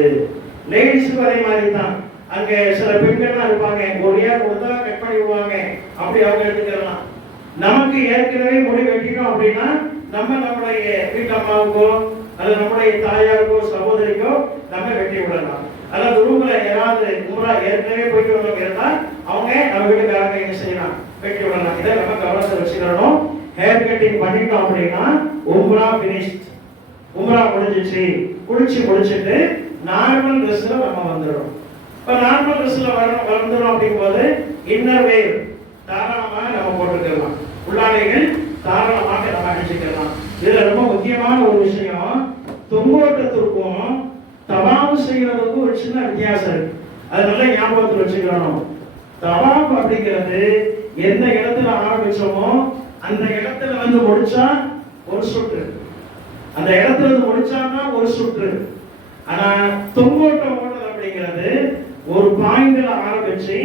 லேடிஸுக்கு அதே மாதிரி தான். அங்க சில பெண்கள்லாம் இருப்பாங்க, ஒரு ஏர் கொடுத்தா கட் பண்ணி விடுவாங்க, அப்படி அவங்க எடுத்துக்கலாம். நமக்கு ஏற்கனவே முடி வெட்டிட்டோம் அப்படின்னா நம்மளுடைய வீட்டு அம்மாவுக்கோ அல்லது நம்முடைய தாயாருக்கோ சகோதரிக்கோ நம்ம வெட்டி விடலாம். அல்லது ரூம்ல யாராவது உம்ரா ஏற்கனவே போயிட்டு வந்தவங்க இருந்தா அவங்க நம்ம வீட்டுக்காரங்க என்ன செய்யலாம், வெட்டி விடலாம். இதை நம்ம கவனத்தை வச்சுக்கணும். ஹேர் கட்டிங் பண்ணிட்டோம் அப்படின்னா உம்ரா ஃபினிஷ்ட், உம்ரா முடிஞ்சிச்சு. குளிச்சு முடிச்சிட்டு நார்மல் ட்ரெஸ்ல நம்ம வந்துடும். இப்ப நார்மல் ட்ரெஸ்ல வந்துடும் அப்படிங்கும்போது இன்னர் வேர் தாராளமாக நம்ம போட்டுக்கலாம், உள்ளாடைகள் தாராளமாக நம்ம அணிஞ்சுக்கலாம். இதுல ரொம்ப முக்கியமான ஒரு விஷயம், தொங்கோட்டத்திற்கும் தவாபு செய்யறதுக்கும் ஒரு சின்ன வித்தியாசம் இருக்கு. அது நல்லா ஞாபகத்தில் வச்சுக்கணும். தவாப் அப்படிங்கிறது எந்த இடத்துல ஆரம்பிச்சோமோ அந்த இடத்துல வந்து முடிச்சா ஒரு சுற்று, அந்த இடத்துல இருந்து முடிச்சான்னா ஒரு சுற்று. ஆனா தொங்கோட்டம் ஓடுறது அப்படிங்கிறது ஒரு பாயிண்ட்ல ஆரம்பிச்சு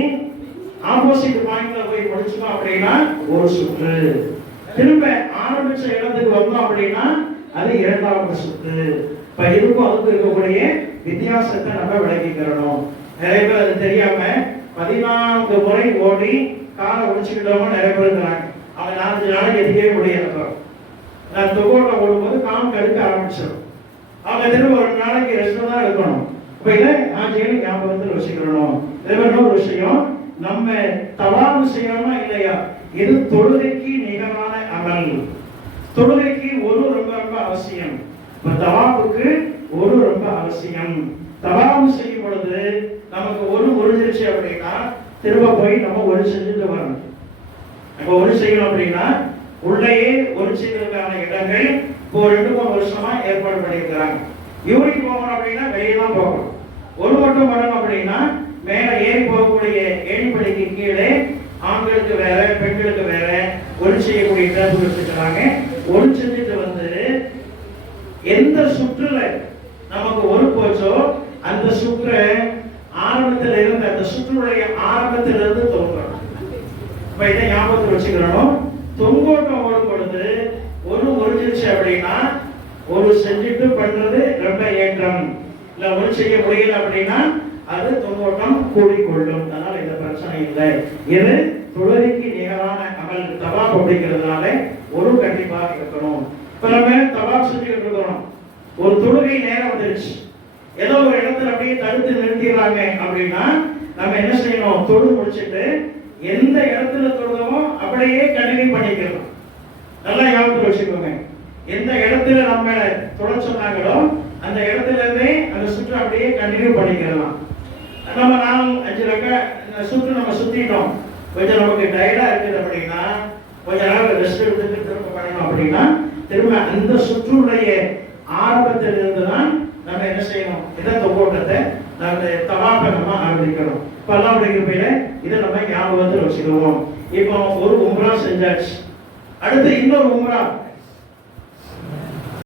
ஆப்போசிட் பாயிண்ட்ல போய் முடிச்சோம் அப்படின்னா ஒரு சுற்று. திரும்ப ஆரம்பிச்ச இடத்துக்கு வந்தோம் அப்படின்னா அது 2வது சுற்று. இப்ப இதுக்கும் அதுக்கும் இருக்கக்கூடிய வித்தியாசத்தை நம்ம விளக்கிக்கிறோம். நிறைய பேர் அது தெரியாம 14 முறை ஓடி காலை ஒடிச்சுக்கிட்டவங்க நிறைய பேர் இருக்கிறாங்க. அவங்க 4 நாளைக்கு எதுக்கவே முடியாது. நான் தொகோட்டை ஓடும்போது காம் கடுக்க ஆரம்பிச்சிடும். அவங்க திரும்ப ஒரு நாளைக்கு ரெஸ்ட் தான் எடுக்கணும். இப்போ இதை ஆட்சியில் ஞாபகத்தில் வச்சுக்கணும். இதே இன்னொரு விஷயம், நம்ம தவாப் செய்யணுமா இல்லையா, இது தொழுகைக்கு நிகரான அமல். தொழுகைக்கு ஒரு ரொம்ப ரொம்ப அவசியம். இப்போ தவாப்புக்கு ஒரு ரொம்ப அவசியம். தவாப்பு செய்யும் பொழுது நமக்கு ஒரு முடிஞ்சிருச்சு அப்படின்னா திரும்ப போய் நம்ம ஒரு செஞ்சுட்டு வரணும். நம்ம ஒரு செய்யணும் அப்படின்னா உள்ளேயே ஒரு செய்வதற்கான இடங்கள் இப்போ 2-3 வருஷமா ஏற்பாடு பண்ணியிருக்கிறாங்க. யூரின் போகணும் அப்படின்னா வெளியே தான் போகணும். ஒரு மட்டும் வரணும் அப்படின்னா மேல ஏறி போகக்கூடிய ஏணிப்படிக்கு கீழே ஆண்களுக்கு வேற பெண்களுக்கு வேற ஒரு செய்யக்கூடிய இடத்துல வச்சுக்கிறாங்க. ஒரு செஞ்சுட்டு வந்து எந்த சுற்றுல நமக்கு ஒரு போச்சோ அந்த சுற்ற ஆரம்பத்தில் இருந்து அந்த சுற்றுடைய ஆரம்பத்தில் இருந்து தொங்கணும். இப்ப இதை ஞாபகத்தில் வச்சுக்கிறோம். தொங்கோட்டம் ஓடும் பொழுது ஒரு ஒரிஞ்சிருச்சு அப்படின்னா ஒரு செஞ்சுட்டு பண்றது ரொம்ப ஏற்றம். இல்ல ஒரு செய்ய முடியல அப்படின்னா அது தொங்கோட்டம் கூடிக்கொள்ளும். அதனால இந்த பிரச்சனை இல்லை. இது தொழுகைக்கு நிகரான அமல் தவாப் அப்படிங்கிறதுனால ஒரு கண்டிப்பாக இருக்கணும். இப்ப நம்ம தவாப் செஞ்சுக்கிட்டு இருக்கிறோம். ஒரு தொழுகை நேரம் வந்துருச்சு, ஏதோ ஒரு இடத்துல அப்படியே தடுத்து நிறுத்திடுறாங்க அப்படின்னா நம்ம என்ன செய்யணும், தொழு முடிச்சுட்டு எந்த இடத்துல தொழுதமோ அப்படியே கண்டினியூ பண்ணிக்கலாம். நல்லா ஞாபகத்தில் வச்சுக்கோங்க. எந்த இடத்துல நம்ம தொழ சொன்னாங்களோ அந்த இடத்துல இருந்தே அந்த சுற்று அப்படியே கண்டினியூ பண்ணிக்கலாம். நம்ம 4-5 ரக்கா சுற்று நம்ம சுத்திட்டோம், கொஞ்சம் நமக்கு டயர்டா இருக்குது அப்படின்னா கொஞ்ச நேரம் ரெஸ்ட் எடுத்துட்டு திரும்ப பண்ணணும் அப்படின்னா திரும்ப அந்த சுற்றுடைய ஆரம்பத்தில் இருந்து தான் நம்ம என்ன செய்யணும், இதை தொங்கோட்டத்தை நம்ம தவாப்பை நம்ம ஆரம்பிக்கணும். இப்போ எல்லாம் அப்படிங்கிற இதை நம்ம ஞாபகத்தில் வச்சுக்குவோம். இப்போ ஒரு உம்ரா செஞ்சாச்சு, அடுத்து இன்னொரு உம்ரா